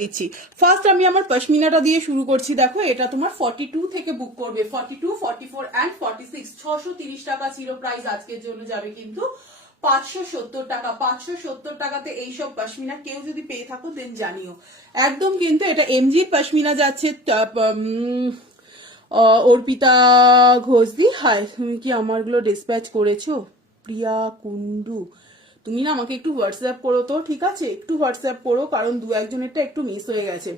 দিচ্ছি। ফার্স্ট আমি আমার পশমিনাটা দিয়ে শুরু করছি। দেখো এটা তোমার 42 থেকে বুক করবে, 42, 44 এন্ড 46। 630 টাকা ছিল প্রাইস, আজকের জন্য যাবে কিন্তু 570 টাকা। 570 টাকাতে এইসব পশমিনা কেউ যদি পেয়ে থাকো দেন জানিও। একদম কিন্তু এটা এমজি পশমিনা যাচ্ছে। অর্পিতা ঘোষদি, হাই, তুমি কি আমারগুলো ডিসপ্যাচ করেছো? প্রিয়া কুন্ডু, তুমি না আমাকে একটু হোয়াটসঅ্যাপ করো তো, ঠিক আছে? একটু হোয়াটসঅ্যাপ করো, কারণ দু একজনেরটা একটু মিস হয়ে গেছে।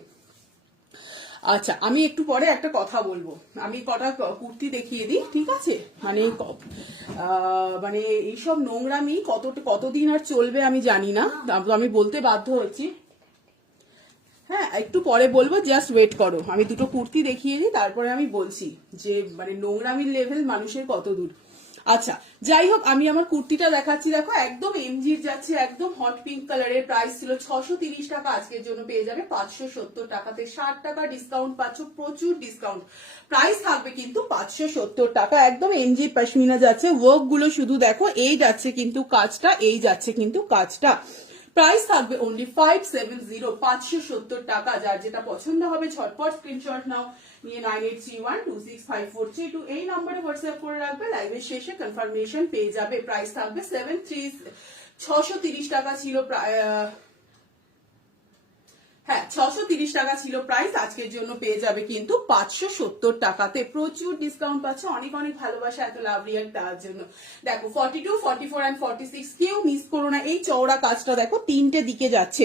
আচ্ছা, আমি একটু পরে একটা কথা বলবো। আমি কটা কুর্তি দেখিয়ে দিই, ঠিক আছে? মানে এইসব নোংরামি কতদিন আর চলবে আমি জানি না, আমি বলতে বাধ্য হচ্ছি। হ্যাঁ, একটু পরে বলবো, জাস্ট ওয়েট করো। আমি দুটো কুর্তি দেখিয়ে দিই, তারপরে আমি বলছি যে মানে নোংরামির লেভেল মানুষের কত দূর। আচ্ছা, যাই হোক, আমি আমার কুর্তিটা দেখাচ্ছি। দেখো একদম এমজির যাচ্ছে, একদম হট পিঙ্ক কালারের। প্রাইস ছিল 630 টাকা, আজকের জন্য পেয়ে যাবে 570 টাকাতে। 60 টাকা ডিসকাউন্ট পাচ্ছ, প্রচুর ডিসকাউন্ট। প্রাইস থাকবে কিন্তু 570 টাকা। একদম এমজির পশমিনা যাচ্ছে। ওয়ার্ক গুলো শুধু দেখো, এই যাচ্ছে কিন্তু কাজটা, এই যাচ্ছে কিন্তু কাজটা। প্রাইস থাকবে অনলি 570, 570 টাকা। যার যেটা পছন্দ হবে ঝটপট স্ক্রিনশট নাও, নিয়ে 9831265432 এই নম্বরে হোয়াটসঅ্যাপ করে রাখবে। লাইভের শেষে কনফার্মেশন পেয়ে যাবে। প্রাইস থাকবে 630 টাকা ছিল প্রায়, হ্যাঁ 630 টাকা ছিল প্রাইস, আজকের জন্য পেয়ে যাবে কিন্তু 570 টাকাতে। প্রচুর ডিসকাউন্ট পাচ্ছে। অনেক অনেক ভালোবাসা এত লাভ রিয়াক্ট দেওয়ার জন্য। দেখো 42, 44 এন্ড 46 কেউ মিস করো না। এই চওড়া কাজটা দেখো তিনটে দিকে যাচ্ছে,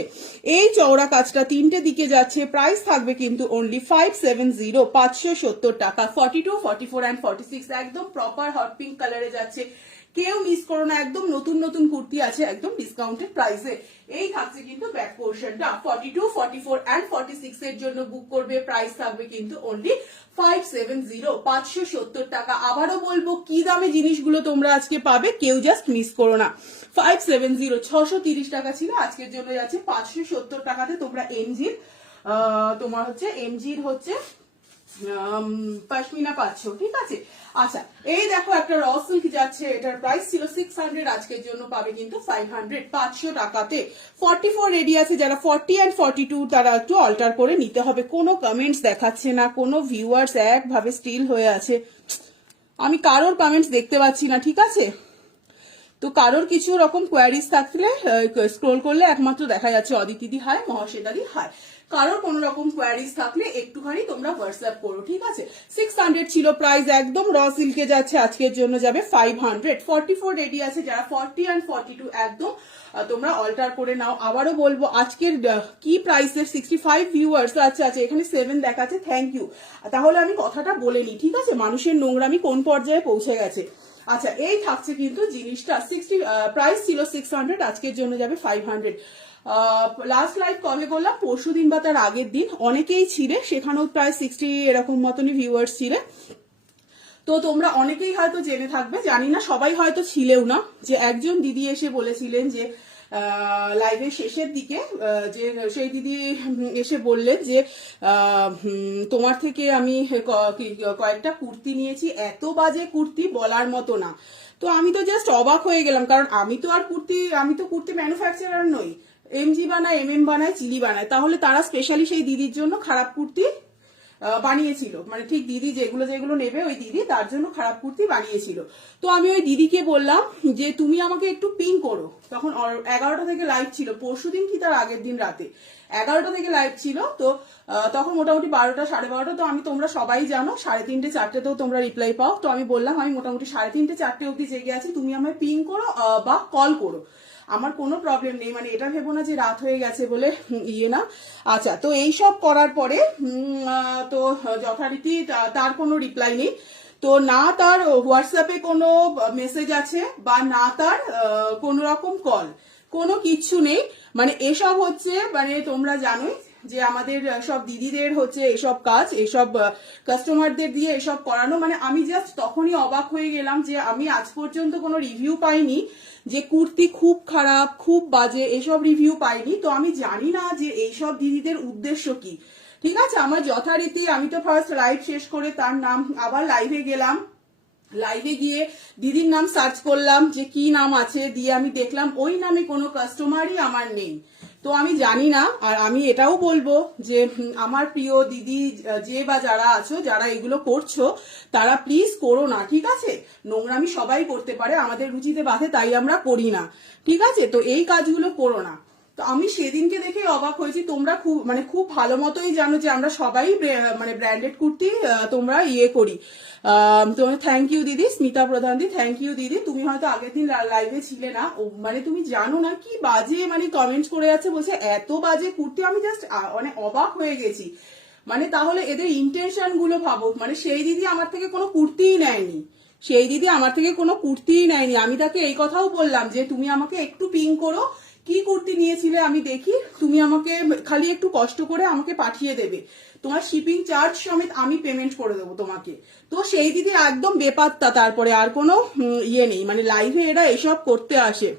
এই চওড়া কাজটা তিনটে দিকে যাচ্ছে। প্রাইস থাকবে কিন্তু অনলি 570, 570 টাকা। 42, 44 এন্ড 46 একদম প্রপার হট পিঙ্ক কালারে যাচ্ছে। কেউ মিস করো না, একদম নতুন নতুন কুর্তি আছে একদম ডিসকাউন্টেড প্রাইসে। এই থাকছে কিন্তু ব্যাক পোর্শনটা। 42, 44 এন্ড 46 এর জন্য বুক করবে। প্রাইস থাকবে কিন্তু অনলি 570, 570 টাকা। আবারও বলবো, কি দামে জিনিসগুলো তোমরা আজকে পাবে, কেউ জাস্ট মিস করো না। 570, 630 টাকা ছিল, আজকের জন্য যাচ্ছে 570 টাকাতে। তোমরা এমজির তোমার হচ্ছে এমজির হচ্ছে পশমিনা পাচ্ছ, ঠিক আছে? আচ্ছা, এই দেখো একটা র সিল্ক যাচ্ছে, এটার প্রাইস ছিল 600, আজকের জন্য পাবে কিন্তু 500, 500 টাকাতে। 44 রেডি আছে, যারা 40 এন্ড 42 তারা একটু অল্টার করে নিতে হবে। কোনো কমেন্টস দেখাচ্ছে না, কোনো ভিউয়ার্স একভাবে স্টিল হয়ে আছে। আমি কারোর কমেন্টস দেখতে পাচ্ছি না, ঠিক আছে? তো কারোর কিছু রকম কোয়ারিজ থাকলে স্ক্রোল করলে একমাত্র দেখা যাচ্ছে অদিতিদি হাই, মহাশ্বেতাদি হাই। কারোর কোন রকম কোয়ারিজ থাকলে একটুখানি তোমরা হোয়াটসঅ্যাপ করো, ঠিক আছে? 600 ছিল প্রাইস, একদম র সিল্কে যাচ্ছে, আজকের জন্য যাবে 500। 44 রেডি আছে, যারা 40 এন্ড 42 একদম তোমরা অল্টার করে নাও। আবারও বলবো, আজকের কি প্রাইসের 65 ভিউয়ার্স আছে, এখানে 7 দেখাচ্ছে, থ্যাংক ইউ। তাহলে আমি কথাটা বলে নি, ঠিক আছে? মানুষের নোংরামি কোন পর্যায়ে পৌঁছে গেছে। আচ্ছা, এই থাকছে কিন্তু জিনিসটা। প্রাইস ছিল 600, আজকের জন্য যাবে 500। লাস্ট লাইভ কবে করলাম? পরশুদিন বা তার আগের দিন। অনেকেই ছিলে, সেখানেও প্রায় 60 এরকম মতনই ভিউয়ার্স ছিলে। তো তোমরা অনেকেই হয়তো জেনে থাকবে, জানি না সবাই হয়তো ছিলেও না, যে একজন দিদি এসে বলেছিলেন যে লাইভের শেষের দিকে, যে সেই দিদি এসে বললেন যে তোমার থেকে আমি কয়েকটা কুর্তি নিয়েছি, এত বাজে কুর্তি বলার মতো না। তো আমি তো জাস্ট অবাক হয়ে গেলাম, কারণ আমি তো কুর্তি ম্যানুফ্যাকচারার নই। এমজি বানায়, এমএম বানায়, চিলি বানায়। তাহলে তারা স্পেশালি সেই দিদির জন্য খারাপ কুর্তি বানিয়েছিল, মানে ঠিক দিদি যেগুলো নেবে ওই দিদি তার জন্য খারাপ কুর্তি বানিয়েছিল। তো আমি ওই দিদিকে বললাম যে তুমি আমাকে একটু পিং করো। তখন 11টা থেকে লাইভ ছিল, পরশুদিন কি তার আগের দিন রাতে 11টা থেকে লাইভ ছিল। তো তখন মোটামুটি 12টা, 12:30। তো আমি, তোমরা সবাই জানো 3:30, 4টেতেও তোমরা রিপ্লাই পাও। তো আমি বললাম আমি মোটামুটি 3:30, 4টে অব্দি জেগে আছি, তুমি আমায় পিং করো বা কল করো, আমার কোনো প্রবলেম নেই। মানে এটা ভেবো না যে রাত হয়ে গেছে বলে ইয়ে না। আচ্ছা, তো এইসব করার পরে তো যথারীতি তার কোনো রিপ্লাই নেই। তো না তার হোয়াটসঅ্যাপে কোনো মেসেজ আছে, বা না তার কোনো রকম কল, কোনো কিচ্ছু নেই। মানে এসব হচ্ছে, মানে তোমরা জানোই যে আমাদের সব দিদিদের হচ্ছে এসব কাজ, এসব কাস্টমারদের দিয়ে এসব করানো। মানে আমি জাস্ট তখনই অবাক হয়ে গেলাম যে আমি আজ পর্যন্ত কোনো রিভিউ পাইনি যে কুর্তি খুব খারাপ, খুব বাজে, এসব রিভিউ পাইনি। তো আমি জানি না যে এইসব দিদিদের উদ্দেশ্য কি, ঠিক আছে? আমার যথারীতি আমি তো ফার্স্ট লাইভ শেষ করে তার নাম আবার লাইভে গেলাম, লাইভে গিয়ে দিদির নাম সার্চ করলাম যে কি নাম আছে, দিয়ে আমি দেখলাম ওই নামে কোনো কাস্টমারই আমার নেই। তো তো আমি জানি না। আর আমি এটাও বলবো যে আমার প্রিয় দিদি যে বা যারা আছো, যারা এগুলো করছো, তারা প্লিজ করো না, ঠিক আছে? নোংরামি সবাই করতে পারে, আমাদের রুচিতে বাঁধে তাই আমরা করি না, ঠিক আছে? তো এই কাজগুলো করো না। তো আমি সেদিনকে দেখে অবাক হয়েছি। তোমরা খুব ভালো মতোই জানো যে আমরা সবাই মানে ব্র্যান্ডেড কুর্তি তোমরা ইয়ে করি। তোমার থ্যাংক ইউ দিদি, স্মিতা প্রধান দি, থ্যাংক ইউ দিদি। তুমি হয়তো আগের দিন লাইভে ছিলে না, মানে তুমি জানো না কি বাজে মানে কমেন্টস করে যাচ্ছে, বলছে এত বাজে কুর্তি। আমি জাস্ট মানে অবাক হয়ে গেছি। মানে তাহলে এদের ইন্টেনশন গুলো ভাবো। মানে সেই দিদি আমার থেকে কোনো কুর্তিই নেয়নি, সেই দিদি আমার থেকে কোনো কুর্তিই নেয়নি। আমি তাকে এই কথাও বললাম যে তুমি আমাকে একটু পিং করো, কি কুর্তি নিয়েছিলে আমি দেখি, তুমি আমাকে খালি একটু কষ্ট করে আমাকে পাঠিয়ে দেবে, তোমার শিপিং চার্জ সমেত আমি পেমেন্ট করে দেবো তোমাকে। তো সেই দিদি একদম বেপাত্তা, তারপরে আর কোনো ইয়ে নেই। মানে লাইভে এরা এসব করতে আসে।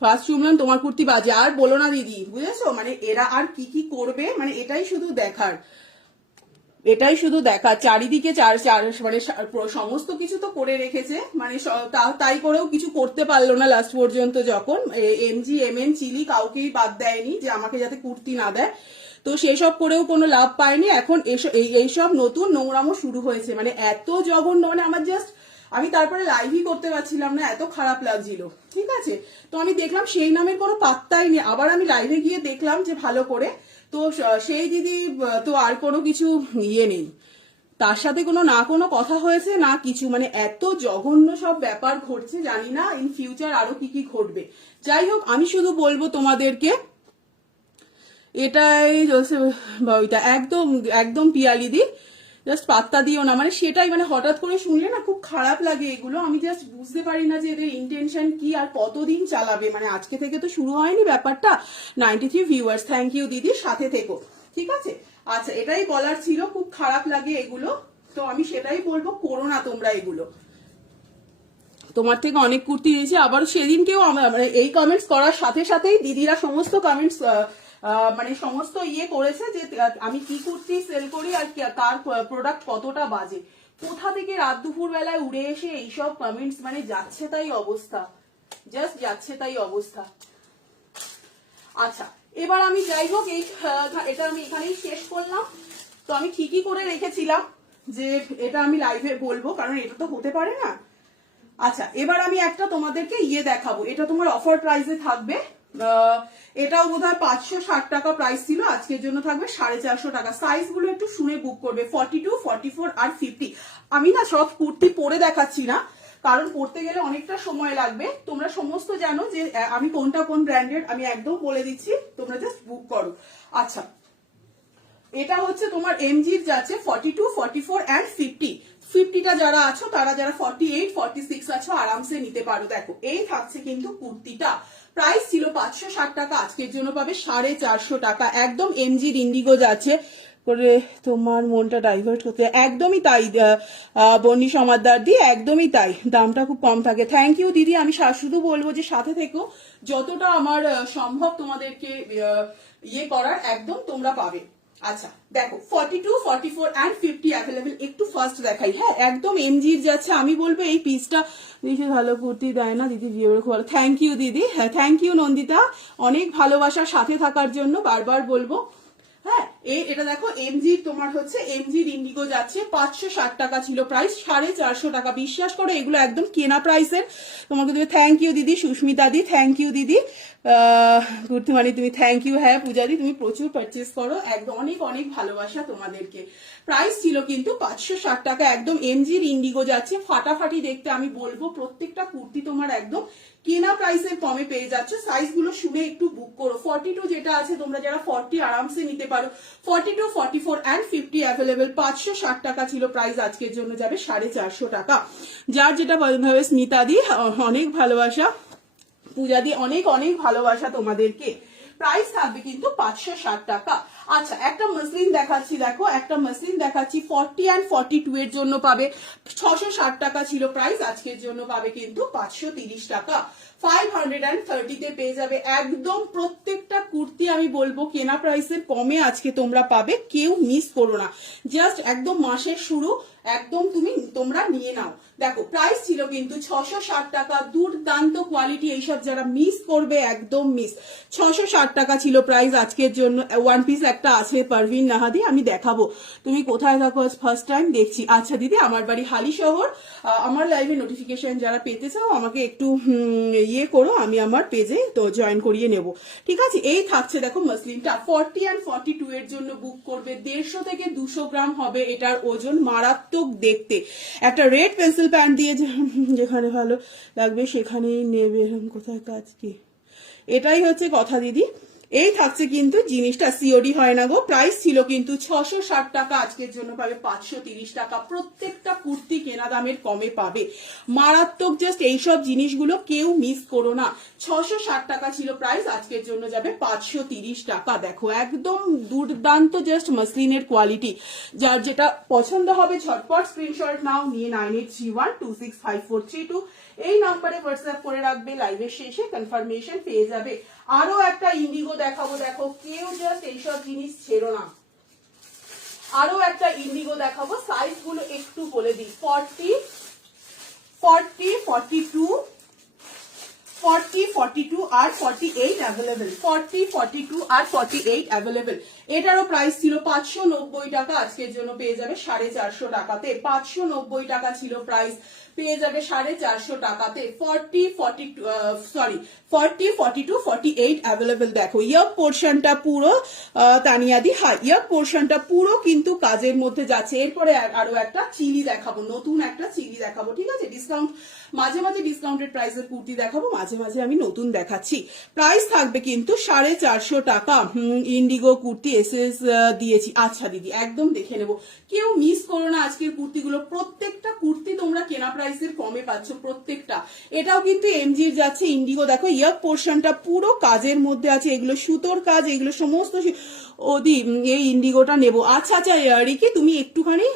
ফার্স্ট শুনলাম তোমার কুর্তি বাজে, আর বলো না দিদি, বুঝেছো? মানে এরা আর কি কি করবে, মানে এটাই শুধু দেখার, এটাই শুধু দেখা। চারিদিকে মানে সমস্ত কিছু তো করে রেখেছে, মানে তাই করেও কিছু করতে পারলো না লাস্ট পর্যন্ত। যখন এমজি এমএন চিলি কাউকেই বাদ দেয়নি যে আমাকে যাতে কুর্তি না দেয়, তো সেই সব করেও কোনো লাভ পায়নি। এখন এইসব নতুন নোংরামো শুরু হয়েছে, মানে এত জঘন্য, মানে আমার জাস্ট আমি তারপরে লাইভই করতে পারছিলাম না, এত খারাপ লাগছিল, ঠিক আছে? তো আমি দেখলাম সেই নামের কোনো পাত্তাই নেই। আবার আমি লাইভে গিয়ে দেখলাম যে ভালো করে, তো সেই দিদি তো আর কোনো কিছু ইয়ে নেই, তার সাথে কোনো কথা হয়েছে না কিছু। মানে এত জঘন্য সব ব্যাপার ঘটছে, জানি না ইন ফিউচার আরো কি কি ঘটবে। যাই হোক, আমি শুধু বলবো তোমাদেরকে এটাই ওইটা একদম একদম পিয়ালিদি, জাস্ট পাত্তা দিও না। মানে সেটাই, মানে হঠাৎ করে শুনলে না খুব খারাপ লাগে এগুলো। আমি জাস্ট বুঝতে পারি না যে এদের ইন্টেনশন কি আর কতদিন চালাবে। মানে আজকে থেকে তো শুরু হয়নি ব্যাপারটা। 93 ভিউয়ার্স, থ্যাংক ইউ দিদি, সাথে থেকো, ঠিক আছে? আচ্ছা, এটাই বলার ছিল, খুব খারাপ লাগে এগুলো। তো আমি সেটাই বলবো, করো না তোমরা এগুলো। তোমার থেকে অনেক কুর্তি নিয়েছি। আবার সেদিনকেও আমরা মানে এই কমেন্টস করার সাথে সাথেই দিদিরা সমস্ত কমেন্টস মানে সমস্ত ইয়ে করেছে যে আমি কি কুর্তি সেল করি আর কার প্রোডাক্ট কতটা বাজে। কোথা থেকে রাত দুপুর বেলায় উড়ে এসে এইসব কমেন্টস, মানে যাচ্ছে তাই অবস্থা, জাস্ট যাচ্ছে তাই অবস্থা। আচ্ছা, এবার আমি যাই হোক এটা আমি এখানেই শেষ করলাম। তো আমি ঠিকই করে রেখেছিলাম যে এটা আমি লাইভে বলবো, কারণ এটা তো হতে পারে না। আচ্ছা, এবার আমি একটা তোমাদেরকে ইয়ে দেখাবো, এটা তোমার অফার প্রাইসে থাকবে। এটাও বোধহয় 560 টাকা প্রাইস ছিল, আজকের জন্য থাকবে 450 টাকা। সাইজ গুলো একটু শুনে বুক করবে, 42, 44 আর 50। আমি না সব কুর্তি পরে দেখাচ্ছি না, কারণ পড়তে গেলে অনেকটা সময় লাগবে। তোমরা সমস্ত জানো যে আমি কোনটা কোন ব্র্যান্ডেড, আমি একদম বলে দিচ্ছি, তোমরা জাস্ট বুক করো। আচ্ছা, এটা হচ্ছে তোমার এমজির যাচ্ছে 42, 44 এন্ড 50। 50টা যারা আছো, তারা যারা 48, 46 আছো, আরামসে নিতে পারো। দেখো, এই থাকছে কিন্তু কুর্তিটা। প্রাইস ছিল 560 টাকা, আজকের জন্য পাবে 450 টাকা। একদম এমজির ইন্ডিগো যাচ্ছে করে তোমার মনটা ডাইভার্ট করতে, একদমই তাই বন্নি সমাদদার দি, একদমই তাই। দামটা খুব কম থাকে। থ্যাংক ইউ দিদি। আমি শুধু বলবো যে সাথে থেকো, যতটা আমার সম্ভব তোমাদেরকে ইয়ে করার একদম তোমরা পাবে। আচ্ছা, দেখো 42, 44 এন্ড 50 অ্যাভেলেবেল। একটু ফার্স্ট দেখাই, হ্যাঁ, একদম এমজির যাচ্ছে। আমি বলবো এই পিসটা দিদি ভালো কুর্তি দেয় না দিদি, ভিডিও খুব ভালো। থ্যাংক ইউ দিদি, হ্যাঁ থ্যাংক ইউ নন্দিতা, অনেক ভালোবাসার সাথে থাকার জন্য বারবার বলবো। হ্যাঁ, এটা দেখো এমজির তোমার হচ্ছে এমজির ইন্ডিগো যাচ্ছে 560 টাকা ছিল প্রাইস, 450 টাকা। বিশ্বাস করো এগুলো একদম কেনা প্রাইসের তোমাকে দেবে। থ্যাংক ইউ দিদি, সুস্মিতা দি, থ্যাংক ইউ দিদি। কুর্তি মানে তুমি, থ্যাংক ইউ। হ্যাঁ পূজা দি, তুমি প্রচুর পারচেস করো, একদম অনেক অনেক ভালোবাসা তোমাদেরকে। প্রাইস ছিল কিন্তু 560 টাকা, একদম এমজির ইন্ডিগো যাচ্ছে, ফাটাফাটি দেখতে। আমি বলবো প্রত্যেকটা কুর্তি তোমার একদম কেনা প্রাইসের কমে পেয়ে যাচ্ছ। সাইজ গুলো শুনে একটু বুক করো। 42 যেটা আছে, তোমরা যারা 40 আরামসে নিতে পারো। 42, 44 এন্ড 50 অ্যাভেলেবেল। 560 টাকা ছিল প্রাইস, আজকের জন্য যাবে 450 টাকা। যার যেটা পছন্দ হবে। স্মিতা দি অনেক ভালোবাসা, পূজা দি অনেক অনেক ভালোবাসা তোমাদেরকে। প্রাইস থাকবে কিন্তু 560 টাকা। আচ্ছা, একটা মসলিন দেখাচ্ছি, দেখো একটা মসলিন দেখাচ্ছি 40 এন্ড 42 এর জন্য পাবে 660 টাকা ছিল প্রাইস, আজকের জন্য পাবে কিন্তু 530 টাকা। 530 তে পেয়ে যাবে একদম প্রত্যেকটা কুর্তি। আমি বলবো কেনা প্রাইসের কমে আজকে তোমরা পাবে, কেউ মিস করো না। জাস্ট একদম মাসের শুরু, একদম তোমরা নিয়ে নাও। দেখো প্রাইস ছিল কিন্তু 660 টাকা, দুর্দান্ত কোয়ালিটি, এইসব যারা মিস করবে একদম মিস। 660 টাকা ছিল প্রাইস আজকের জন্য। ওয়ান পিস একটা আছে পারভিন নাহাদি, আমি দেখাবো। তুমি কোথায় থাকো? ফার্স্ট টাইম দেখছি। আচ্ছা দিদি, আমার বাড়ি হালি শহর। আমার লাইভে নোটিফিকেশন যারা পেতে চাও আমাকে একটু ইয়ে করো, আমি আমার পেজে তো জয়েন করিয়ে নেব, ঠিক আছে। এই থাকছে দেখো মসলিনটা 40 and 42 এর জন্য বুক করবে। 150 থেকে 200 গ্রাম হবে এটার ওজন, মারাত্মক দেখতে। একটা রেড পেন্সিল প্যান্ট দিয়ে যেখানে ভালো লাগবে সেখানেই নেবে, এরকম কোথায় কাজ কি, এটাই হচ্ছে কথা দিদি। এই থাকছে কিন্তু জিনিসটা, সিওডি হয় না গো। প্রাইস ছিল কিন্তু 660 টাকা, আজকের জন্য পাবে 530 টাকা। প্রত্যেকটা কুর্তি কেনা দামের কমে পাবে, মারাত্মক। জাস্ট এইসব জিনিসগুলো কেউ মিস করো না। 660 টাকা ছিল প্রাইস, আজকের জন্য যাবে 530 টাকা। দেখো একদম দুর্দান্ত জাস্ট মসলিনের কোয়ালিটি। যার যেটা পছন্দ হবে ঝটপট স্ক্রিনশট নাও, নিয়ে 9831265432 এই নাম্বারে হোয়াটসঅ্যাপ করে রাখবে। লাইভের শেষে কনফার্মেশন পেয়ে যাবে। আরো একটা ইন্ডিগো দেখাবো, দেখো কেউ জাস্ট এইসব জিনিস ছেড়ো না। আরো একটা ইন্ডিগো দেখাবো, সাইজ গুলো একটু বলে দিই। 40, 42 আর 48 অ্যাভেলেবেল। 40, 42 আর 48 অ্যাভেলেবেল। এটারও প্রাইস ছিল 590 টাকা, আজকের জন্য পেয়ে যাবে 450 টাকাতে। 590 টাকা ছিল প্রাইস, পেয়ে যাবে 450 টাকাতে। 40, 42, 48 অ্যাভেলেবেল। দেখো ইয়ক পোর্শনটা পুরো তানিয়াদি, হ্যাঁ ইয়ক পোর্শনটা পুরো কিন্তু কাজের মধ্যে যাচ্ছে। এরপরে আরো একটা চিলি দেখাবো, নতুন একটা চিলি দেখাবো, ঠিক আছে। ডিসকাউন্ট মাঝে মাঝে ডিসকাউন্টেড প্রাইসের কুর্তি দেখাবো, মাঝে মাঝে আমি নতুন দেখাচ্ছি। প্রাইস থাকবে কিন্তু 450 টাকা। ইন্ডিগো কুর্তি এসএস দিয়েছি। আচ্ছা দিদি, একদম দেখে নেবো, কেউ মিস করো না আজকের কুর্তিগুলো। প্রত্যেকটা কুর্তি তোমরা কেনা প্রাইসের কমে পাচ্ছ প্রত্যেকটা। এটাও কিন্তু এমজির যাচ্ছে ইন্ডিগো। দেখো ইয়ক পোর্শনটা পুরো কাজের মধ্যে আছে, এগুলো সুতোর কাজ, এগুলো সমস্ত। ওদি এই ইন্ডিগোটা নেবো। আচ্ছা আচ্ছা রিকি, তুমি একটুখানি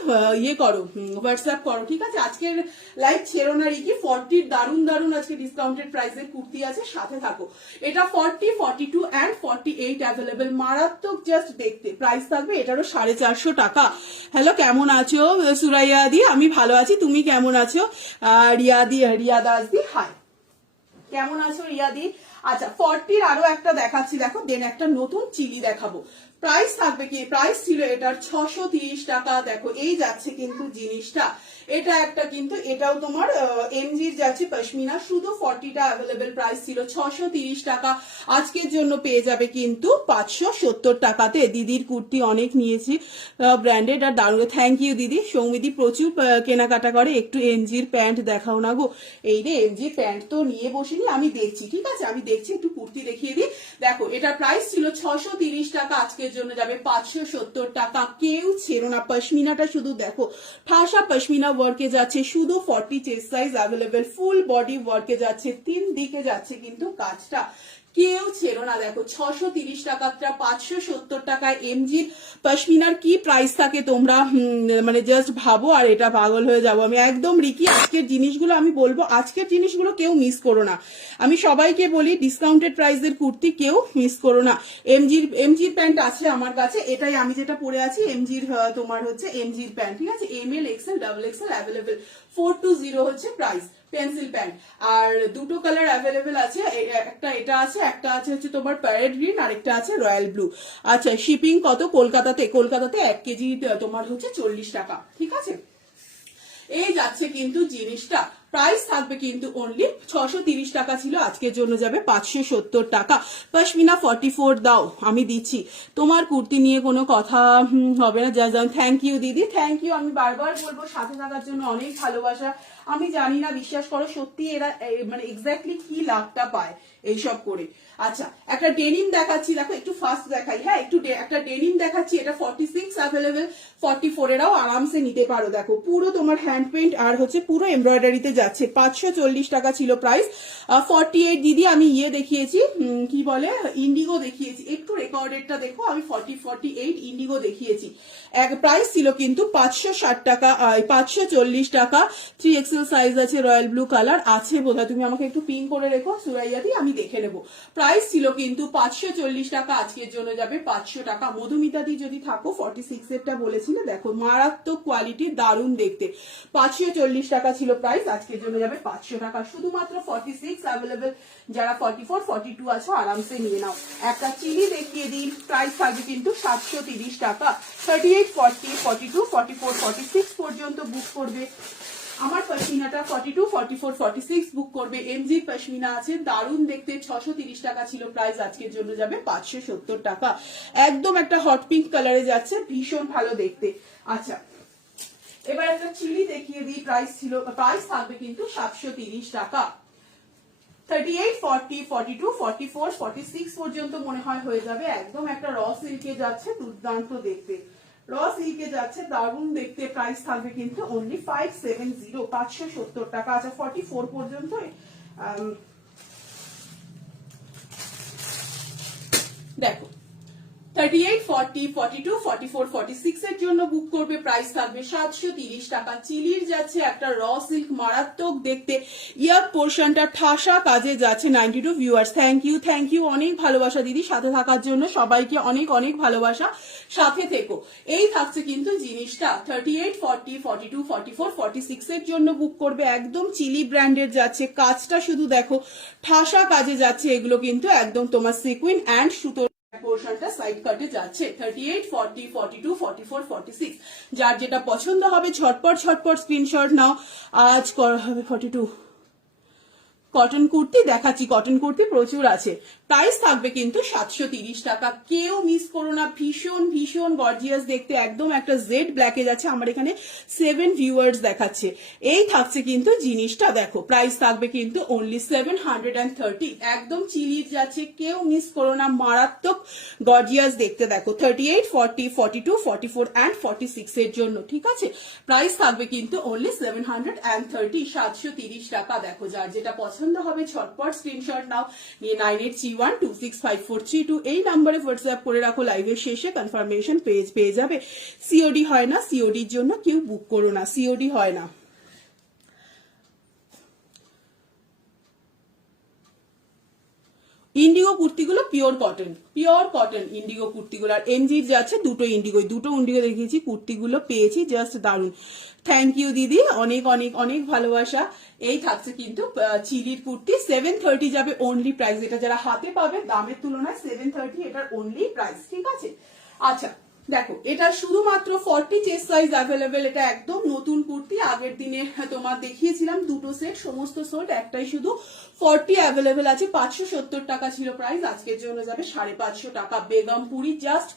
ইয়ে করো, হোয়াটসঅ্যাপ করো, ঠিক আছে। আজকের লাইভ ছেড়ো না রিকি। 40 দারুন দারুন আজকে ডিসকাউন্টেড প্রাইসের কুর্তি আছে, সাথে থাকো। এটা 40, 42 and 48 অ্যাভেলেবেল, মারাত্মক জাস্ট দেখতে। প্রাইস থাকবে এটারও 450 টাকা। হ্যালো, কেমন আছো সুরাইয়া দি? আমি ভালো আছি, তুমি কেমন আছো? রিয়া দাস দি, হাই, কেমন আছো রিয়াদি? আচ্ছা 40 আরো একটা দেখাচ্ছি, দেখো দেন একটা নতুন চিলি দেখাবো। প্রাইস থাকবে কি, প্রাইস ছিল এটার 630 টাকা। দেখো এই যাচ্ছে কিন্তু জিনিসটা, এটা একটা কিন্তু এটাও তোমার এমজির যাচ্ছে পশমিনা, শুধু 40টা অ্যাভেলেবেল। প্রাইস ছিল 630 টাকা, আজকের জন্য পেয়ে যাবে কিন্তু 570 টাকাতে। দিদির কুর্তি অনেক নিয়েছি ব্র্যান্ডেড আর দারুণ। থ্যাংক ইউ দিদি। সৌমিদি প্রচুর কেনাকাটা করে, একটু এমজির প্যান্ট দেখাও না গো। এই রে এমজির প্যান্ট তো নিয়ে বসিনি, আমি দেখছি, ঠিক আছে আমি দেখছি, একটু কুর্তি দেখিয়ে দিই। দেখো এটার প্রাইস ছিল 630 টাকা, আজকের জন্য যাবে 570 টাকা। কেউ ছেড়ো না। পশমিনাটা শুধু দেখো, ঠাসা পশমিনা ওয়ার্কে যাচ্ছে, শুধু 40 chest size available, full body ওয়ার্কে যাচ্ছে, 3 দিকে যাচ্ছে কিন্তু কাজটা। কেউ ছেড়ো না। দেখো 630 টাকাটা 570 টাকায় এমজির পশমিনার কি প্রাইস থাকে তোমরা মানে জাস্ট ভাবো, আর এটা পাগল হয়ে যাবো আমি একদম। রিকি আজকের জিনিসগুলো আমি বলবো, আজকের জিনিসগুলো কেউ মিস করো না। আমি সবাইকে বলি ডিসকাউন্টেড প্রাইসের কুর্তি কেউ মিস করো না। এমজির প্যান্ট আছে আমার কাছে, এটাই আমি যেটা পরে আছি এমজির, তোমার হচ্ছে এমজির প্যান্ট, ঠিক আছে। ML, XL, XXL available. 420 হচ্ছে প্রাইস, পেন্সিল প্যান্ট। আর দুটো কালার অ্যাভেলেবেল আছে, একটা এটা আছে, একটা আছে হচ্ছে তোমার প্যারেট গ্রিন, আর একটা আছে রয়্যাল ব্লু। আচ্ছা শিপিং কত? কলকাতাতে 1 কেজি তোমার হচ্ছে 40 টাকা, ঠিক আছে। এই যাচ্ছে কিন্তু জিনিসটা। প্রাইস থাকবে কিন্তু অনলি 630 টাকা ছিল, আজকের জন্য যাবে 570 টাকা। পশমিনা 44 দাও, আমি দিচ্ছি। তোমার কুর্তি নিয়ে কোনো কথা হবে না। যা থ্যাংক ইউ দিদি, থ্যাংক ইউ। আমি বারবার বলবো সাথে থাকার জন্য, অনেক ভালোবাসা। আমি জানি না, বিশ্বাস করো সত্যি এরা মানে এক্স্যাক্টলি কি লাভটা পায় এইসব করে। আচ্ছা একটা ডেনিম দেখাচ্ছি, দেখো একটু ফাস্ট দেখাই, হ্যাঁ একটু একটা ডেনিম দেখাচ্ছি। এটা 46 অ্যাভেলেবেল, 44 এরাও আরামসে নিতে পারো। দেখো পুরো তোমার হ্যান্ড পেইন্ট আর হচ্ছে পুরো এমব্রয়ডারিতে যাচ্ছে। 540 টাকা ছিল প্রাইস। 48 দিদি আমি ইয়ে দেখিয়েছি, কি বলে ইন্ডিগো দেখিয়েছি, একটু রেকর্ডেডটা দেখো। আমি 48 ইন্ডিগো দেখিয়েছি। এক প্রাইস ছিল কিন্তু 560 টাকা, 540 টাকা। 3XL এক্সেল সাইজ আছে, রয়্যাল ব্লু কালার আছে বোধহয়, তুমি আমাকে একটু পিন করে রেখো সুরাইয়াদি, আমি দেখে নেবো। প্রাইস ছিল কিন্তু 540 টাকা, আজকের জন্য যাবে 500 টাকা। মধুমিতাদি যদি থাকো 46 এরটা বলেছিলে, দেখো মারাত্মক কোয়ালিটি, দারুণ দেখতে। 540 টাকা ছিল প্রাইস, আজকের জন্য যাবে 500 টাকা। শুধুমাত্র 46 অ্যাভেলেবেল, যারা 44 42 আছো আরামসে নিয়ে নাও। একটা চিলি দেখিয়ে দিই, প্রাইস থাকবে কিন্তু 730 টাকা। 38 40 42 44 46 পর্যন্ত বুক করবে। আমার পশমিনাটা 42 44 46 বুক করবে। এমজি পশমিনা আছে, দারুণ দেখতে, 630 টাকা ছিল প্রাইস, আজকের জন্য যাবে 570 টাকা। একদম একটা হট পিঙ্ক কালারে যাচ্ছে, ভীষণ ভালো দেখতে। আচ্ছা, এবার একটা চিলি দেখিয়ে দিই, প্রাইস থাকবে কিন্তু 730 টাকা। 38 40 42 44 46 পর্যন্ত মনে হয় হয়ে যাবে। একদম একটা র সিল্কে যাচ্ছে, দুর্দান্ত দেখতে, র সিল্কে যাচ্ছে, দারুণ দেখতে। প্রাইস থাকবে কিন্তু অনলি 570, 570 টাকা। আচ্ছা, 44 পর্যন্ত দেখো 38 40 42 44 46 এর জন্য বুক করবে, প্রাইস থাকবে 730 টাকা। চিলির যাচ্ছে একটা র সিল্ক, মারাত্মক দেখতে, ইয়ার পোর্শনটা ঠাসা কাজে যাচ্ছে। 92 ভিউয়ার্স, থ্যাংক ইউ, অনেক ভালোবাসা দিদি সাথে থাকার জন্য, সবাইকে অনেক অনেক ভালোবাসা, সাথে থেকো। এই থাকছে কিন্তু জিনিসটা 38 40 42 44 46 এর জন্য বুক করবে। একদম চিলি ব্র্যান্ডের যাচ্ছে, কাজটা শুধু দেখো, ঠাসা কাজে যাচ্ছে। এগুলো কিন্তু একদম তোমার সিকুইন অ্যান্ড সুতো পোর্শনটা সাইড কাটে যাচ্ছে। 38 40 42 44 46, যার যেটা পছন্দ হবে ঝটপট স্ক্রিনশট নাও। আজ করা হবে 42 কটন কুর্তি দেখাচ্ছি, কটন কুর্তি প্রচুর আছে। প্রাইস থাকবে কিন্তু 730 টাকা। কেউ মিস করো না, ভীষণ ভীষণ গর্জিয়াস দেখতে, একদম একটা জেড ব্ল্যাকে যাচ্ছে। আমার এখানে 7 ভিউয়ার্স দেখাচ্ছে। এই থাকছে কিন্তু জিনিসটা, দেখো প্রাইস থাকবে কিন্তু অনলি 730। একদম চিলির যাচ্ছে, কেউ মিস করো না, মারাত্মক গর্জিয়াস দেখতে। দেখো 38 40 42 44 অ্যান্ড 46 এর জন্য, ঠিক আছে। প্রাইস থাকবে কিন্তু অনলি 730, 730 টাকা। দেখো যার যেটা পছন্দ হবে ঝটপট স্ক্রিনশট নাও, নিয়ে 9831265432 এই নাম্বারে হোয়াটসঅ্যাপ করে রাখো। লাইভের শেষে কনফার্মেশন পেয়ে যাবে। সিওডি হয় না, সিওডির জন্য কেউ বুক করো না, সিওডি হয় না। ইন্ডিগো কুর্তিগুলো পিওর কটন ইন্ডিগো কুর্তিগুলো। আর এমজির যাচ্ছে দুটো ইন্ডিগো দেখিয়েছি, কুর্তিগুলো পেয়েছি জাস্ট দারুন। থ্যাংক ইউ দিদি, অনেক অনেক অনেক ভালোবাসা। এই থাকছে কিন্তু চিলির কুর্তি, 730 যাবে অনলি প্রাইস। এটা যারা হাতে পাবে দামের তুলনায় 730 এটার অনলি প্রাইস, ঠিক আছে। আচ্ছা দেখো, এটা শুধুমাত্র 40 চেস্ট সাইজ অ্যাভেলেবেল। এটা একদম নতুন কুর্তি, আগের দিনে তোমার দেখিয়েছিলাম দুটো সেট, সমস্ত সেট একটাই শুধু 40 অ্যাভেলেবেল আছে। 570 টাকা ছিল প্রাইস, আজকের জন্য যাবে 550 টাকা। বেগমপুরি জাস্ট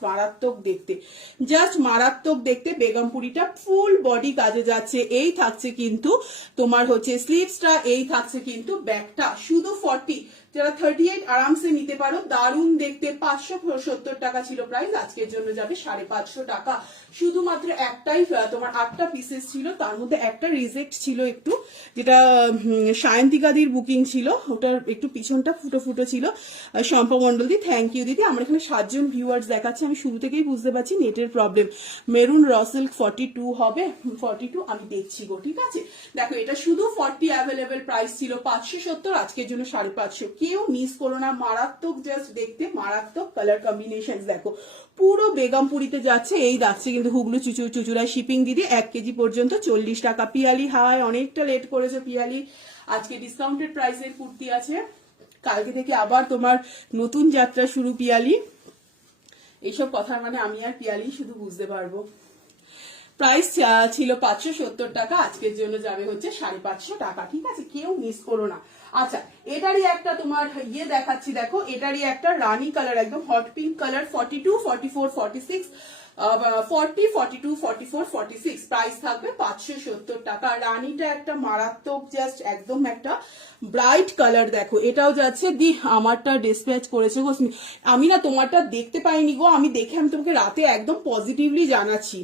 মারাত্মক দেখতে, বেগমপুরিটা ফুল বডি কাজে যাচ্ছে। এই থাকছে কিন্তু তোমার হচ্ছে স্লিভসটা, এই থাকছে কিন্তু ব্যাকটা, শুধু 40। যারা 38 আরামসে নিতে পারো, দারুণ দেখতে। 570 টাকা ছিল প্রাইস, আজকের জন্য যাবে 550 টাকা। শুধুমাত্র একটাই তোমার 8টা পিসেস ছিল, তার মধ্যে একটা রিজেক্ট ছিল একটু, যেটা সায়ন্তিকাদির বুকিং ছিল, ওটার একটু পিছনটা ফুটো ছিল। শম্পা মন্ডল দি, থ্যাংক ইউ দিদি। আমার এখানে 7 জন ভিউয়ার্স দেখাচ্ছে, আমি শুরু থেকেই বুঝতে পারছি নেটের প্রবলেম। মেরুন র সিল্ক 42 হবে, 42 আমি দেখছি গো, ঠিক আছে। দেখো এটা শুধু 40 অ্যাভেলেবেল, প্রাইস ছিল 570, আজকের জন্য 550। কেউ মিস করো না, মারাত্মক জাস্ট দেখতে, মারাত্মক কালার কম্বিনেশন। দেখো পুরো বেগমপুরিতে যাচ্ছে। এই যাচ্ছে কিন্তু হুগলু চুচুড়ায় শিপিং দিদি, 1 কেজি পর্যন্ত 40 টাকা। পিয়ালি হাই, অনেকটা লেট করেছে পিয়ালি, আজকে ডিসকাউন্টেড প্রাইসের কুর্তি আছে, কালকে থেকে আবার তোমার নতুন যাত্রা শুরু পিয়ালি। এইসব কথার মানে আমি আর পিয়ালি শুধু বুঝতে পারবো। প্রাইস ছিল 570 টাকা, আজকের জন্য যাবে হচ্ছে 550 টাকা, ঠিক আছে। কেউ মিস করো না। আচ্ছা, এটারই একটা তোমার ইয়ে দেখাচ্ছি, দেখো এটারই একটা রানী কালার, একদম হট পিঙ্ক কালার, 42 44 46 40 42 44 46, প্রাইস থাকবে 570 টাকা। রানীটা একটা মারাত্মক জাস্ট একদম একটা ব্রাইট কালার। দেখো এটাও যাচ্ছে দি, আমারটা ডিসপ্যাচ করেছে গো, আমি না তোমারটা দেখতে পাইনি গো, আমি তোমাকে রাতে একদম পজিটিভলি জানাচ্ছি,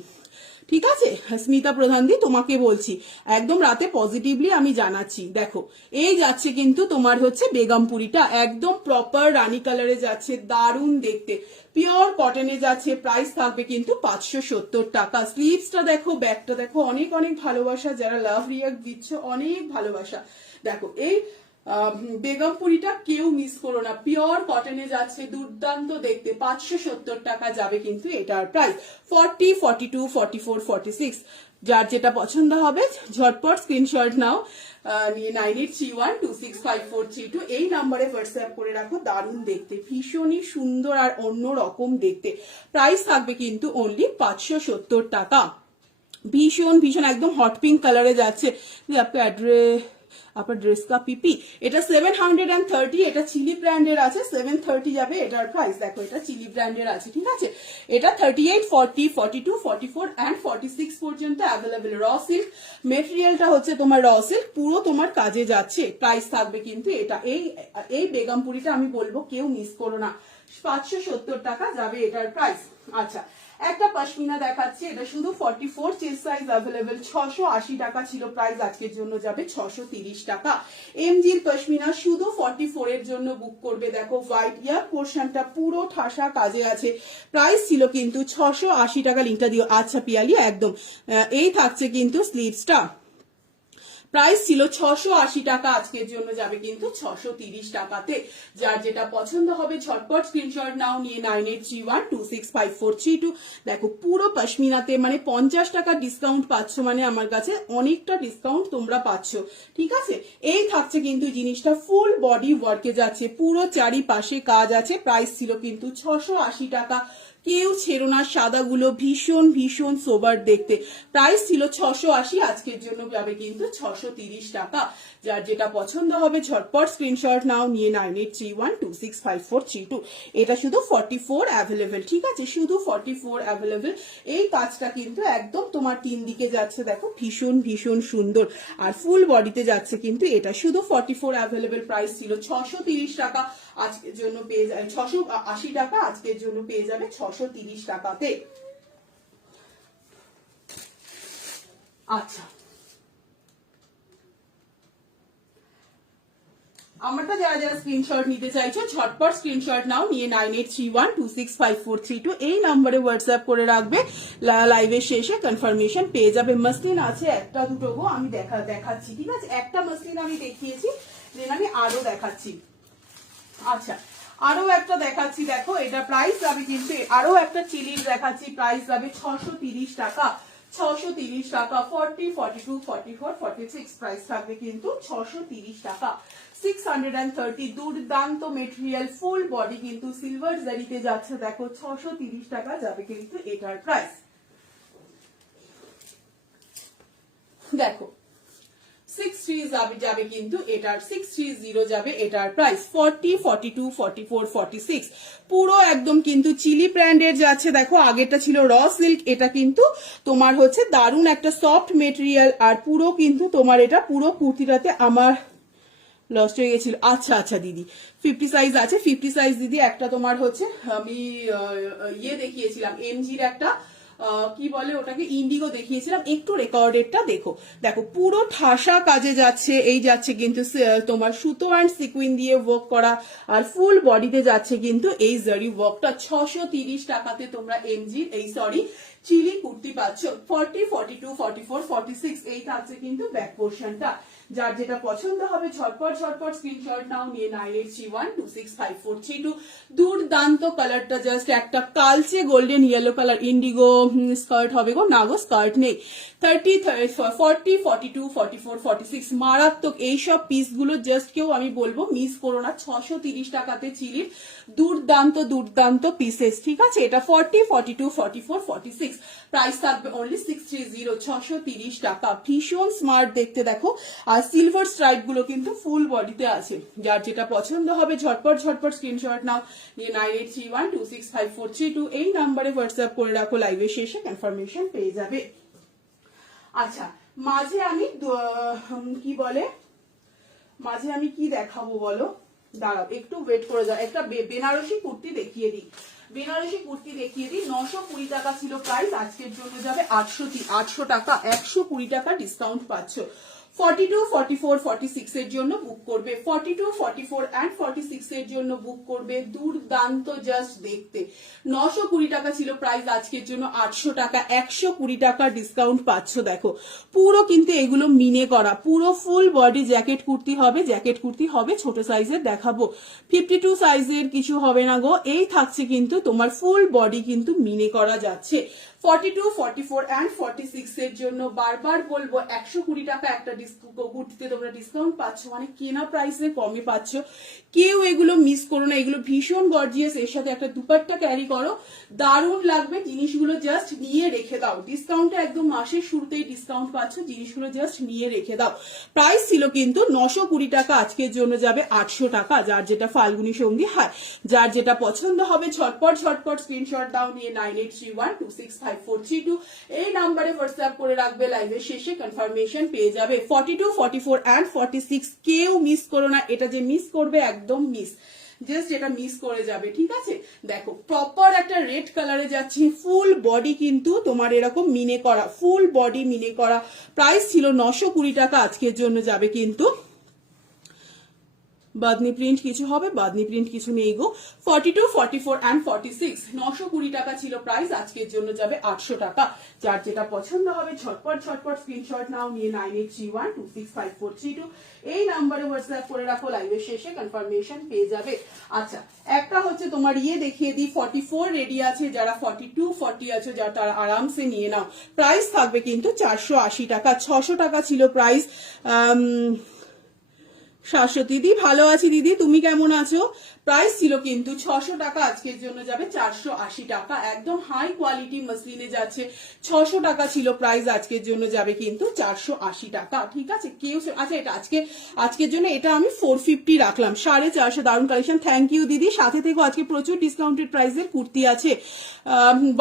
ঠিক আছে স্মিতা প্রধান দি তোমাকে বলছি, একদম রাতে পজিটিভলি আমি জানাচ্ছি। দেখো এই যাচ্ছে কিন্তু তোমার হচ্ছে বেগমপুরিটা, একদম প্রপার রানী কালারে যাচ্ছে, দারুণ দেখতে, পিওর কটনে যাচ্ছে, প্রাইস থাকবে কিন্তু 570 টাকা। স্লিভসটা দেখো, ব্যাকটা দেখো, অনেক অনেক ভালোবাসা, যারা লাভ রিয়াক্ট দিচ্ছ অনেক ভালোবাসা। দেখো এই বেগমপুরিটা কেউ মিস করো না, পিওর কটনে যাচ্ছে, দুর্দান্ত দেখতে, 570 টাকা যাবে কিন্তু এটার প্রাইস। 40, 42, 44, 46 যার যেটা পছন্দ হবে ঝটপট স্ক্রিনশট নাও, নিয়ে 9831265432 এই নাম্বারে হোয়াটসঅ্যাপ করে রাখো। দারুণ দেখতে, ভীষণই সুন্দর আর অন্য রকম দেখতে, প্রাইস থাকবে কিন্তু অনলি 570 টাকা। ভীষণ ভীষণ একদম হট পিঙ্ক কালারে যাচ্ছে। আপনার অ্যাড্রেস আপনার ড্রেস কা পিপি, এটা 730, এটা চিলি ব্র্যান্ডের আছে, 730 যাবে এটার প্রাইস। দেখো এটা চিলি ব্র্যান্ডের আছে, ঠিক আছে, এটা 38, 40, 42, 44 অ্যান্ড 46 পর্যন্ত অ্যাভেলেবেল। র সিল্ক মেটেরিয়ালটা হচ্ছে তোমার র সিল্ক, পুরো তোমার কাজে যাচ্ছে, প্রাইস থাকবে কিন্তু এটা। এই বেগমপুরিটা আমি বলবো কেউ মিস করো না, 570 টাকা যাবে এটার প্রাইস। আচ্ছা একটা পশমিনা দেখাচ্ছি, এটা শুধু 44 চেস্ট সাইজ অ্যাভেলেবেল, 680 টাকা ছিল প্রাইস, আজকের জন্য যাবে 630 টাকা। এমজির পশমিনা শুধু 44 এর জন্য বুক করবে। দেখো হোয়াইট ইয়ার পোর্শনটা পুরো ঠাসা কাজে আছে, প্রাইস ছিল কিন্তু 680 টাকা। লিঙ্কটা দিও। আচ্ছা পিয়ালি একদম এই থাকছে কিন্তু স্লিভসটা, প্রাইস ছিল 680 টাকা, আজকের জন্য যাবে কিন্তু 630 টাকাতে। যার যেটা পছন্দ হবে ঝটপট স্ক্রিনশট নাও, নিয়ে 9831265432। দেখো পুরো পশমিনাতে মানে 50 টাকা ডিসকাউন্ট পাচ্ছ, মানে আমার কাছে অনেকটা ডিসকাউন্ট তোমরা পাচ্ছ, ঠিক আছে। এই থাকছে কিন্তু জিনিসটা ফুল বডি ওয়ার্কে যাচ্ছে, পুরো চারিপাশে কাজ আছে, প্রাইস ছিল কিন্তু 680 টাকা। কেউ ছেড়ো না, সাদাগুলো ভীষণ ভীষণ সোবার দেখতে, প্রাইস ছিল 680, আজকের জন্য যাবে কিন্তু 630 টাকা। যার যেটা পছন্দ হবে ঝটপট স্ক্রিনশট নাও, নিয়ে 9831265432। এটা শুধু 44 অ্যাভেলেবেল, ঠিক আছে, শুধু 44 অ্যাভেলেবেল। এই কাজটা কিন্তু একদম তোমার 3 দিকে যাচ্ছে, দেখো ভীষণ ভীষণ সুন্দর, আর ফুল বডিতে যাচ্ছে কিন্তু এটা শুধু 44 অ্যাভেলেবেল, প্রাইস ছিল 630 টাকা, আজকের জন্য পেয়ে যাবে 680 টাকা, আজকের জন্য পেয়ে যাবে 630 টাকাতে। আচ্ছা আমারটা যারা যারা স্ক্রিনশট নিতে চাইছো ঝটপট স্ক্রিনশট নাও, নিয়ে 9831265432 এই নম্বরে হোয়াটসঅ্যাপ করে রাখবে, লাইভের শেষে কনফার্মেশন পেয়ে যাবে। মসলিন আছে একটা দুটো গো, আমি দেখাচ্ছি, ঠিক আছে, একটা মসলিন আমি দেখিয়েছি, দেন আমি আরো দেখাচ্ছি। আচ্ছা আরো একটা দেখাচ্ছি, দেখো এটা প্রাইস যাবে কিন্তু, আরো একটা চিলির দেখাচ্ছি, প্রাইস যাবে 630 টাকা, 630 টাকা। 40, 42, 44, 46 প্রাইস থাকবে কিন্তু 630 টাকা। 630 দুর্দান্ত মেটেরিয়াল, ফুল বডি কিন্তু সিলভার জারিতে যাচ্ছে, দেখো 630 টাকা যাবে কিন্তু এটার প্রাইস। দেখো 63 যাবে কিন্তু এটার, 630 যাবে এটার প্রাইস। 40, 42, 44, 46 পুরো একদম কিন্তু চিলি ব্র্যান্ডের যাচ্ছে। দেখো আগেরটা ছিল র সিল্ক, এটা কিন্তু তোমার হচ্ছে দারুণ একটা সফট মেটেরিয়াল, আর পুরো কিন্তু তোমার এটা পুরো কুর্তিটাতে আমার লস্ট হয়ে গেছিল। আচ্ছা আচ্ছা দিদি 50 সাইজ আছে, 50 সাইজ দিদি একটা তোমার হচ্ছে আমি ইয়ে দেখিয়েছিলাম, এমজির একটা কি বলে ওটাকে, ইন্ডিগো দেখিয়েছিলাম, একটু রেকর্ডেডটা দেখো। দেখো পুরো ঠাসা কাজে যাচ্ছে, এই যাচ্ছে কিন্তু তোমার সুতো অ্যান্ড সিকুইন দিয়ে ওয়ার্ক করা, আর ফুল বডিতে যাচ্ছে কিন্তু এই জারি ওয়ার্কটা। 630 টাকাতে তোমরা এমজির এই সরি চিলি কুর্তি পাচ্ছ। 40, 42, 44, 46 এই থাকছে কিন্তু ব্যাক পোর্শনটা। যার যেটা পছন্দ হবে ঝটপট ঝটপট স্ক্রিনশট নাও, নিয়ে 9831265432। দুর্দান্ত কালারটা, জাস্ট একটা কালচে golden yellow colour, Indigo skirt হবে গো, না গো স্কার্ট নেই। 30, 40, 42, 44, 46 মারাত্মক এইসব পিসগুলো, জাস্ট কেউ আমি বলবো মিস করো না। 630 টাকাতে চিলির দুর্দান্ত দুর্দান্ত পিসেস, ঠিক আছে। এটা 40, 42, 44, 46 প্রাইস থাকবে অনলি 630, 630 টাকা। ভীষণ স্মার্ট দেখতে দেখো, আর সিলভার স্ট্রাইপ গুলো কিন্তু ফুল বডিতে আছে। যার যেটা পছন্দ হবে ঝটপট ঝটপট স্ক্রিনশট নাও, নিয়ে 9831265432 এই নাম্বারে হোয়াটসঅ্যাপ করে রাখো, লাইভের শেষে কনফার্মেশন পেয়ে যাবে। আচ্ছা মাঝে আমি কি বলে, মাঝে আমি কি দেখাবো বলো, দাঁড়াও একটু ওয়েট করে যাও, একটা বেনারসি কুর্তি দেখিয়ে দিই। বেনারসি কুর্তি দেখিয়ে দিই, 920 টাকা ছিল প্রাইস, আজকের জন্য যাবে 800 টাকা, 120 টাকা ডিসকাউন্ট পাচ্ছ। 42, 44, 46 এর জন্য বুক করবে, 42, 44 and 46 এর জন্য বুক করবে। দুর্দান্ত জাস্ট দেখতে, 920 টাকা ছিল প্রাইস, আজকের জন্য 800 টাকা, 120 টাকা ডিসকাউন্ট পাচ্ছ। দেখো পুরো কিন্তু এগুলো মিনে করা, পুরো ফুল বডি জ্যাকেট কুর্তি হবে, জ্যাকেট কুর্তি হবে, ছোট সাইজের দেখাবো, 52 সাইজের কিছু হবে না গো। এই থাকছে কিন্তু তোমার ফুল বডি কিন্তু মিনে করা যাচ্ছে। 42, 44 and 46 এর জন্য বারবার বলবো 120 টাকা একটা কুর্তিতে তোমরা ডিসকাউন্ট পাচ্ছ, মানে কেনা প্রাইসে কমে পাচ্ছ। কেউ এগুলো মিস করো না, এগুলো ভীষণ গর্জিয়াস, এর সাথে একটা দুপাট্টা ক্যারি করো, দারুণ লাগবে জিনিসগুলো, জাস্ট নিয়ে রেখে দাও। ডিসকাউন্টে একদম মাসের শুরুতেই ডিসকাউন্ট পাচ্ছ, জিনিসগুলো জাস্ট নিয়ে রেখে দাও। প্রাইস ছিল কিন্তু 920 টাকা, আজকের জন্য যাবে 800 টাকা। যার যেটা ফাল্গুনী সঙ্গী হয়, যার যেটা পছন্দ হবে ঝটপট ঝটপট স্ক্রিনশট দাও নিয়ে 9831265432 এই নাম্বারে হোয়াটসঅ্যাপ করে রাখবে, লাইভের শেষে কনফার্মেশন পেয়ে যাবে। 42, 44 and 46 কেউ মিস করো না, এটা যে মিস করবে একদম মিস, জাস্ট এটা মিস করে যাবে, ঠিক আছে। দেখো প্রপার একটা রেড কালারে যাচ্ছে, ফুল বডি কিন্তু তোমার এরকম মিনে করা, ফুল বডি মিনে করা, প্রাইস ছিল 920 টাকা, আজকের জন্য যাবে কিন্তু বাদনি প্রিন্ট কিছু হবে, বাদনি প্রিন্ট কিছু নেই গো। 42, 44 and 46 920 টাকা ছিল প্রাইস, আজকের জন্য যাবে 800 টাকা। যার যেটা পছন্দ হবে ঝটপট ঝটপট স্ক্রিনশট নাও নিয়ে 9831265432 এই নাম্বারে হোয়াটসঅ্যাপ করে রাখো, লাইভের শেষে কনফার্মেশন পেয়ে যাবে। আচ্ছা একটা হচ্ছে তোমার দেখিয়ে দিই, 44 রেডি আছে, যারা 42, 40 আছে যারা তারা আরামসে নিয়ে নাও। প্রাইস থাকবে কিন্তু 480 টাকা, 600 টাকা ছিল প্রাইস। শাশ্বতী দিদি ভালো আছি দিদি, তুমি কেমন আছো? প্রাইস ছিল কিন্তু 600 টাকা, আজকের জন্য যাবে 480 টাকা, একদম হাই কোয়ালিটি মসলিনে যাচ্ছে। 600 টাকা ছিল প্রাইস, আজকের জন্য যাবে কিন্তু 480 টাকা, ঠিক আছে। কেউ আচ্ছা এটা আজকের জন্য এটা আমি 450 রাখলাম, 450, দারুণ কালেকশন, থ্যাংক ইউ দিদি। সাথে থেকে আজকে প্রচুর ডিসকাউন্টেড প্রাইসের কুর্তি আছে,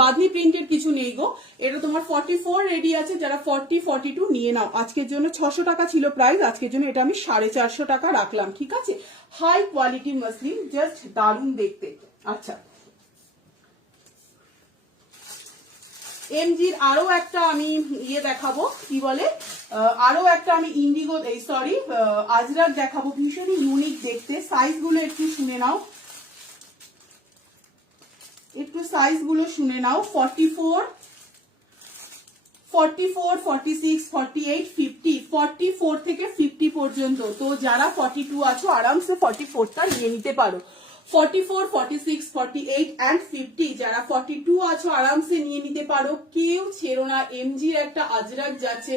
বাদনি প্রিন্টের কিছু নেই গো। এটা তোমার 44 রেডি আছে, যারা 40, 42 নিয়ে নাও। আজকের জন্য 600 টাকা ছিল প্রাইস, আজকের জন্য এটা আমি 450 টাকা রাখলাম, ঠিক আছে। হাই কোয়ালিটি মসলিন, জাস্ট দারুণ দেখতে। আচ্ছা এমজির আরো একটা আমি দেখাবো, কি বলে, আরো একটা আমি ইন্ডিগো সরি আজরাক দেখাবো, ভীষণই ইউনিক দেখতে। সাইজ গুলো একটু শুনে নাও, একটু সাইজ গুলো শুনে নাও। 44, 46, 48, 50, 44 থেকে 50 পর্যন্ত। তো যারা 42 আছো আরামসে 44টা নিয়ে নিতে পারো। 44, 46, 48 and 50 যারা 42 আছো আরামসে নিয়ে নিতে পারো, কেউ ছেড়ো না। এমজি একটা আজরাক যাচ্ছে,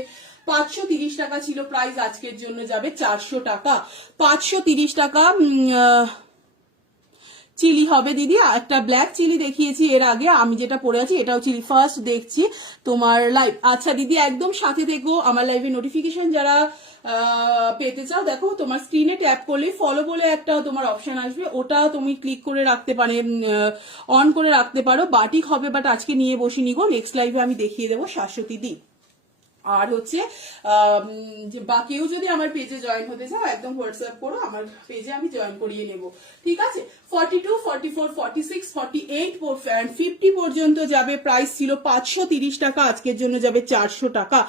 530 টাকা ছিল প্রাইস, আজকের জন্য যাবে 400 টাকা, 530 টাকা। চিলি হবে দিদি, একটা ব্ল্যাক চিলি দেখিয়েছি এর আগে, আমি যেটা পরে আছি এটাও চিলি, ফার্স্ট দেখছি তোমার লাইভ। আচ্ছা দিদি একদম সাথে থেকো, আমার লাইভে নোটিফিকেশন যারা পেতে চাও, দেখো তোমার স্ক্রিনে ট্যাপ করলে ফলো বলে একটা তোমার অপশন আসবে, ওটা তুমি ক্লিক করে রাখতে পারে, অন করে রাখতে পারো। বাটিক হবে, বাট আজকে নিয়ে বসিনি গো, নেক্সট লাইভে আমি দেখিয়ে দেবো শাশ্বতী দি। আর হচ্ছে বা কেউ যদি আমার পেজে জয়েন হতে চাও একদম হোয়াটসঅ্যাপ করো, আমার পেজে আমি জয়েন করিয়ে নেব, ঠিক আছে। 42, 44, 46, 48 and 50 পর্যন্ত যাবে, প্রাইস ছিল 530 টাকা, আজকের জন্য যাবে 400 টাকা।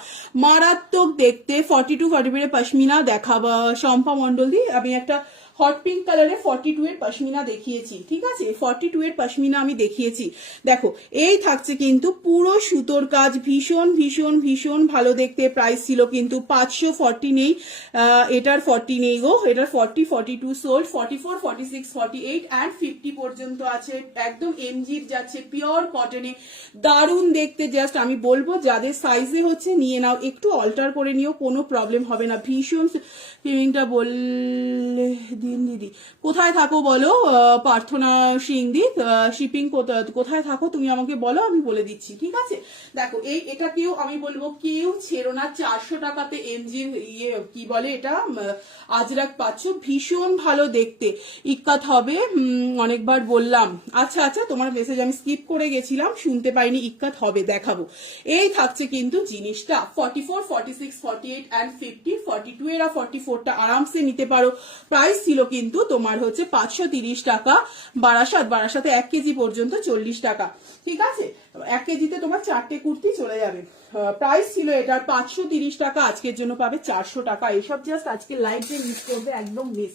মারাত্মক দেখতে 42, 44 এর পশমিনা দেখাবা শম্পা মন্ডল দি, আমি একটা হট পিঙ্ক কালারে 42 এর পশমিনা দেখিয়েছি, ঠিক আছে। 42 এর পশমিনা আমি দেখিয়েছি, দেখো এই থাকছে কিন্তু পুরো সুতোর কাজ, ভীষণ ভীষণ ভীষণ ভালো দেখতে। প্রাইস ছিল কিন্তু 540 নেই, এটার 40 নেই গো, এটার 40, 42 সোল্ড। 44, 46, 48 and 50 পর্যন্ত আছে, একদম এমজির যাচ্ছে, পিওর কটনে, দারুণ দেখতে। জাস্ট আমি বলবো যাদের সাইজে হচ্ছে নিয়ে নাও, একটু অল্টার করে নিও, কোনো প্রবলেম হবে না। ভীষণ ফিলিংটা বললে দিন দিদি, কোথায় থাকো বলো প্রার্থনা সিং দি, শিপিং কোথায় থাকো তুমি আমাকে বলো, আমি বলে দিচ্ছি, ঠিক আছে। দেখো এটা কেউ আমি বলবো কেউ ছেড়ো না, 400 টাকাতে এমজির কি বলে এটা আজরাক পাচ্ছ, ভীষণ ভালো দেখতে। ইক্কাত হবে, অনেকবার বললাম। আচ্ছা আচ্ছা তোমার মেসেজ আমি স্কিপ করে গেছিলাম, শুনতে পাইনি। ইক্কাত হবে, দেখাবো। এই থাকছে কিন্তু জিনিসটা 44, 46, 48 and 50, 42 এরা 44টা আরামসে নিতে পারো। প্রাইস ছিল কিন্তু তোমার হচ্ছে 530 টাকা, বারাসাতে 1 কেজি পর্যন্ত 40 টাকা, ঠিক আছে। 1 কেজিতে তোমার 4টে কুর্তি চলে যাবে। প্রাইস ছিল এটার 530 টাকা, আজকের জন্য পাবে 400 টাকা। এইসব জাস্ট আজকে লাইভ যে মিস করবে, একদম মিস,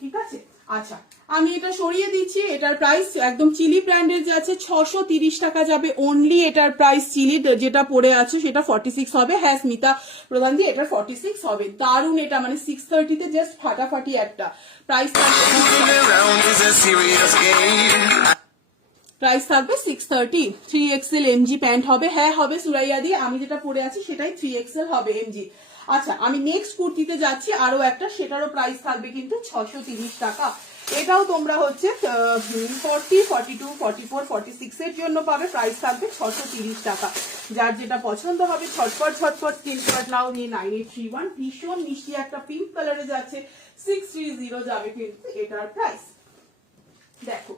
ঠিক আছে। আচ্ছা, আমি এটা সরিয়ে দিচ্ছি। এটার প্রাইস একদম চিলি ব্র্যান্ডের যে আছে 630 টাকা যাবে অনলি। এটার প্রাইস চিলি যেটা পড়ে আছে সেটা 46 হবে। হ্যাঁ স্মিতা প্রধান জি, এটার 46 হবে। দারুন, এটা মানে 630 তে জাস্ট ফাটাফাটি একটা প্রাইস থাকবে 630। 3XL এমজি প্যান্ট হবে, হ্যাঁ হবে সুরাইয়া দিয়ে, আমি যেটা পরে আছি সেটাই 3XL হবে এমজি। আচ্ছা, আমি নেক্সট কুর্তিতে যাচ্ছি, আরো একটা, সেটারও প্রাইস থাকবে কিন্তু 630 টাকা। এটাও তোমরা হচ্ছে 40, 42, 44, 46 এর জন্য পাবে। প্রাইস থাকবে 630 টাকা। যার যেটা পছন্দ হবে ঝটপট স্ক্রিনশট নাও, নিয়ে 9831। ভীষণ মিষ্টি একটা পিঙ্ক কালারে যাচ্ছে, 630 যাবে কিন্তু এটার প্রাইস। দেখো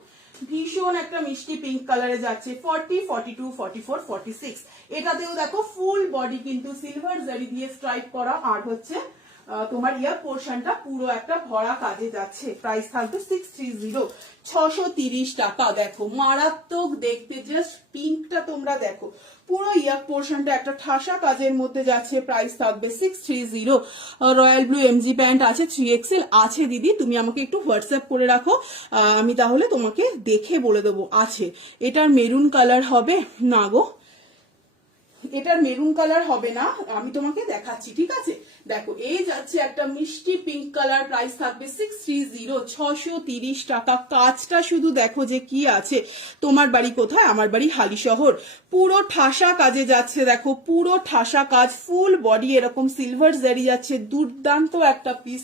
ভীষণ একটা মিষ্টি পিঙ্ক কালারে যাচ্ছে, 40, 42, 44, 46। এটাতেও দেখো ফুল বডি কিন্তু সিলভার জারি দিয়ে স্ট্রাইপ করা, আর হচ্ছে তোমার ইয়ার পোর্শনটা পুরো একটা ভরা কাজে যাচ্ছে। প্রাইস থাকবে 630, 630 টাকা। দেখো মারাত্মক দেখতে, জাস্ট পিঙ্কটা তোমরা দেখো, পুরো ইয়ার পোর্শনটা একটা ঠাসা কাজের মধ্যে যাচ্ছে। প্রাইস থাকবে 630। রয়্যাল ব্লু এমজি প্যান্ট আছে, 3XL আছে। দিদি তুমি আমাকে একটু হোয়াটসঅ্যাপ করে রাখো, আমি তাহলে তোমাকে দেখে বলে দেবো। আছে, এটার মেরুন কালার হবে না গো, এটার মেরুন কালার হবে না, আমি তোমাকে দেখাচ্ছি, ঠিক আছে। দেখো এই যাচ্ছে একটা মিষ্টি পিঙ্ক কালার, প্রাইস থাকবে 630, 630 টাকা। কাজটা শুধু দেখো যে কি আছে। তোমার বাড়ি কোথায়? আমার বাড়ি হালিশহর। পুরো ঠাসা কাজে যাচ্ছে, দেখো পুরো ঠাসা কাজ, ফুল বডি এরকম সিলভার জারি যাচ্ছে, দুর্দান্ত একটা পিস,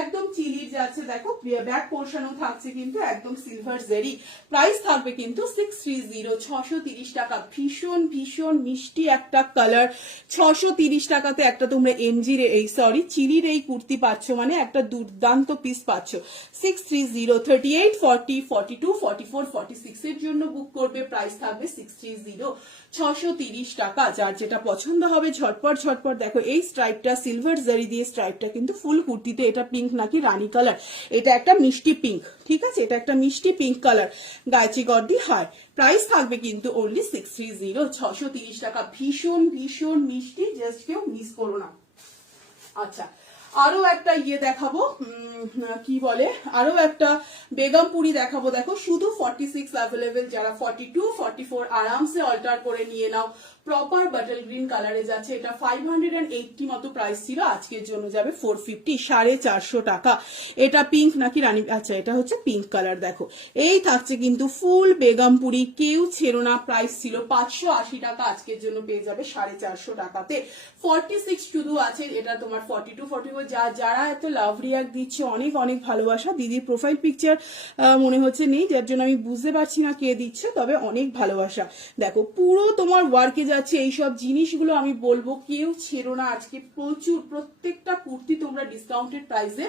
একদম চিলির যাচ্ছে। দেখো ব্যাক পোর্শনও থাকছে কিন্তু একদম সিলভার জারি। প্রাইস থাকবে কিন্তু 630, 630 টাকা। ভীষণ ভীষণ মিষ্টি একটা কালার, 630 টাকাতে একটা তোমরা এমজির এই সরি চিলির এই কুর্তি পাচ্ছ, মানে একটা দুর্দান্ত পিস পাচ্ছ। 630, 38, 40, 42, 44, 46 এর জন্য বুক করবে। প্রাইস থাকবে 630, 630 টাকা। যার যেটা পছন্দ হবে ঝটপট দেখো এই স্ট্রাইপটা সিলভার জারি দিয়ে স্ট্রাইপটা কিন্তু ফুল কুর্তিতে। এটা পিঙ্ক নাকি রানী কালার? এটা একটা মিষ্টি পিঙ্ক, ঠিক আছে, এটা একটা মিষ্টি পিঙ্ক কালার, গায়চি গর্দি হার। প্রাইস থাকবে কিন্তু অনলি 630, 630 টাকা। ভীষণ ভীষণ মিষ্টি, জাস্ট কেউ মিস করো না। আচ্ছা, আরো একটা ইয়ে দেখাবো, কি বলে, আরো একটা বেগমপুরি দেখাবো। দেখো শুধু 46 অ্যাভেলেবেল, যারা 42, 44 আরামসে অল্টার করে নিয়ে নাও। প্রপার বাটল গ্রিন কালারে যাচ্ছে, এটা 580 মতো প্রাইস ছিল, আজকের জন্য যাবে 450, 450 টাকা। এটা পিঙ্ক নাকি রানী? আচ্ছা, এটা হচ্ছে পিঙ্ক কালার। দেখো এই থাকছে কিন্তু ফুল বেগমপুরি, কেউ ছেড়ো না। প্রাইস ছিল 580 টাকা, আজকের জন্য পেয়ে যাবে 450 টাকাতে। 46 শুধু আছে, এটা তোমার 42, 44। যারা এত লাভ রিয়াক্ট দিচ্ছে, অনেক অনেক ভালোবাসা। দিদির প্রোফাইল পিকচার মনে হচ্ছে নেই, যার জন্য আমি বুঝতে পারছি না কে দিচ্ছে, তবে অনেক ভালোবাসা। দেখো পুরো তোমার ওয়ার্কে যাচ্ছে, এইসব জিনিসগুলো আমি বলবো কেউ ছেড়ো না। আজকে প্রচুর, প্রত্যেকটা কুর্তি তোমরা ডিসকাউন্টেড প্রাইসে,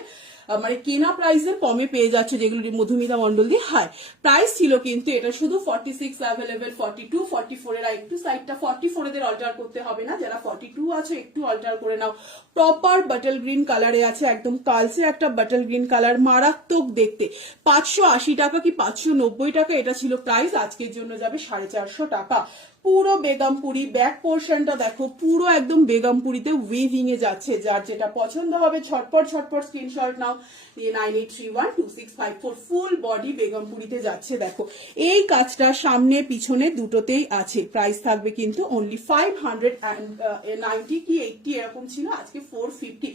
মানে কেনা প্রাইসের কমে পেয়ে যাচ্ছে, যেগুলো মধুমিতা মন্ডল দিয়ে। হ্যাঁ প্রাইস ছিল কিন্তু এটা শুধু 46 অ্যাভেলেবেল। 42, 44 এর একটু সাইডটা 44 এদের অল্টার করতে হবে না, যারা 42 আছে একটু অল্টার করে নাও। প্রপার বাটল গ্রিন কালারে আছে, একদম কালসে একটা বাটল গ্রিন কালার, মারাত্মক দেখতে। 580 টাকা কি 590 টাকা এটা ছিল প্রাইস, আজকের জন্য যাবে 450 টাকা। পুরো বেগমপুরি, ব্যাক পোর্শনটা দেখো পুরো একদম বেগমপুরিতে উইভিং এ যাচ্ছে। যার যেটা পছন্দ হবে ঝটপট স্ক্রিনশট নাও, 98312654। ফুল বডি বেগমপুরিতে যাচ্ছে। দেখো এই কাজটা সামনে পিছনে দুটোতেই আছে। প্রাইস থাকবে কিন্তু অনলি 590 কি 80 এরকম ছিল, আজকে 450,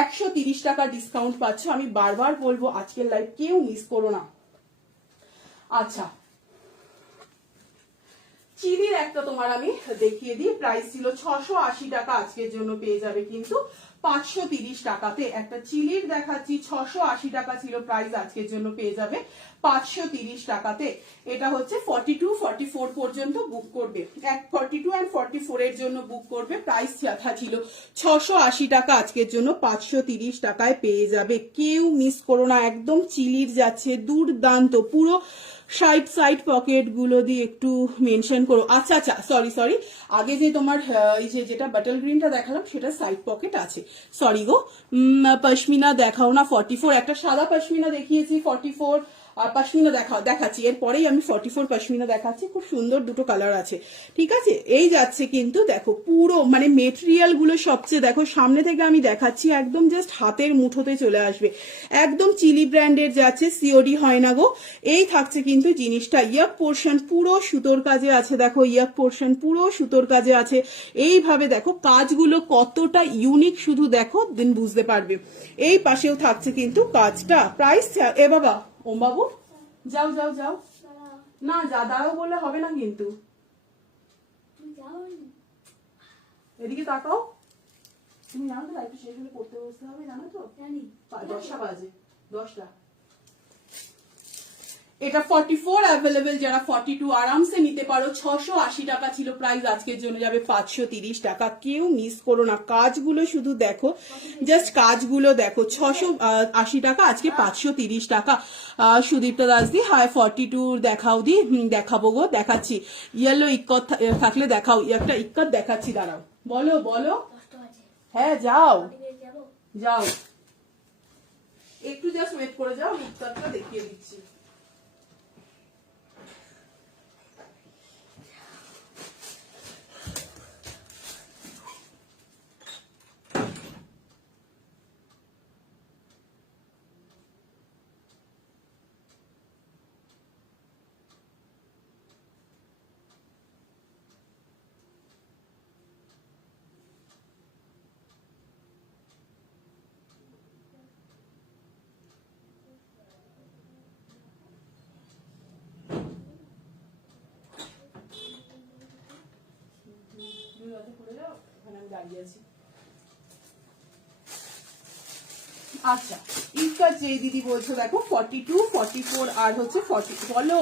130 টাকা ডিসকাউন্ট পাচ্ছ। আমি বারবার বলবো আজকের লাইভ কেউ মিস করো না। আচ্ছা, চিলির একটা তোমার আমি দেখিয়ে দিই, প্রাইস ছিল 680 টাকা, আজকের জন্য পেয়ে যাবে কিন্তু 530 টাকাতে। একটা চিলির দেখাচ্ছি, 680 টাকা ছিল প্রাইস, আজকের জন্য পেয়ে যাবে 530 টাকাতে। এটা হচ্ছে 42, 44 পর্যন্ত বুক করবে, 42 and 44 এর জন্য বুক করবে। প্রাইস ছিল 680 টাকা, আজকের জন্য 530 টাকায় পেয়ে যাবে। কেউ মিস করো না, একদম চিলির যাচ্ছে, দুর্দান্ত। পুরো সাইড পকেট গুলো দিয়ে একটু মেনশন করো। আচ্ছা সরি, আগে যে তোমার এই যে যেটা বাটল গ্রিনটা দেখালাম সেটা সাইড পকেট আছে, সরি গো, পশমিনা দেখাও না 44, একটা সাদা পশমিনা দেখিয়েছি 44, আর পশমিনা দেখাচ্ছি এরপরেই আমি 44 পশমিনা দেখাচ্ছি, খুব সুন্দর দুটো কালার আছে, ঠিক আছে। এই যাচ্ছে কিন্তু দেখো পুরো মানে মেটেরিয়াল গুলো সবচেয়ে দেখো সামনে থেকে আমি দেখাচ্ছি, একদম জাস্ট হাতের মুঠোতে চলে আসবে, একদম চিলি ব্র্যান্ডের যাচ্ছে, সিওডি হয় না গো। এই থাকছে কিন্তু জিনিসটা, ইয়াক পোর্শন পুরো সুতোর কাজে আছে, দেখো ইয়াক পোর্শন পুরো সুতোর কাজে আছে, এইভাবে দেখো কাজগুলো কতটা ইউনিক শুধু দেখো দিন বুঝতে পারবে। এই পাশেও থাকছে কিন্তু কাজটা, প্রাইস এ বাবা ওম বাবু যাও যাও যাও, না যা দাঁড়াও বললে হবে না কিন্তু, এদিকে তাকাও, তুমি জানো তো লাইফে শেষ হলে পড়তে বসতে হবে, জানো তো? জানি, 10টা বাজে, 10টা। এটা 44 অ্যাভেলেবেল, যারা 42 আরামসে নিতে পারো। 680 টাকা ছিল প্রাইস, আজকের জন্য যাবে 530 টাকা। কেউ মিস করো না, কাজগুলো শুধু দেখো, জাস্ট কাজগুলো দেখো, 680 টাকা, আজকে 530 টাকা। সুদীপ্তা দাস দি হাই 42 দেখাও দি, দেখাবো গো, দেখাচ্ছি। ইয়েলো ইক্কত থাকলে দেখাও, একটা ইক্কত দেখাচ্ছি, দাঁড়াও, বলো বলো। হ্যাঁ যাও যাও, একটু জাস্ট ওয়েট করে যাও, ইক্কতটা দেখিয়ে দিচ্ছি। আচ্ছা, ইস্কার যে দিদি বলছো দেখো 42, 44 আর হচ্ছে 40, বলো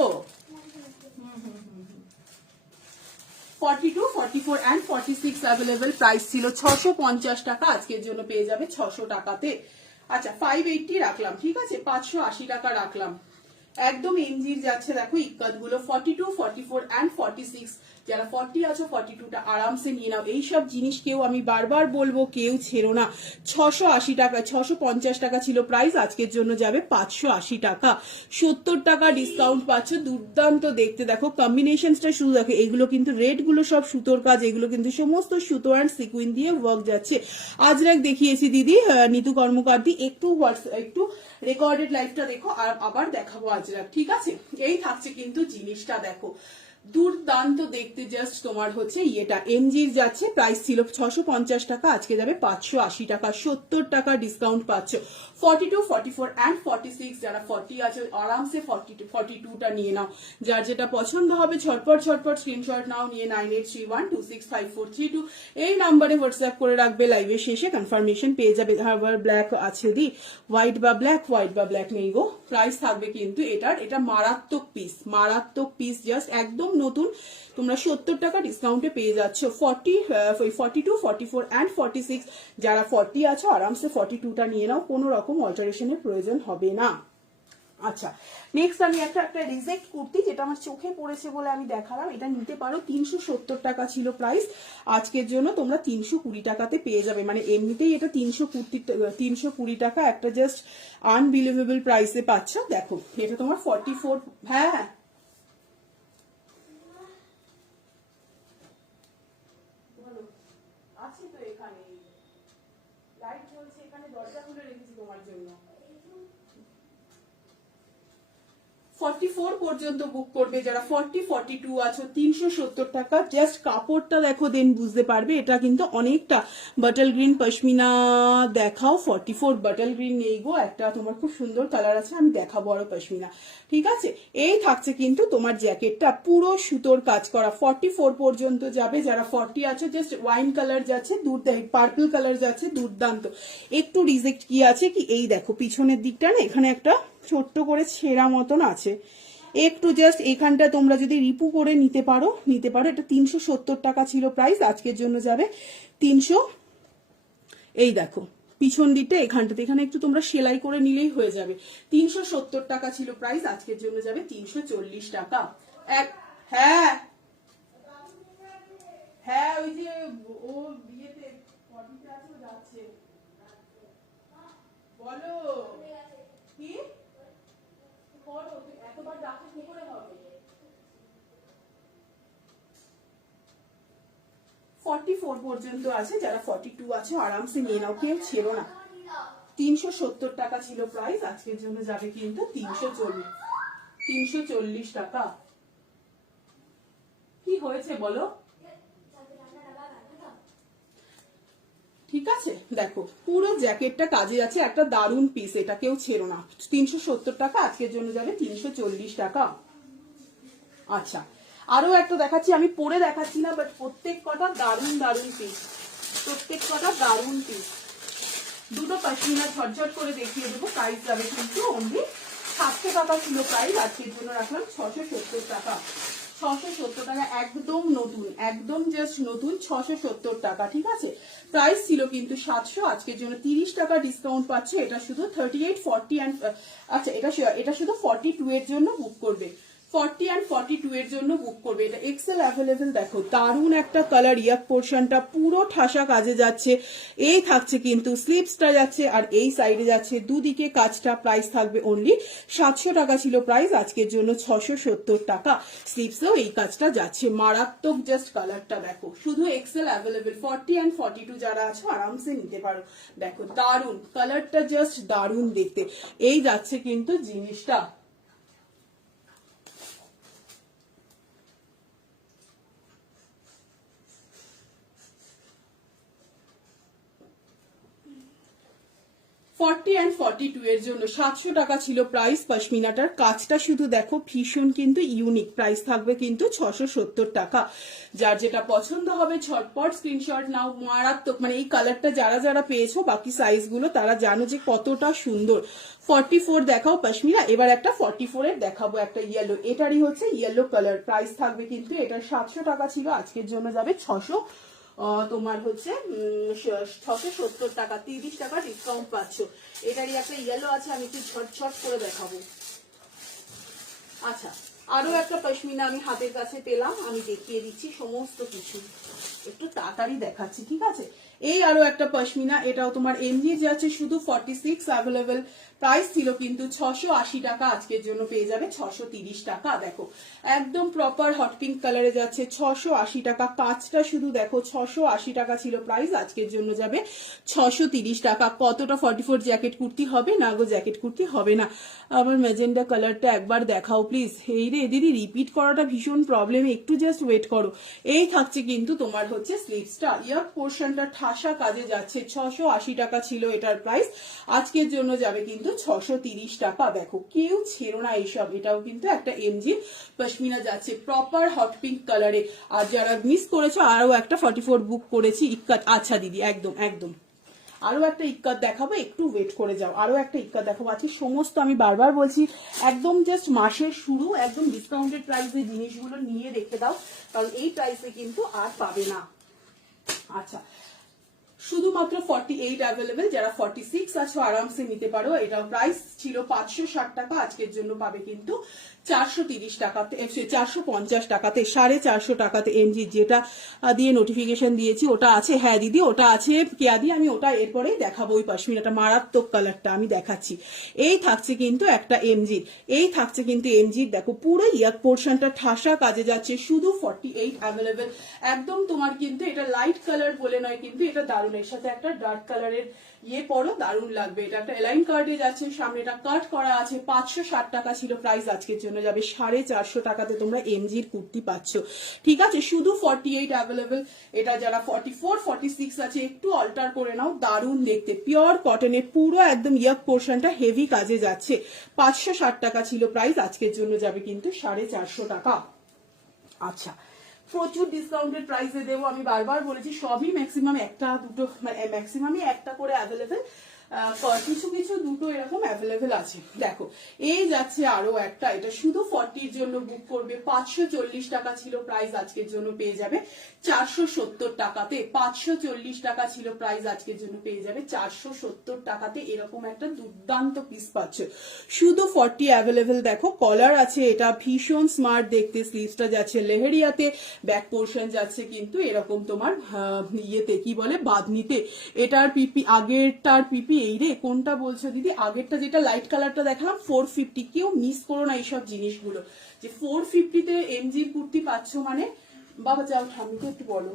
42, 44 and 46 অ্যাভেলেবেল, প্রাইস ছিল 650 টাকা, আজকের জন্য পেয়ে যাবে 600 টাকাতে। আচ্ছা 580 রাখলাম, ঠিক আছে, 580 টাকা রাখলাম, একদম এমজির যাচ্ছে দেখো ইক্কাত গুলো 42, 44 and 46, যারা 40 আছো 42টা আরামসে নিয়ে নাও। এইসব জিনিস কেউ, আমি বারবার বলবো, কেউ ছেড়ো না। 680 টাকা, 650 টাকা ছিল প্রাইস, আজকের জন্য যাবে 580 টাকা, 70 টাকা ডিসকাউন্ট পাচ্ছ, দুর্দান্ত দেখতে। দেখো কম্বিনেশনসটা শুধু দেখো, এগুলো কিন্তু রেড গুলো সব সুতোর কাজ, এগুলো কিন্তু সমস্ত সুতো অ্যান্ড সিকুইন দিয়ে ওয়ার্ক যাচ্ছে। আজরাক দেখিয়েছি দিদি, নিতু কর্মকার দি, একটু একটু রেকর্ডেড লাইভটা দেখো, আর আবার দেখাবো আজরাক, ঠিক আছে। এই থাকছে কিন্তু জিনিসটা দেখো, দুর্দান্ত দেখতে, জাস্ট তোমার হচ্ছে ইয়েটা এমজির যাচ্ছে, প্রাইস ছিল 650 টাকা, আজকে যাবে 580 টাকা, 70 টাকা ডিসকাউন্ট পাচ্ছ। 42, 44 and 46, যারা 40 আছে আরামসে 42টা নিয়ে নাও, যার যেটা পছন্দ হবে ঝটপট ঝটপট স্ক্রিনশট নাও, নিয়ে 9831265432 এই নাম্বারে হোয়াটসঅ্যাপ করে রাখবে, লাইভের শেষে কনফার্মেশন পেয়ে যাবে। আবার ব্ল্যাক আছে দি, হোয়াইট বা ব্ল্যাক নেই গো, প্রাইস থাকবে কিন্তু এটার, এটা মারাত্মক পিস, মারাত্মক পিস, জাস্ট একদম নতুন, তোমরা 70 টাকা ডিসকাউন্টে পেয়ে যাচ্ছ। 42, 44 and 46, যারা 40 আছো আরামসে 42টা নিয়ে নাও, কোনো রকম অল্টারেশনের প্রয়োজন হবে না। আচ্ছা নেক্সট আমি একটা রিজেক্ট কুর্তি, যেটা আমার চোখে পড়েছে বলে আমি দেখালাম, এটা নিতে পারো, 370 টাকা ছিল প্রাইস, আজকের জন্য তোমরা 320 টাকাতে পেয়ে যাবে, মানে এমনিতেই এটা 320 টাকা, একটা জাস্ট আনবিলিভেবল প্রাইসে পাচ্ছ। দেখো এটা তোমার 44, হ্যাঁ আছে তো, এখানে লাইট জ্বলছে, এখানে দরজা খুলে রেখেছি তোমার জন্য। 44 পর্যন্ত বুক করবে, যারা 40, 42 আছো 370 টাকা, জাস্ট কাপড়টা দেখো দেন বুঝতে পারবে, এটা কিন্তু অনেকটা বাটল গ্রিন পশমিনা দেখাও। 44 বাটল গ্রিন নেই গো, একটা তোমার খুব সুন্দর কালার আছে, আমি দেখাবো আরো পশমিনা, ঠিক আছে। এই থাকছে কিন্তু তোমার জ্যাকেটটা পুরো সুতোর কাজ করা, 44 পর্যন্ত যাবে, যারা 40 আছে জাস্ট ওয়াইন কালার যাচ্ছে, পার্পল কালার যাচ্ছে, দুর্দান্ত। একটু রিজেক্ট কি আছে কি, এই দেখো পিছনের দিকটা না, এখানে একটা ছোট্ট করে ছেঁড়া মতন আছে, একটু জাস্ট এখানটা তোমরা যদি রিপু করে নিতে পারো। এটা 370 টাকা ছিল প্রাইস, আজকের জন্য যাবে 300। এই দেখো পিছন দিকটা এখানটাতে, এখানে একটু তোমরা সেলাই করে নিলেই হয়ে যাবে। 370 টাকা ছিল প্রাইস, আজকের জন্য যাবে 340 টাকা। হ্যাঁ হ্যাঁ, ওই যে ও বিয়েতে যাচ্ছে, বলো কি করো, এতবার ডাকলে কি করে হবে? 44 পর্যন্ত আছে, যারা 42 আছে আরামসে নিয়ে নাও, কেউ ছেড়ো না। 370 টাকা ছিল প্রাইস, আজকের জন্য যাবে কিন্তু 340 টাকা। কি হয়েছে বলো? ঠিক আছে, দেখো পুরো জ্যাকেটটা কাজে আছে, একটা দারুন পিস, এটা কেউ ছেড়ো না। 370 টাকা, আজকের জন্য যাবে 340 টাকা। আচ্ছা, আরো একটা দেখাচ্ছি, আমি পরে দেখাচ্ছি না, বাট প্রত্যেক কটা দারুন দারুন পিস, প্রত্যেক কটা দারুন পিস। দুটো পশমিনা ঝটঝট করে দেখিয়ে দেবো। প্রাইস যাবে কিন্তু অনলি 700 টাকা ছিল প্রাইস, আজকের জন্য রাখলাম 670 টাকা। 670 টাকা, একদম নতুন, একদম জাস্ট নতুন, 670 টাকা। ঠিক আছে, প্রাইস ছিল কিন্তু 700, আজকের জন্য 30 টাকা ডিসকাউন্ট পাচ্ছে। এটা শুধু 38, 40 অ্যান্ড আচ্ছা এটা শুধু 42 এর জন্য বুক করবে, 40 অ্যান্ড 42 এর জন্য বুক করবে। এটা এক্সেল অ্যাভেলেবেল। দেখো দারুন একটা কালার, ইয়াক পোর্শনটা পুরো ঠাসা কাজে যাচ্ছে। এই থাকছে কিন্তু স্লিপসটা যাচ্ছে, আর এই সাইডে যাচ্ছে দুদিকে কাজটা। প্রাইস থাকবে অনলি 700 টাকা ছিল প্রাইস, আজকের জন্য 670 টাকা। স্লিপসেও এই কাজটা যাচ্ছে, মারাত্মক জাস্ট কালারটা দেখো, শুধু এক্সেল অ্যাভেলেবেল। 40 অ্যান্ড 42 যারা আছো আরামসে নিতে পারো। দেখো দারুন কালারটা, জাস্ট দারুন দেখতে। এই যাচ্ছে কিন্তু জিনিসটা। ফর্টি অ্যান্ড 42 এর জন্য 700 টাকা ছিল প্রাইস। পশমিনাটার কাজটা শুধু দেখো, ভীষণ কিন্তু ইউনিক। প্রাইস থাকবে কিন্তু 670 টাকা। যার যেটা পছন্দ হবে ঝটপট স্ক্রিনশট নাও, মারাত্মক। মানে এই কালারটা যারা যারা পেয়েছো বাকি সাইজ গুলো তারা জানো যে কতটা সুন্দর। 44 দেখাও পশমিনা, এবার একটা 44 এর দেখাবো, একটা ইয়েলো, এটারই হচ্ছে ইয়েলো কালার। প্রাইস থাকবে কিন্তু এটা 700 টাকা ছিল, আজকের জন্য যাবে 600, তোমার হচ্ছে 670 টাকা, 30 টাকা ডিসকাউন্ট পাচ্ছ। এটারই একটা ইয়েলো আছে, আমি একটু ঝটঝট করে দেখাবো। আচ্ছা, আরো একটা পশমিনা আমি হাতের কাছে পেলাম, আমি দেখিয়ে দিচ্ছি সমস্ত কিছু, একটু তাড়াতাড়ি দেখাচ্ছি। ঠিক আছে, এই আরো একটা পশমিনা, এটাও তোমার এমজি যাচ্ছে শুধু 46 অ্যাভেলেবেল। প্রাইস ছিল কিন্তু 680 টাকা, আজকের জন্য পেয়ে যাবে 630 টাকা। দেখো একদম প্রপার হট পিঙ্ক কালারে যাচ্ছে, 680 টাকা। কাজটা শুধু দেখো, 680 টাকা ছিল প্রাইস, আজকের জন্য যাবে 630 টাকা। কতটা 44 জ্যাকেট কুর্তি হবে না গো? জ্যাকেট কুর্তি হবে না। আবার ম্যাজেন্ডা কালারটা একবার দেখাও প্লিজ। এই রে দিদি, রিপিট করাটা ভীষণ প্রবলেম, একটু জাস্ট ওয়েট করো। এই থাকছে কিন্তু তোমার হচ্ছে স্লিভসটা, ইয়ার পোর্শনটা ঠাসা কাজে যাচ্ছে। 680 টাকা ছিল এটার প্রাইস, আজকের জন্য যাবে কিন্তু 630 টাকা। দেখো কেউ ছেড়ো না এইসব, এটাও কিন্তু একটা এমজি পশমিনা যাচ্ছে প্রপার হট পিঙ্ক কালারে। আর যারা মিস করেছো, আরো একটা 44 বুক করেছি ইক্কাত। আচ্ছা দিদি, একদম একদম, আরো একটা ইক্কাত দেখাবো, একটু ওয়েট করে যাও। আরো একটা ইক্কাত দেখাবো, আজকে সমস্ত আমি বারবার বলছি একদম জাস্ট মাসের শুরু, একদম ডিসকাউন্টেড প্রাইসে জিনিসগুলো নিয়ে রেখে দাও, কারণ এই প্রাইসে কিন্তু আর পাবে না। আচ্ছা, শুধুমাত্র 48 অ্যাভেলেবেল, যারা 46 আছো আরামসে নিতে পারো। এটা প্রাইস ছিল 560 টাকা, আজকের জন্য পাবে কিন্তু 430 টাকাতে, 450 টাকাতে, 450 টাকাতে। এমজি যেটা দিয়ে নোটিফিকেশন দিয়েছি ওটা আছে। হ্যাঁ দিদি, ওটা আছে কেয়াদি, আমি ওটা এরপরেই দেখাবো। ওই পশমিনাটা মারাত্মক কালারটা আমি দেখাচ্ছি। এই থাকছে কিন্তু একটা এমজির, এই থাকছে কিন্তু এমজির। দেখো পুরো ইয়াক পোর্শনটা ঠাসা কাজে যাচ্ছে, শুধু 48 অ্যাভেলেবেল। একদম তোমার কিন্তু এটা লাইট কালার বলে নয়, কিন্তু এটা দারুণ। এর সাথে একটা ডার্ক কালারের ইয়ে পরো, দারুণ লাগবে। এটা একটা এলাইন কার্ডে যাচ্ছে, সামনে এটা কাট করা আছে। 560 টাকা ছিল প্রাইস, আজকের জন্য যাবে 450 টাকাতে। তোমরা এমজির কুর্তি পাচ্ছ। ঠিক আছে, শুধু 48 অ্যাভেলেবেল। এটা যারা 44, 46 আছে একটু অল্টার করে নাও, দারুণ দেখতে। পিওর কটনের, পুরো একদম ইয়াক পোর্শনটা হেভি কাজে যাচ্ছে। 560 টাকা ছিল প্রাইস, আজকের জন্য যাবে কিন্তু 450 টাকা। আচ্ছা, প্রচুর ডিসকাউন্টেড প্রাইসে দেবো, আমি বারবার বলেছি। সবই ম্যাক্সিমাম একটা দুটো, ম্যাক্সিমামই একটা করে অ্যাভেলেবেল, কিছু কিছু দুটো এরকম অ্যাভেলেবেল আছে। দেখো এই যাচ্ছে আরো একটা, এটা শুধু 40 জন্য বুক করবে। 540 টাকা ছিল প্রাইস, আজকের জন্য পেয়ে যাবে 470 টাকাতে। 540 টাকা ছিল প্রাইস, আজকের জন্য পেয়ে যাবে 470 টাকাতে। এরকম একটা দুর্দান্ত পিস পাচ্ছে, শুধু 40 অ্যাভেলেবেল। দেখো কলার আছে, এটা ভীষণ স্মার্ট দেখতে। স্লিভসটা যাচ্ছে লেহেরিয়াতে, ব্যাক পোর্শন যাচ্ছে কিন্তু এরকম তোমার ইয়েতে কি বলে বাঁধনিতে। এটার পিপি, আগেরটার পিপি এই রে, কোনটা বলছো দিদি? আগেরটা যেটা লাইট কালারটা দেখালাম 450, কেউ মিস করো না এইসব জিনিসগুলো, যে 450-তে এমজির কুর্তি পাচ্ছ মানে। বাবা যাও ঠাম্মিকে একটু বলো।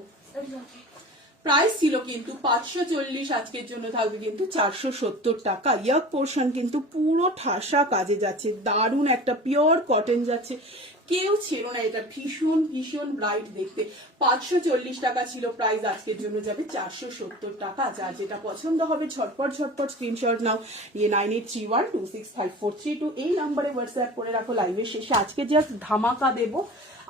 প্রাইস ছিল কিন্তু 540, আজকের জন্য থাকবে কিন্তু 470 টাকা। ইয়াক পোর্শন কিন্তু পুরো ঠাসা কাজে যাচ্ছে, দারুণ একটা পিওর কটন যাচ্ছে, কেউ ছেড়ো না, এটা ভীষণ ভীষণ ব্রাইট দেখতে। 540 টাকা ছিল প্রাইস, আজকের জন্য যাবে 470 টাকা। যার যেটা পছন্দ হবে ঝটপট ঝটপট স্ক্রিনশট নাও, নিয়ে 9831265432 এই নাম্বারে হোয়াটসঅ্যাপ করে রাখো। লাইভের শেষে আজকে জাস্ট ধামাকা দেবো,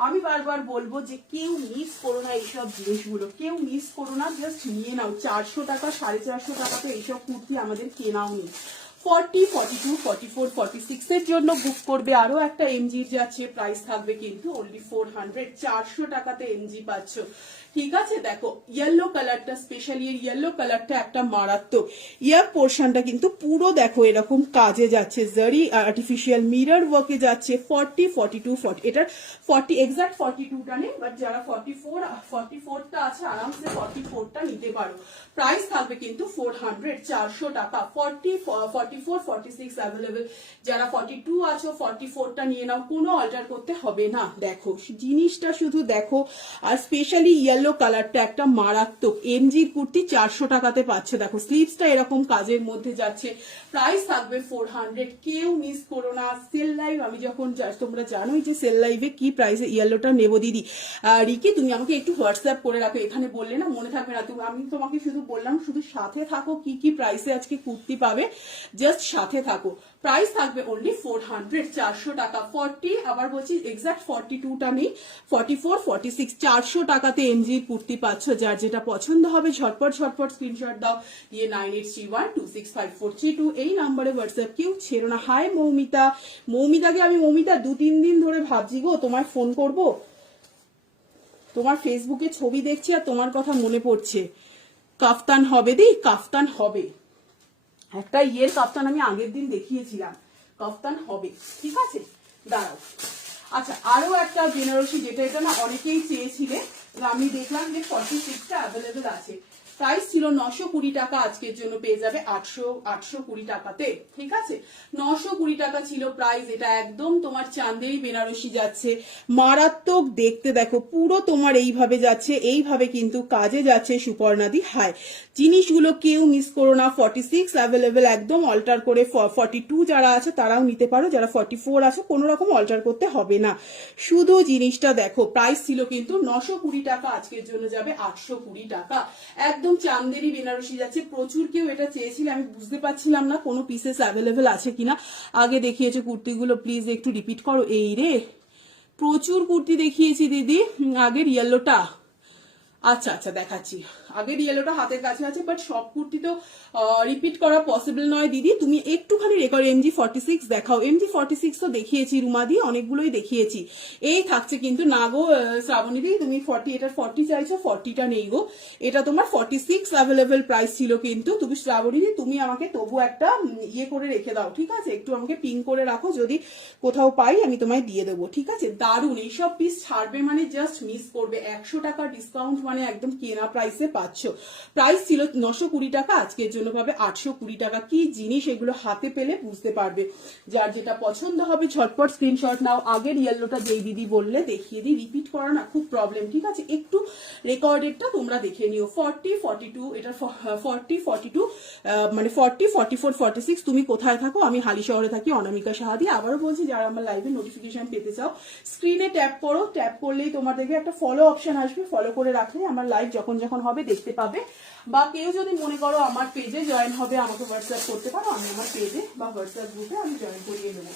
আমি বারবার বলবো যে কেউ মিস করো না এইসব জিনিসগুলো, কেউ মিস করো না, জাস্ট নিয়ে নাও। 400 টাকা 450 টাকাতে এইসব কুর্তি আমাদের কেনাও নেই। 40, 42, 44, 46 এর জন্য বুক করবে। আরো একটা এমজি যাচ্ছে, প্রাইস থাকবে কিন্তু অনলি 400, 400 টাকাতে এমজি পাচ্ছ। ঠিক আছে, দেখো ইয়েলো কালারটা, স্পেশালি ইয়েলো কালারটা একটা মারাত্মক। ইয়ার পোর্শনটা কিন্তু পুরো দেখো এরকম কাজে যাচ্ছে, জারি আর্টিফিশিয়াল মিরর ওয়ার্কে যাচ্ছে। 40, 42, 40, এটার 40 এক্সাক্ট 42টা নেই, বাট যারা 44টা আছে আরামসে 44টা নিতে পারো। প্রাইস থাকবে কিন্তু 400, 400 টাকা। 40, 44, 46 অ্যাভেলেবেল। যারা 42 আছো 44টা নিয়ে নাও, কোনো অল্টার করতে হবে না। দেখো জিনিসটা শুধু দেখো, আর স্পেশালি ইয়েলো কালারটা একটা মারাত্মক এমজির কুর্তি 400 টাকাতে পাচ্ছ। দেখো স্লিভসটা এরকম কাজের মধ্যে যাচ্ছে, প্রাইস থাকবে 400, কেউ মিস করো না। সেল লাইভ আমি যখন, তোমরা জানোই যে সেল লাইভে কি প্রাইসে ইয়েলোটা নেবো দিদি। রিকি তুমি আমাকে একটু হোয়াটসঅ্যাপ করে রাখো, এখানে বললে না মনে থাকবে না। তুমি, আমি তোমাকে শুধু বললাম, শুধু সাথে থাকো, কি কি প্রাইসে আজকে কুর্তি পাবে, জাস্ট সাথে থাকো। প্রাইস থাকবে অনলি 400, 400 টাকা। 40, আবার বলছি এক্সাক্ট 42টা নেই, 44, 46, 400 টাকাতে এমজির কুর্তি পাচ্ছ। যার যেটা পছন্দ হবে ঝটপট ঝটপট স্ক্রিনশট দাও, দিয়ে 9831265432 এই নাম্বারে হোয়াটসঅ্যাপ, কেউ ছেড়ো না। হাই মৌমিতা, মৌমিতাকে আমি 2-3 দিন ধরে ভাবছি গো তোমায় ফোন করব, তোমার ফেসবুকে ছবি দেখছি আর তোমার কথা মনে পড়ছে। কাফতান হবে দি, কাফতান হবে, একটা ইয়ের কাফতান আমি আগের দিন দেখিয়েছিলাম, কাফতান হবে, ঠিক আছে দাঁড়াও। আচ্ছা আরো একটা বেনারসি, যেটা এটা না অনেকেই চেয়েছিলে, আমি দেখলাম যে 46টা অ্যাভেলেবেল আছে। প্রাইস ছিল 920 টাকা, আজকের জন্য পেয়ে যাবে 820 টাকাতে। ঠিক আছে, 920 টাকা ছিল প্রাইস। এটা একদম তোমার চাঁদেই বেনারসি যাচ্ছে, মারাত্মক দেখতে। দেখো পুরো তোমার এইভাবে যাচ্ছে, এইভাবে কিন্তু কাজে যাচ্ছে সুপর্ণাদি। হাই, জিনিসগুলো কেউ মিস করো না। 46 অ্যাভেলেবেল, একদম অল্টার করে। 42 যারা আছে তারাও নিতে পারো, যারা 44 আছে কোনো রকম অল্টার করতে হবে না। শুধু জিনিসটা দেখো, প্রাইস ছিল কিন্তু 920 টাকা, আজকের জন্য যাবে 820 টাকা। একদম চান্দেরি বেনারসি যাচ্ছে, প্রচুর কেউ এটা চেয়েছিল, আমি বুঝতে পারছিলাম না কোনো পিসেস অ্যাভেলেবেল আছে কিনা। আগে দেখিয়েছে কুর্তিগুলো, প্লিজ একটু রিপিট করো। এই রে, প্রচুর কুর্তি দেখিয়েছি দিদি, আগের ইয়েলোটা, আচ্ছা আচ্ছা দেখাচ্ছি, আগের ইয়েলোটা হাতের কাছে আছে, বাট সব কুর্তি তো রিপিট করা পসিবল নয় দিদি। তুমি একটুখানি রেকর্ড MG 46 দেখাও। MG 46 তো দেখিয়েছি রুমাদি, অনেকগুলোই দেখিয়েছি। এই থাকছে কিন্তু না গো শ্রাবণী দিদি, তুমি 40, এটার 40 চাইছো, 40টা নেই গো, এটা তোমার 46 অ্যাভেলেবেল প্রাইস ছিল কিন্তু। তুমি শ্রাবণী দিদি তুমি আমাকে তবু একটা ইয়ে করে রেখে দাও, ঠিক আছে, একটু আমাকে পিন করে রাখো, যদি কোথাও পাই আমি তোমায় দিয়ে দেবো, ঠিক আছে। দারুণ, এইসব পিস ছাড়বে মানে জাস্ট মিস করবে। 100 টাকা ডিসকাউন্ট মানে একদম কেনা প্রাইসে পাচ্ছ। প্রাইস ছিল 920 টাকা, আজকের জন্য পাবে 820 টাকা। কি জিনিস এগুলো, হাতে পেলে বুঝতে পারবে। যার যেটা পছন্দ হবে ঝটপট স্ক্রিনশট নাও। আগের ইয়েলোটা যেই দিদি বললে দেখিয়ে দিই, রিপিট করা না খুব প্রবলেম, ঠিক আছে, একটু রেকর্ডেডটা তোমরা দেখে নিও। 40, 42, এটা 40, 42 মানে 40, 44, 46 তুমি কোথায় থাকো? আমি হালি শহরে থাকি, অনামিকা সাহাদি। আবারও বলছি, যারা আমার লাইভে নোটিফিকেশন পেতে চাও স্ক্রিনে ট্যাপ করো, ট্যাপ করলেই তোমার দেখে একটা ফলো অপশন আসবে, ফলো করে রাখলে আমার লাইভ যখন যখন হবে দেখতে পাবে। বা কেউ যদি মনে করো আমার পেজে জয়েন হবে, আমাকে হোয়াটসঅ্যাপ করতে পারো, আমি আমার পেজে বা হোয়াটসঅ্যাপ গ্রুপে আমি জয়েন করিয়ে নেবো।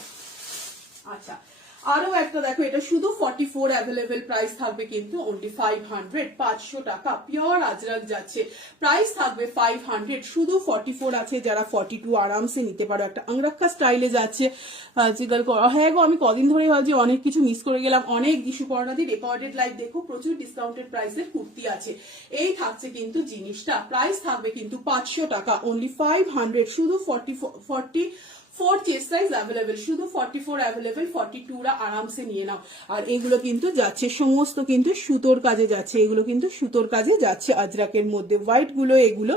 আচ্ছা আরো একটা দেখো, এটা শুধু 44 অ্যাভেলেবেল, প্রাইস থাকবে কিন্তু অনলি 500, 500 টাকা। পিওর আজরাক যাচ্ছে, প্রাইস থাকবে 500, শুধু 44 আছে, যারা 42 আরামসে নিতে পারো। একটা আংরাক্ষা স্টাইলে যাচ্ছে। হ্যাঁ গো, আমি কদিন ধরে ভাবছি অনেক কিছু মিস করে গেলাম। অনেক সুপর্ণাদি রেকর্ডেড লাইভ দেখো, প্রচুর ডিসকাউন্টেড প্রাইসের কুর্তি আছে। এই থাকছে কিন্তু জিনিসটা, প্রাইস থাকবে কিন্তু 500 টাকা, অনলি 500, শুধু 40, 4 চেস্ট সাইজ অ্যাভেলেবেল, শুধু 44 অ্যাভেলেবেল, 42 রা আরামসে নিয়ে নাও। আর এগুলো কিন্তু যাচ্ছে সমস্ত কিন্তু সুতোর কাজে যাচ্ছে, এগুলো কিন্তু সুতোর কাজে যাচ্ছে আজরাকের মধ্যে। হোয়াইট গুলো এগুলো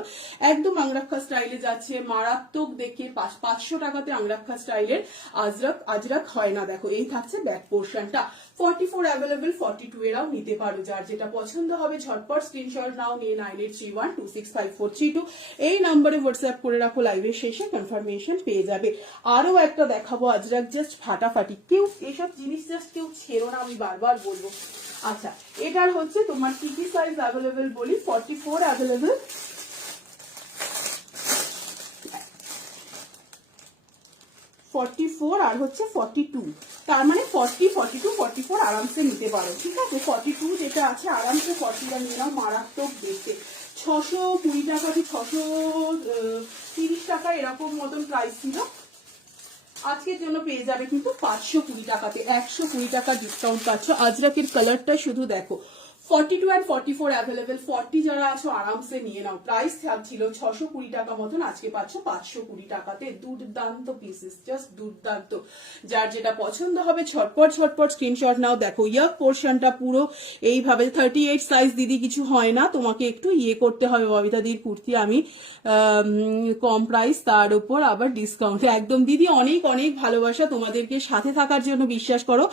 একদম আংরাক্ষা স্টাইলে যাচ্ছে, মারাত্মক দেখে 500 টাকাতে আংরাক্ষা স্টাইলের আজরাক হয় না। দেখো এই থাকছে ব্যাক পোর্শনটা, 44 অ্যাভেলেবেল, 42 এরাও নিতে পারো। যার যেটা পছন্দ হবে ঝটপট স্ক্রিনশট নাও, নিয়ে 9831265432 এই নম্বরে হোয়াটসঅ্যাপ করে রাখো, লাইভের শেষে কনফার্মেশন পেয়ে যাবে। আরো একটা দেখাবো আজরাক, জাস্ট ফাটাফাটি, কেউ এসব জিনিস জাস্ট কেউ ছেড়ো না, আমি বারবার বলবো। আচ্ছা, এটার হচ্ছে তোমার কি কি সাইজ অ্যাভেলেবেল বলি, 44 অ্যাভেলেবেল, 44 আর হচ্ছে 42, তার মানে 40, 42, 44 আরামসে নিতে পারো। ঠিক আছে, 42 যেটা আছে আরামসে 40 নিয়ে নাও, মারাত্মক দেখতে। 620 টাকা কি 630 টাকা এরকম মতন প্রাইস ছিল, আজকের জন্য পেয়ে যাবে কিন্তু 520 টাকাতে, 120 টাকা ডিসকাউন্ট পাচ্ছ। আজরাকের কালারটা শুধু দেখো, 42 and 44 অ্যাভেলেবেল, 40 যারা আছো আরামসে নিয়ে নাও। প্রাইস ছিল 620 টাকা মতন, আজকে পাচ্ছ 520 টাকাতে। দুর্দান্ত পিসেস, জাস্ট দুর্দান্ত। যার যেটা পছন্দ হবে ঝটপট স্ক্রিনশট নাও। দেখো ইয়াক পোর্শনটা পুরো এইভাবে 38 সাইজ দিদি কিছু হয় না, তোমাকে একটু ইয়ে করতে হবে। ববিতা দিদির কুর্তি আমি কম প্রাইস, তার উপর আবার ডিসকাউন্ট একদম। দিদি অনেক অনেক ভালোবাসা তোমাদেরকে, সাথে থাকার জন্য বিশ্বাস করো।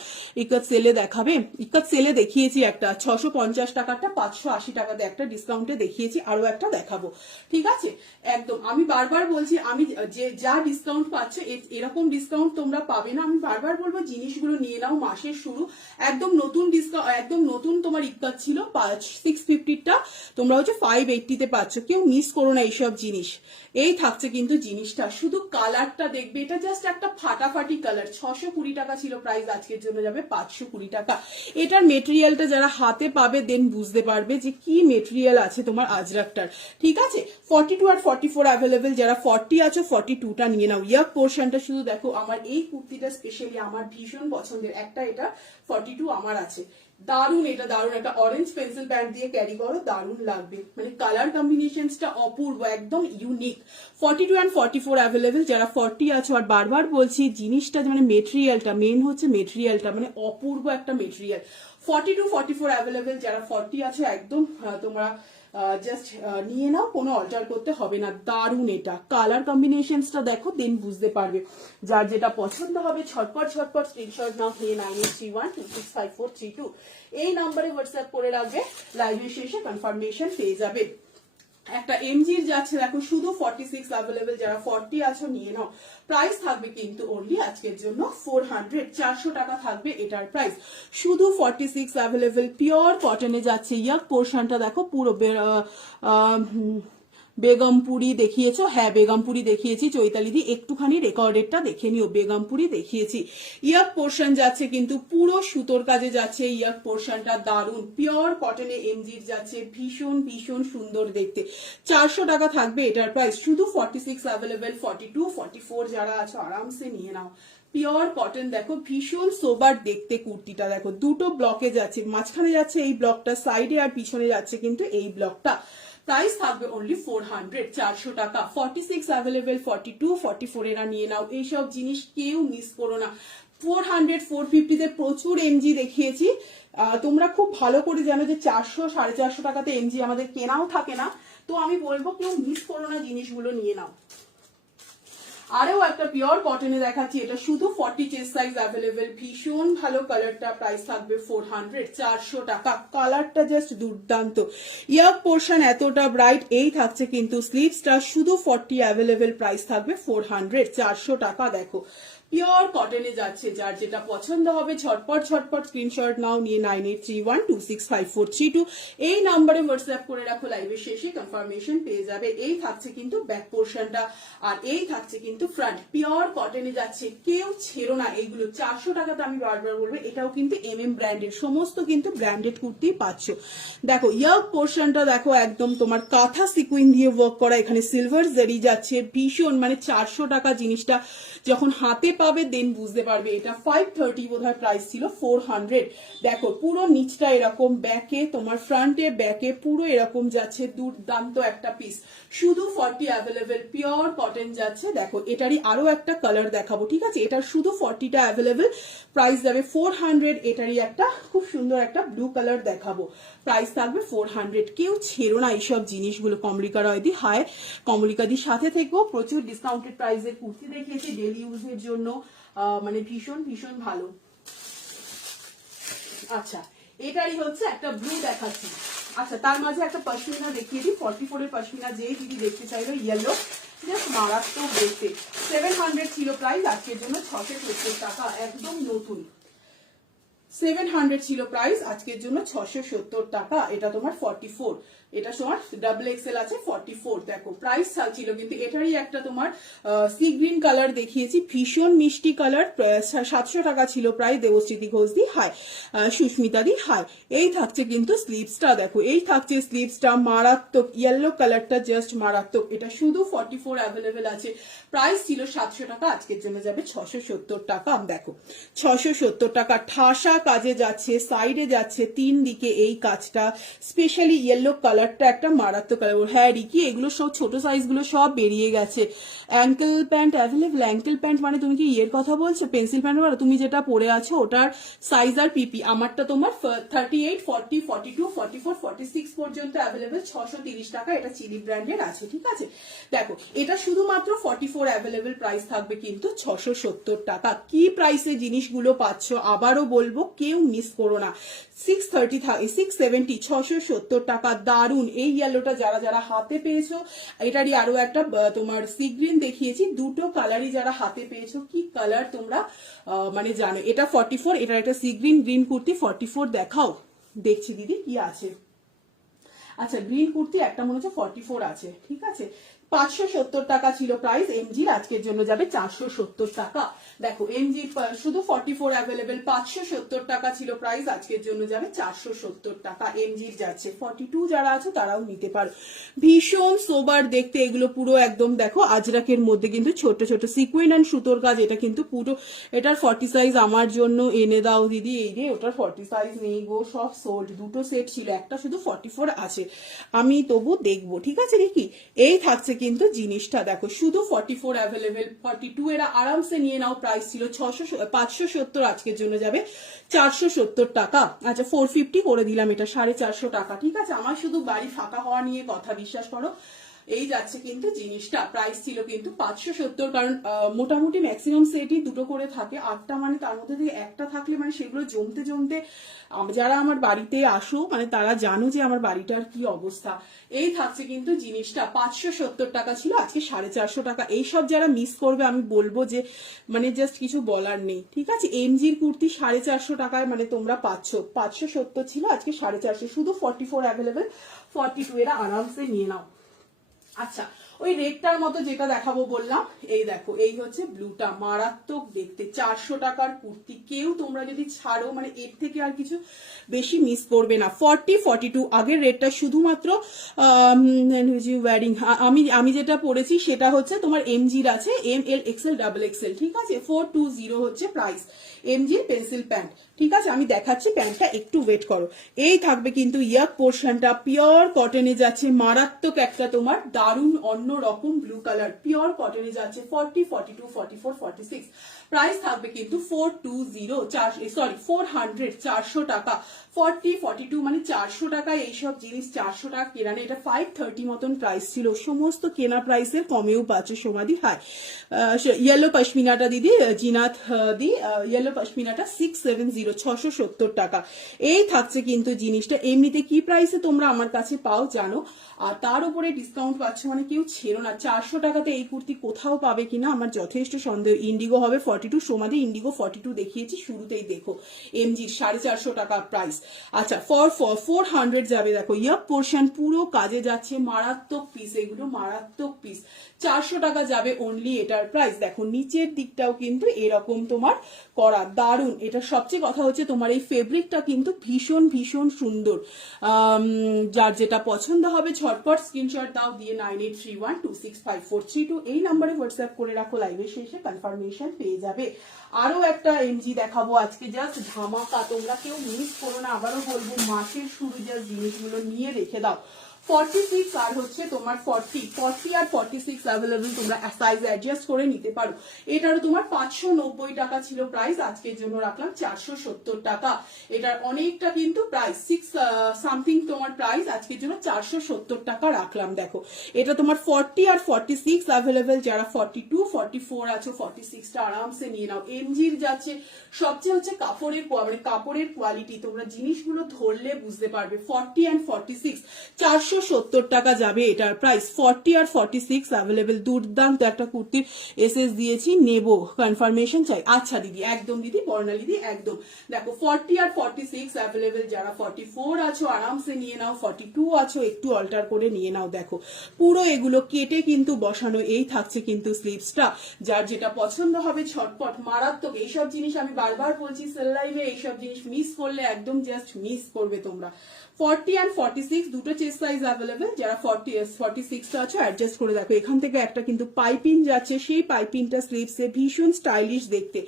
ইকাত সেলে দেখাবে, ইকাত সেলে দেখিয়েছি একটা 650 টাকাটা 580 টাকাতে একটা ডিসকাউন্টে দেখিয়েছি, আরো একটা দেখাবো। ঠিক আছে, একদম আমি বারবার বলছি, আমি যে যা ডিসকাউন্ট পাচ্ছ এরকম ডিসকাউন্ট তোমরা পাবে না। আমি বারবার বলবো জিনিসগুলো নিয়ে নাও, মাসের শুরু একদম নতুন ডিসকাউন্ট, একদম নতুন তোমার ইকাত ছিল 650টা, তোমরা হচ্ছে 580তে পাচ্ছ। কেউ মিস করো না এইসব জিনিস। এই থাকছে কিন্তু জিনিসটা, শুধু কালারটা দেখবে, এটা জাস্ট একটা ফাটাফাটি কালার। 620 টাকা ছিল প্রাইস, আজকের জন্য যাবে 520 টাকা। এটার মেটেরিয়ালটা যারা হাতে পাবে দেন বুঝতে পারবে যে কি মেটেরিয়াল আছে তোমার আজরাকটার। ঠিক আছে, 42 আর 44 অ্যাভেলেবেল, যারা 40 আছো 42টা নিয়ে নাও। ইয়াক পোর্শনটা শুধু দেখো, আমার এই কুর্তিটা স্পেশালি আমার ভীষণ পছন্দের একটা, এটা 42 আমার আছে, দারুন। এটা দারুন, একটা অরেঞ্জ পেন্সিল প্যান্ট দিয়ে ক্যারি করো, দারুন লাগবে। মানে কালার কম্বিনেশনসটা অপূর্ব, একদম ইউনিক। 42 and 44 অ্যাভেলেবেল, যারা 40 আছো। আর বারবার বলছি জিনিসটা মানে মেটেরিয়ালটা, মেন হচ্ছে মেটেরিয়ালটা, মানে অপূর্ব একটা মেটেরিয়াল। 42, 44 অ্যাভেলেবেল, যারা 40 আছে একদম তোমরা জাস্ট নিয়ে নাও, কোনো অল্টার করতে হবে না। দারুন, এটা কালার কম্বিনেশনসটা দেখো, দেন বুঝতে পারবে। যার যেটা পছন্দ হবে ঝটপট স্ক্রিনশট নাও, নিয়ে 9831265432 এই নাম্বারে হোয়াটসঅ্যাপ করে রাখবে, লাইভের শেষে কনফার্মেশন পেয়ে যাবে। একটা এমজির যাচ্ছে দেখো, শুধু 46 অ্যাভেলেবেল, যারা 40 আছো নিয়ে নাও। প্রাইস থাকবে কিন্তু অনলি আজকের জন্য 400 টাকা থাকবে এটার প্রাইস। শুধু 46 অ্যাভেলেবেল, পিওর কটনে যাচ্ছে। ইয়াক পোর্শনটা দেখো পুরো বেগমপুরি দেখিয়েছো, হ্যাঁ বেগমপুরি দেখিয়েছি চৈতালি দি, একটুখানি রেকর্ডেরটা দেখে নিও, বেগমপুরি দেখিয়েছি। ইয়াক পোর্শন যাচ্ছে কিন্তু পুরো সুতোর কাজে যাচ্ছে। ইয়াক পোর্শনটা দারুন, পিওর কটনে এমজির যাচ্ছে, ভীষণ ভীষণ সুন্দর দেখতে। 400 টাকা থাকবে এটার প্রাইস। শুধু 46 অ্যাভেলেবেল, 42, 44 যারা আছো আরামসে নিয়ে নাও। পিওর কটন দেখো, ভীষণ সোবার দেখতে কুর্তিটা দেখো, দুটো ব্লকে যাচ্ছে, মাঝখানে যাচ্ছে এই ব্লকটা, সাইডে আর পিছনে যাচ্ছে কিন্তু এই ব্লকটা। প্রাইস থাকবে অনলি 400 টাকা। 46 অ্যাভেলেবেল, 42, 44 এরা নিয়ে নাও। এইসব জিনিস কেউ মিস করো না। 400, 450 প্রচুর এমজি দেখিয়েছি, তোমরা খুব ভালো করে জানো যে 400, 450 টাকাতে এমজি আমাদের কেনাও থাকে না। তো আমি বলবো কেউ মিস করো না, জিনিসগুলো নিয়ে নাও। আরও একটা পিওর কটনে দেখাচ্ছি, এটা শুধু 40 চেস্ট সাইজ অ্যাভেলেবেল, ভীষণ ভালো কালারটা। প্রাইস থাকবে 400 টাকা। কালারটা জাস্ট দুর্দান্ত, ইয়াক পোর্শন এতটা ব্রাইট। এই থাকছে কিন্তু স্লিভসটা, শুধু 40 অ্যাভেলেবেল, প্রাইস থাকবে 400 টাকা। দেখো পিওর কটনে যাচ্ছে, যার যেটা পছন্দ হবে ঝটপট স্ক্রিনশট নাও, নিয়ে 9831265432 এই নাম্বারে হোয়াটসঅ্যাপ করে রাখো, লাইভের শেষে কনফার্মেশন পেয়ে যাবে। এই থাকছে কিন্তু ব্যাক পোর্শনটা, আর এই থাকছে কিন্তু ফ্রন্ট। পিওর কটনে যাচ্ছে, কেউ ছেড়ো না এইগুলো। 400 টাকাতে আমি বারবার বলবো, এটাও কিন্তু MM ব্র্যান্ডের, সমস্ত কিন্তু ব্র্যান্ডেড কুর্তি পাচ্ছ। দেখো ইয়াক পোর্শনটা দেখো, একদম তোমার কাঁথা সিকুইন দিয়ে ওয়ার্ক করা, এখানে সিলভার জারি যাচ্ছে, ভীষণ মানে 400 টাকা জিনিসটা যখন হাতে পাবে দেন বুঝতে পারবে। এটা 530 বোধহয় প্রাইস ছিল, 400। দেখো পুরো নিচটা এরকম, ব্যাকে তোমার ফ্রন্টে ব্যাকে পুরো এরকম যাচ্ছে, দুর্দান্ত একটা পিস। শুধু 40 অ্যাভেলেবেল, পিওর কটন যাচ্ছে। দেখো এটারই আরো একটা কালার দেখাবো, ঠিক আছে? এটার শুধু 40টা অ্যাভেলেবেল, প্রাইস যাবে 400। এটারই একটা খুব সুন্দর একটা ব্লু কালার দেখাবো, প্রাইস থাকবে 400। কেউ ছেড়ো না এইসব জিনিসগুলো। কমলিকা রয়দি, হাই কমলিকাদির সাথে থেকেও প্রচুর ডিসকাউন্টেড প্রাইসে কুর্তি দেখিয়েছি ডেলি ইউজের জন্য, মানে ভীষণ ভীষণ ভালো। আচ্ছা এটারই হচ্ছে একটা ব্লু দেখাচ্ছি। আচ্ছা তার মাঝে একটা পশমিনা দেখিয়ে দিই, 44 এর পশমিনা যেই দিদি দেখতে চাইলো, ইয়েলো, জাস্ট মারাত্মক দেখতে। 700 ছিল প্রাইস, আজকের জন্য 670 টাকা, একদম নতুন। 700 ছিল প্রাইস, আজকের জন্য 670 টাকা। এটা তোমার 44, এটা তোমার ডাবল এক্সেল আছে 44। দেখো প্রাইস ছিল কিন্তু এটারই একটা তোমার সি গ্রিন কালার দেখিয়েছি, ভীষণ মিষ্টি কালার, 700 টাকা ছিল প্রায়। দেবশ্রীতি ঘোষ দি হাই, সুস্মিতা দি হাই। এই থাকছে কিন্তু স্লিভসটা, দেখো এই থাকছে স্লিভসটা, মারাত্মক ইয়েলো কালারটা, জাস্ট মারাত্মক। এটা শুধু 44 অ্যাভেলেবেল আছে, প্রাইস ছিল 700 টাকা, আজকের জন্য যাবে 670 টাকা। দেখো 670 টাকা, ঠাসা কাজে যাচ্ছে, সাইডে যাচ্ছে, 3 দিকে এই কাজটা, স্পেশালি ইয়েলো কালারটা একটা মারাত্মক কালার। হ্যাঁ রিকি, এগুলো সব ছোট সাইজ গুলো সব বেরিয়ে গেছে। Ankle pant available, ankle pant মানে তুমি কি ইয়ের কথা বলছো, পেন্সিল প্যান্ট? তুমি যেটা পরে আছো ওটার সাইজ আর পিপি, আমারটা তোমার 38, 40, 42, 44, 46 পর্যন্ত অ্যাভেলেবেল, 630 টাকা। এটা চিলি ব্র্যান্ডের আছে, ঠিক আছে? দেখো এটা শুধুমাত্র 44 অ্যাভেলেবেল, প্রাইস থাকবে কিন্তু 670 টাকা। কি প্রাইসে জিনিসগুলো পাচ্ছ আবারও বলবো, কেউ মিস করো না। 630, 670, 670 টাকা, দারুন। এই ইয়েলোটা যারা যারা হাতে পেয়েছো, এটারই আরো একটা তোমার সি গ্রিন দেখিয়েছি, দুটো কালারই যারা হাতে পেয়েছো, কি কালার তোমরা মানে জানো। এটা 44, এটার একটা সি গ্রিন গ্রিন কুর্তি 44 দেখাও, দেখছি দিদি কি আছে। আচ্ছা গ্রিন কুর্তি একটা মনে হচ্ছে 44 আছে, ঠিক আছে? 570 টাকা ছিল প্রাইস এমজির, আজকের জন্য যাবে 470 টাকা। দেখো এমজির শুধু 44 অ্যাভেলেবেল, 570 টাকা ছিল প্রাইস, আজকের জন্য যাবে 470 টাকা। এমজির যাচ্ছে 42 যারা আছে তারাও নিতে পারো, ভীষণ সোবার দেখতে এগুলো, পুরো একদম দেখো আজরাকের মধ্যে কিন্তু ছোট ছোট সিকুয়েন এন্ড সুতোর কাজ। এটা কিন্তু পুরো, এটার 40 সাইজ আমার জন্য এনে দাও দিদি। এই রে ওটার 40 সাইজ নেই গো, সব সোল্ড। দুটো সেট ছিল, একটা শুধু 44 আছে, আমি তবু দেখবো, ঠিক আছে নাকি? এই থাকছে কিন্তু জিনিসটা, দেখো শুধু 44 অ্যাভেলেবেল, 42 এরা আরামসে নিয়ে নাও। প্রাইস ছিল 570, আজকের জন্য যাবে 470 টাকা। আচ্ছা 450 করে দিলাম, এটা 450 টাকা, ঠিক আছে? আমার শুধু বাড়ি ফাঁকা হওয়া নিয়ে কথা, বিশ্বাস করো। এই যাচ্ছে কিন্তু জিনিসটা, প্রাইস ছিল কিন্তু 570, কারণ মোটামুটি ম্যাক্সিমাম সেটই দুটো করে থাকে, 8টা, মানে তার মধ্যে থেকে একটা থাকলে মানে সেগুলো জমতে জমতে, যারা আমার বাড়িতে আসো মানে তারা জানো যে আমার বাড়িটার কি অবস্থা। এই থাকছে কিন্তু জিনিসটা, 570 টাকা ছিল, আজকে 450 টাকা। এইসব যারা মিস করবে আমি বলবো যে মানে জাস্ট কিছু বলার নেই, ঠিক আছে? এমজির কুর্তি 450 টাকায় মানে তোমরা পাচ্ছ, 570 ছিল, আজকে 450, শুধু 44 অ্যাভেলেবেল, 42 এরা আরামসে নিয়ে নাও। আচ্ছা ওই রেডটার মতো যেটা দেখাবো বললাম, এই দেখো এই হচ্ছে ব্লুটা, মারাত্মক দেখতে, 400 টাকার কুর্তি। কেউ তোমরা যদি ছাড়ো মানে এর থেকে আর কিছু বেশি মিস করবে না। 40, 42 আগের রেডটা শুধুমাত্র ওয়ারিং, আমি যেটা পরেছি সেটা হচ্ছে তোমার এমজির আছে, M L XL double XL, ঠিক আছে? 420 হচ্ছে প্রাইস এমজির পেন্সিল প্যান্ট, ঠিক আছে? আমি দেখাচ্ছি প্যান্টটা, একটু ওয়েট করো। এই থাকবে কিন্তু ইয়াক পোর্শনটা, পিওর কটনে যাচ্ছে, মারাত্মক একটা তোমার দারুণ অন্য রকম ব্লু কালার, পিওর কটনে যাচ্ছে। 40, 42, 44, 46 প্রাইস থাকবে কিন্তু 420, সরি 400, 400 টাকা। 40, 42 মানে 400 টাকায় এইসব জিনিস, 400 টাকা কেনা, এটা 530 মতন প্রাইস ছিল। সমস্ত কেনা প্রাইসের কমেও পাচ্ছে সমাধি। হাই ইয়েলো পশমিনাটা দিদি, জিনাত দি, ইয়েলো পশমিনাটা 670, 670 টাকা। এই থাকছে কিন্তু জিনিসটা। এমনিতে কি প্রাইসে তোমরা আমার কাছে পাও জানো, আর তার উপরে ডিসকাউন্ট পাচ্ছ, মানে কেউ ছেড়ো না। 400 টাকাতে এই কুর্তি কোথাও পাবে কিনা আমার যথেষ্ট সন্দেহ। ইন্ডিগো হবে 42, সমাধি ইন্ডিগো 42 দেখিয়েছি শুরুতেই, দেখো এমজির 450 টাকা প্রাইস। আচ্ছা 400 যাবে, দেখো ইয়াক পোর্শন পুরো কাজে যাচ্ছে, মারাত্মক পিস, এগুলো মারাত্মক পিস। 400 টাকা যাবে অনলি এটার প্রাইস। দেখো নিচের দিকটাও কিন্তু এরকম তোমার করা, দারুন। এটা সবচেয়ে কথা হচ্ছে তোমার এই ফেব্রিকটা কিন্তু ভীষণ ভীষণ সুন্দর। যার যেটা পছন্দ হবে ঝটপট স্ক্রিনশট দাও, দিয়ে 9831265432 এই নাম্বারে হোয়াটসঅ্যাপ করে রাখো, লাইভের শেষে কনফার্মেশন পেয়ে যাবে। যাবে। আরো একটা এমজি দেখাবো আজকে, জাস্ট ধামাকা, তোমরা কেউ মিস করো না, আবারও বলবো মাসের শুরু জাস্ট জিনিসগুলো নিয়ে রেখে দাও। 46 আর হচ্ছে তোমার 40 আর 46 অ্যাভেলেবল, তোমরা সাইজ অ্যাডজাস্ট করে নিতে পারো। এটারও তোমার 590 টাকা ছিল প্রাইস, আজকের জন্য রাখলাম 470 টাকা। এটার অনেকটা কিন্তু প্রাইস 6 সামথিং তোমার প্রাইস, আজকের জন্য 470 টাকা রাখলাম। দেখো এটা তোমার 40 আর 46 অ্যাভেলেবল, যারা 42 44 আছো 46টা আরামসে নিয়ে নাও। এমজির যাচ্ছে সবচেয়ে হচ্ছে কাপড়ের মানে কাপড়ের কোয়ালিটি, তোমরা জিনিসগুলো ধরলে বুঝতে পারবে। 40 এন্ড 46 470 টাকা যাবে এটার প্রাইস। 40 আর 46 অ্যাভেলেবেল, দুর্দান্ত একটা কুর্তির এসএস দিয়েছি, নেবো কনফার্মেশন চাই। আচ্ছা দিদি, একদম দিদি, বর্ণালী দিদি একদম। দেখো 40 আর 46 অ্যাভেলেবেল, যারা 44 আছো আরামসে নিয়ে নাও, 42 আছো একটু অল্টার করে নিয়ে নাও। দেখো পুরো এগুলো কেটে কিন্তু বসানো, এই থাকছে কিন্তু স্লিভসটা, যার যেটা পছন্দ হবে ঝটপট মারাত্মক। এইসব জিনিস আমি বারবার বলছি সেল লাইভে, এইসব জিনিস মিস করলে একদম জাস্ট মিস করবে তোমরা। 40 and 46 দুটো চেস্ট সাইজ অ্যাভেলেবেল, যারা 46টা আছো অ্যাডজাস্ট করে দেখো। এখান থেকে একটা কিন্তু পাইপিং যাচ্ছে, সেই পাইপিংটা স্লিভসে ভীষণ স্টাইলিশ দেখতে,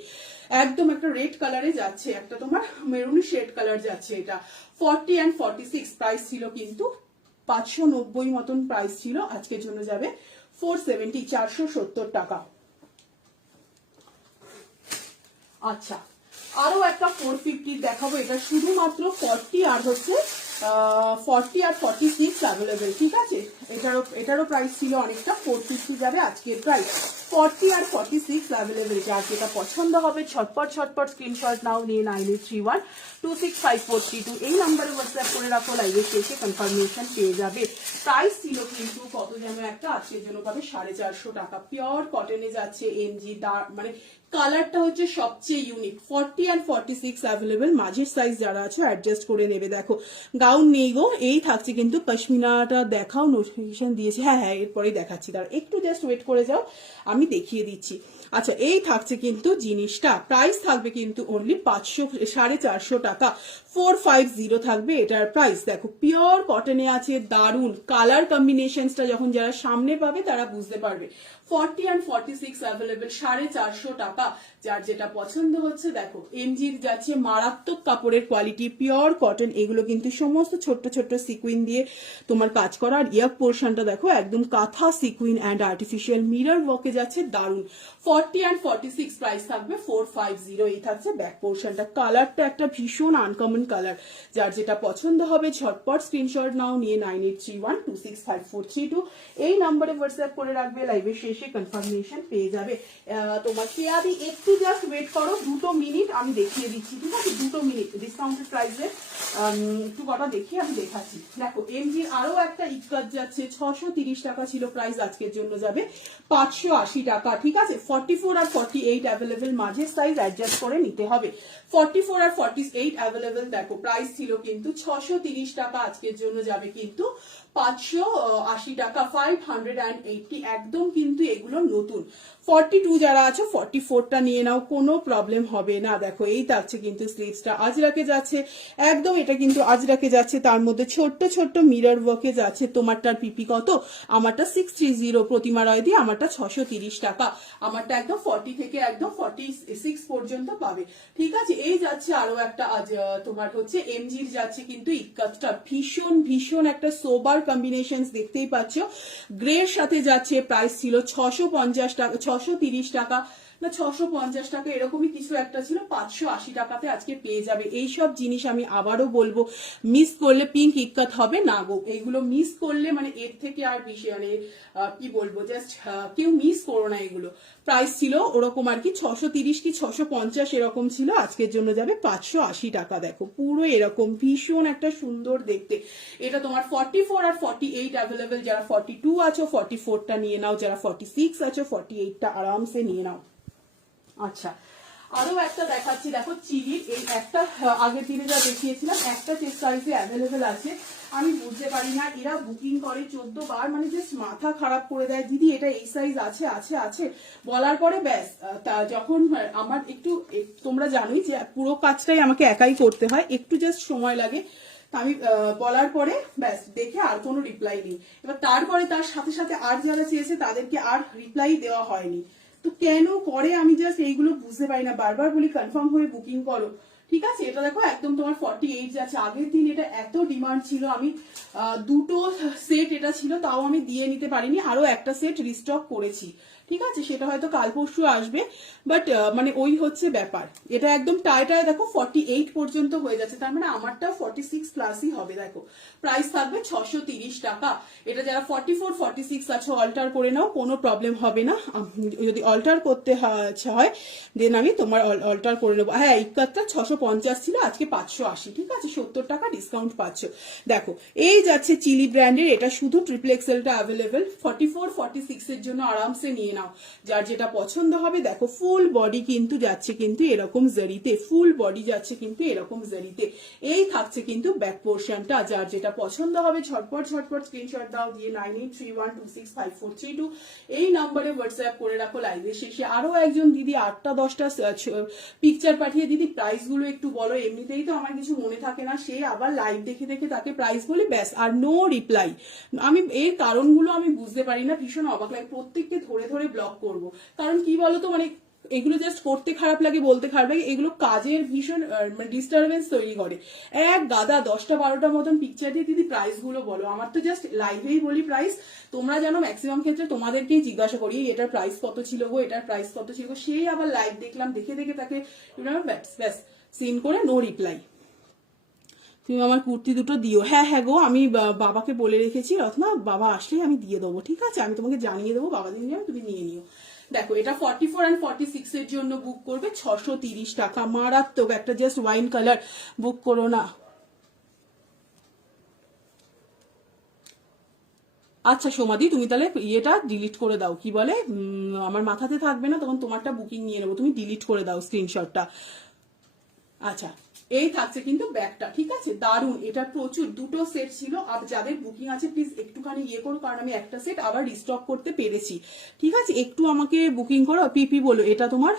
একদম একটা রেড কালারে যাচ্ছে, একটা তোমার মেরুনি শেড কালার যাচ্ছে। এটা 40 and 46 প্রাইস ছিল কিন্তু 590 মতন প্রাইস ছিল, আজকের জন্য যাবে 470 470 টাকা। আচ্ছা আরো একটা 450 দেখাবো, এটা শুধুমাত্র 40 আর হচ্ছে 40 আর 46 অ্যাভেলেবেল, ঠিক আছে। এটারও প্রাইস ছিল অনেকটা, 450 যাবে আজকের প্রাইস। 40 আর 46 অ্যাভেলেবেল, যার যেটা পছন্দ হবে ঝটপট স্ক্রিনশট নাও, নিয়ে 9831265432 এই নাম্বারে হোয়াটসঅ্যাপ করে রাখো, লাইভে শেষে কনফার্মেশন পেয়ে যাবে। প্রাইস ছিল কিন্তু কত যেন একটা, আজকের জন্য পাবে 450 টাকা। পিওর কটনে যাচ্ছে এমজি, মানে কালারটা হচ্ছে সবচেয়ে ইউনিক। 40 আর 46 অ্যাভেলেবেল, মাঝের সাইজ যারা আছে অ্যাডজাস্ট করে নেবে। দেখো গাউন নেই গো, এই থাকছে কিন্তু পশমিনাটা দেখাও, নোটিফিকেশন দিয়েছে, হ্যাঁ এরপরেই দেখাচ্ছি, তার একটু জাস্ট ওয়েট করে যাও, আমি দেখিয়ে দিচ্ছি। আচ্ছা এই থাকছে কিন্তু জিনিসটা, প্রাইস থাকবে কিন্তু অনলি 450 টাকা, 450 থাকবে এটার প্রাইস। দেখো পিওর কটনে আছে, দারুন কালার কম্বিনেশনসটা যখন যারা সামনে পাবে তারা বুঝতে পারবে। 40 and 46 অ্যাভেলেবেল, 450 টাকা, যার যেটা পছন্দ হচ্ছে। দেখো এমজির যাচ্ছে মারাত্মক কাপড়ের কোয়ালিটি, পিওর কটন, এগুলো কিন্তু সমস্ত ছোট্ট ছোট্ট সিকুইন দিয়ে তোমার কাজ করা, আর ইয়ার পোর্শনটা দেখো একদম কাঁথা সিকুইন অ্যান্ড আর্টিফিশিয়াল মিরর ওয়ার্কে যাচ্ছে, দারুন। 40 and 46 প্রাইস থাকবে 450, এই থাকছে ব্যাক পোর্শনটা। কালারটা একটা ভীষণ আনকমন কালার, যার যেটা পছন্দ হবে ঝটপট স্ক্রিনশট নাও, নিয়ে 9831265432 এই নাম্বারে হোয়াটসঅ্যাপ করে রাখবে, লাইভে শেষে কনফার্মেশন পেয়ে যাবে। তোমার কেয়াদি একটু জাস্ট ওয়েট করো, 2 মিনিট আমি দেখিয়ে দিচ্ছি, ঠিক আছে, 2 মিনিট ডিসকাউন্টেড প্রাইসে একটু কটা দেখিয়ে আমি দেখাচ্ছি। দেখো এমজির আরো একটা ইকাত যাচ্ছে, 630 টাকা ছিল প্রাইস, আজকের জন্য যাবে 580 টাকা, ঠিক আছে। 44 আর 48 অ্যাভেলেবেল, মাঝের সাইজ অ্যাডজাস্ট করে নিতে হবে। 44 আর 48 অ্যাভেলেবেল, দেখো প্রাইস ছিল কিন্তু 630 টাকা, আজকের জন্য যাবে কিন্তু 580 টাকা, 580, একদম কিন্তু এগুলো নতুন। 42 যারা আছো 44টা নিয়ে নাও, কোনো প্রবলেম হবে না। দেখো এই থাকছে কিন্তু স্লিভসটা, আজরাকে যাচ্ছে একদম, এটা কিন্তু আজরাকে যাচ্ছে, তার মধ্যে ছোট্ট ছোট্ট মিরর ওয়ার্কে যাচ্ছে। তোমারটার পিপি কত? আমারটা 630, প্রতিমা রায় দিয়ে আমারটা 630 টাকা, আমারটা একদম 40 থেকে একদম 46 পর্যন্ত পাবে, ঠিক আছে। এই যাচ্ছে আরো একটা, আজ তোমার হচ্ছে এমজির যাচ্ছে কিন্তু ইকাতটা, ভীষণ ভীষণ একটা সোবার কম্বিনেশন দেখতেই পাচ্ছ, গ্রের সাথে যাচ্ছে, প্রাইস ছিল 650 টাকা, 630 টাকা না 650 টাকা এরকমই কিছু একটা ছিল, 580 টাকাতে আজকে পেয়ে যাবে। এইসব জিনিস আমি আবারও বলবো, মিস করলে পিঙ্ক ইক্কাত হবে না গো, এইগুলো মিস করলে মানে এর থেকে আর বেশি মানে কি বলবো, জাস্ট কেউ মিস করো না এগুলো। প্রাইস ছিল ওরকম আর কি, 630 কি 650 এরকম ছিল, আজকের জন্য যাবে 580 টাকা। দেখো পুরো এরকম ভীষণ একটা সুন্দর দেখতে, এটা তোমার 44 আর 48 অ্যাভেলেবেল, যারা 42 আছো 44টা নিয়ে নাও, যারা 46 আছো 48টা আরামসে নিয়ে নাও। আচ্ছা আরো একটা দেখাচ্ছি, দেখো চিরির, এই একটা আগের দিনে যা দেখিয়েছিলাম, একটা চেস্ট সাইজে অ্যাভেলেবেল আছে। আমি বুঝতে পারি না, এরা বুকিং করে 14 বার, মানে জাস্ট মাথা খারাপ করে দেয়, দিদি এটা এই সাইজ আছে আছে আছে বলার পরে ব্যাস, তা যখন আমার একটু, তোমরা জানোই যে পুরো কাজটাই আমাকে একাই করতে হয়, একটু জাস্ট সময় লাগে, আমি বলার পরে ব্যাস দেখে আর কোনো রিপ্লাই নেই। এবার তারপরে তার সাথে সাথে আর যারা চেয়েছে তাদেরকে আর রিপ্লাই দেওয়া হয়নি, তো কেন করে আমি জাস্ট এইগুলো বুঝতে পারি না, বারবার বলি কনফার্ম হয়ে বুকিং করো। ঠিক আছে, এটা দেখো একদম তোমার 48 যাচ্ছে। আগের দিন এটা এত ডিমান্ড ছিল, আমি দুটো সেট এটা ছিল, তাও আমি দিয়ে নিতে পারিনি, আরো একটা সেট রিস্টক করেছি। ঠিক আছে, সেটা হয়তো কাল পরশু আসবে, বাট মানে ওই হচ্ছে ব্যাপার। এটা একদম টাইটায় দেখো 48 পর্যন্ত হয়ে যাচ্ছে, তার মানে আমারটা 46 প্লাসই হবে। দেখো প্রাইস থাকবে 630 টাকা। এটা যারা 44 46 আছে অল্টার করে নাও, কোনো প্রবলেম হবে না। যদি অল্টার করতে হয় দেন আমি তোমার অল্টার করে নেবো। হ্যাঁ, এই কাতটা 650 ছিল, আজকে 580। ঠিক আছে, 70 টাকা ডিসকাউন্ট পাচ্ছ। দেখো এই যাচ্ছে চিলি ব্র্যান্ডের, এটা শুধু ট্রিপল এক্সেলটা অ্যাভেলেবেল। 44 46 এর জন্য আরামসে নিয়ে নাও, যার যেটা পছন্দ হবে। দেখো ফুল বডি কিন্তু যাচ্ছে কিন্তু এরকম জারিতে, ফুল বডি যাচ্ছে কিন্তু এরকম জারিতে। এই থাকছে কিন্তু ব্যাক পোর্শনটা, যার যেটা পছন্দ হবে ঝটপট ঝটপট স্ক্রিনশট দাও দিয়ে 9831265432 এই নম্বরে হোয়াটসঅ্যাপ করে রাখো। লাইভের শেষে আরো একজন দিদি 8টা 10টা পিকচার পাঠিয়ে দিদি প্রাইস গুলো একটু বলো, এমনিতেই তো আমার কিছু মনে থাকে না, সে আবার লাইভ দেখে দেখে তাকে প্রাইস বলি, ব্যাস আর নো রিপ্লাই। আমি এর কারণগুলো আমি বুঝতে পারি না, ভীষণ অবাক লাগে। প্রত্যেককে ধরে ধরে ব্লক করব, কারণ কি বলতো, মানে এগুলো জাস্ট করতে খারাপ লাগে, বলতে খারাপ লাগে, এগুলো কাজের ভীষণ ডিস্টারবেন্স তৈরি করে। এক গাদা 10টা 12টা মতন পিকচার দিয়ে দিদি প্রাইস গুলো বলো, আমার তো জাস্ট লাইভেই বলি প্রাইস। তোমরা জানো ম্যাক্সিমাম ক্ষেত্রে তোমাদেরকেই জিজ্ঞাসা করি এটার প্রাইস কত ছিল গো, এটার প্রাইস কত ছিল গো, সেই আবার লাইভ দেখলাম, দেখে দেখে তাকে ব্যাস সিন করে নো রিপ্লাই। তুমি আমার কুর্তি দুটো দিও। হ্যাঁ হ্যাঁ গো, আমি বাবাকে বলে রেখেছি, রত্না বাবা আসলেই আমি দিয়ে দেবো। ঠিক আছে, আমি তোমাকে জানিয়ে দেবো, বাবা দিন যাবে, তুমি নিয়ে নিও। দেখো এটা 44 and 46 এর জন্য বুক করবে 630 টাকা। মারাত্মক একটা জাস্ট ওয়াইন কালার বুক করো না। আচ্ছা সোমাদি, তুমি তাহলে ইয়েটা ডিলিট করে দাও, কি বলে আমার মাথাতে থাকবে না, তখন তোমারটা বুকিং নিয়ে নেবো, তুমি ডিলিট করে দাও স্ক্রিনশটটা। আচ্ছা, এই থাকছে কিন্তু ব্যাগটা। ঠিক আছে, দারুন, এটা প্রচুর, দুটো সেট ছিল। আর যাদের বুকিং আছে প্লিজ একটুখানি ইয়ে করো, কারণ আমি একটা সেট আবার রিস্টক করতে পেরেছি। ঠিক আছে, একটু আমাকে বুকিং করো। পিপি বলো এটা তোমার।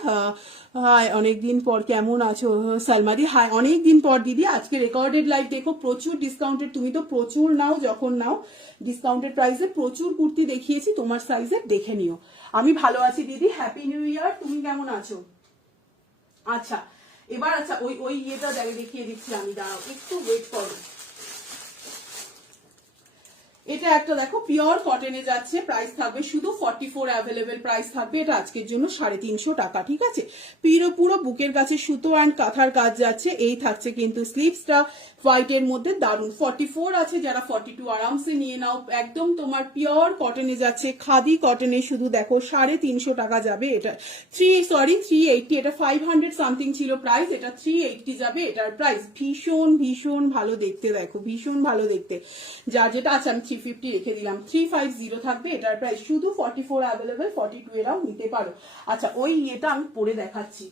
হাই, অনেকদিন পর, কেমন আছো সালমাদি? হাই, অনেকদিন পর দিদি, আজকে রেকর্ডেড লাইভ দেখো, প্রচুর ডিসকাউন্টেড, তুমি তো প্রচুর নাও, যখন নাও ডিসকাউন্টেড প্রাইসে প্রচুর কুর্তি দেখিয়েছি, তোমার সাইজে দেখে নিও। আমি ভালো আছি দিদি, হ্যাপি নিউ ইয়ার। তুমি কেমন আছো? আচ্ছা এবার, আচ্ছা ওই ওই ইয়েটা দেখিয়ে দিচ্ছি আমি, দাঁড়াও একটু ওয়েট করো। এটা একটা দেখো পিওর কটনে যাচ্ছে, প্রাইস থাকবে শুধু 44 অ্যাভেলেবেল প্রাইস থাকবে। এটা আজকের জন্য 350 টাকা। ঠিক আছে, পুরো বুকের কাছে সুতো অ্যান্ড কাঁথার কাজ যাচ্ছে। এই থাকছে কিন্তু স্লিভসটা হোয়াইট এর মধ্যে, দারুন। 44 আছে, যারা 42 আরামসে নিয়ে নাও। একদম তোমার পিওর কটনে যাচ্ছে, খাদি কটনে, শুধু দেখো 350 টাকা যাবে। এটা 380, এটা 500 সামথিং ছিল প্রাইস, এটা 380 যাবে এটার প্রাইস। ভীষণ ভীষণ ভালো দেখতে, দেখো ভীষণ ভালো দেখতে। যা যেটা আছে আমি 350 রেখে দিলাম, 350 থাকবে এটার প্রাইস। শুধু 44 অ্যাভেলেবেল, 42 এরাও নিতে পারো। আচ্ছা ওই ইয়েটা আমি পরে দেখাচ্ছি,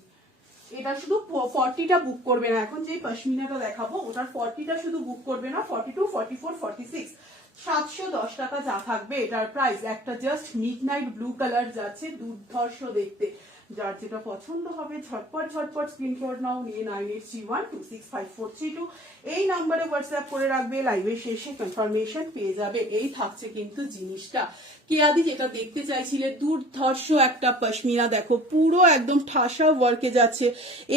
এটা শুধু 40টা বুক করবে না, এখন যে পশমিনাটা দেখাবো ওটার 40টা শুধু বুক করবে না, 42 44 46 710 টাকা যা থাকবে এটার প্রাইস। একটা জাস্ট মিডনাইট ব্লু কালার যাচ্ছে, দুর্ধর্ষ দেখতে। যার যেটা পছন্দ হবে ঝটপট ঝটপট স্ক্রিনশট নাও, নিয়ে 9831265432 এই নাম্বারে হোয়াটসঅ্যাপ করে রাখবে, লাইভের শেষে কনফার্মেশন পেয়ে যাবে। এই থাকছে কিন্তু জিনিসটা। কেয়াদি যেটা দেখতে চাইছিলে, দুর্ধর্ষ একটা পশমিনা, দেখো পুরো একদম ঠাসা ওয়ার্কে যাচ্ছে।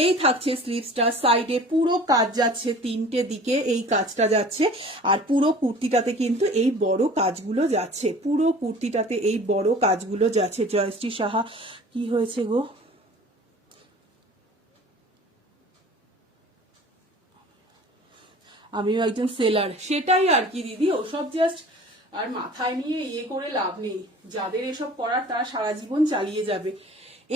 এই থাকছে স্লিভসটা, সাইডে পুরো কাজ যাচ্ছে, 3টে দিকে এই কাজটা যাচ্ছে। আর পুরো কুর্তিটাতে কিন্তু এই বড় কাজগুলো যাচ্ছে, পুরো কুর্তিটাতে এই বড় কাজগুলো যাচ্ছে। জয়শ্রী সাহা, কি হয়েছে গো? আমিও একজন সেলার, সেটাই আর কি দিদি, ওসব জাস্ট আর মাথায় নিয়ে ইয়ে করে লাভ নেই। যাদের এসব করার তারা সারা জীবন চালিয়ে যাবে।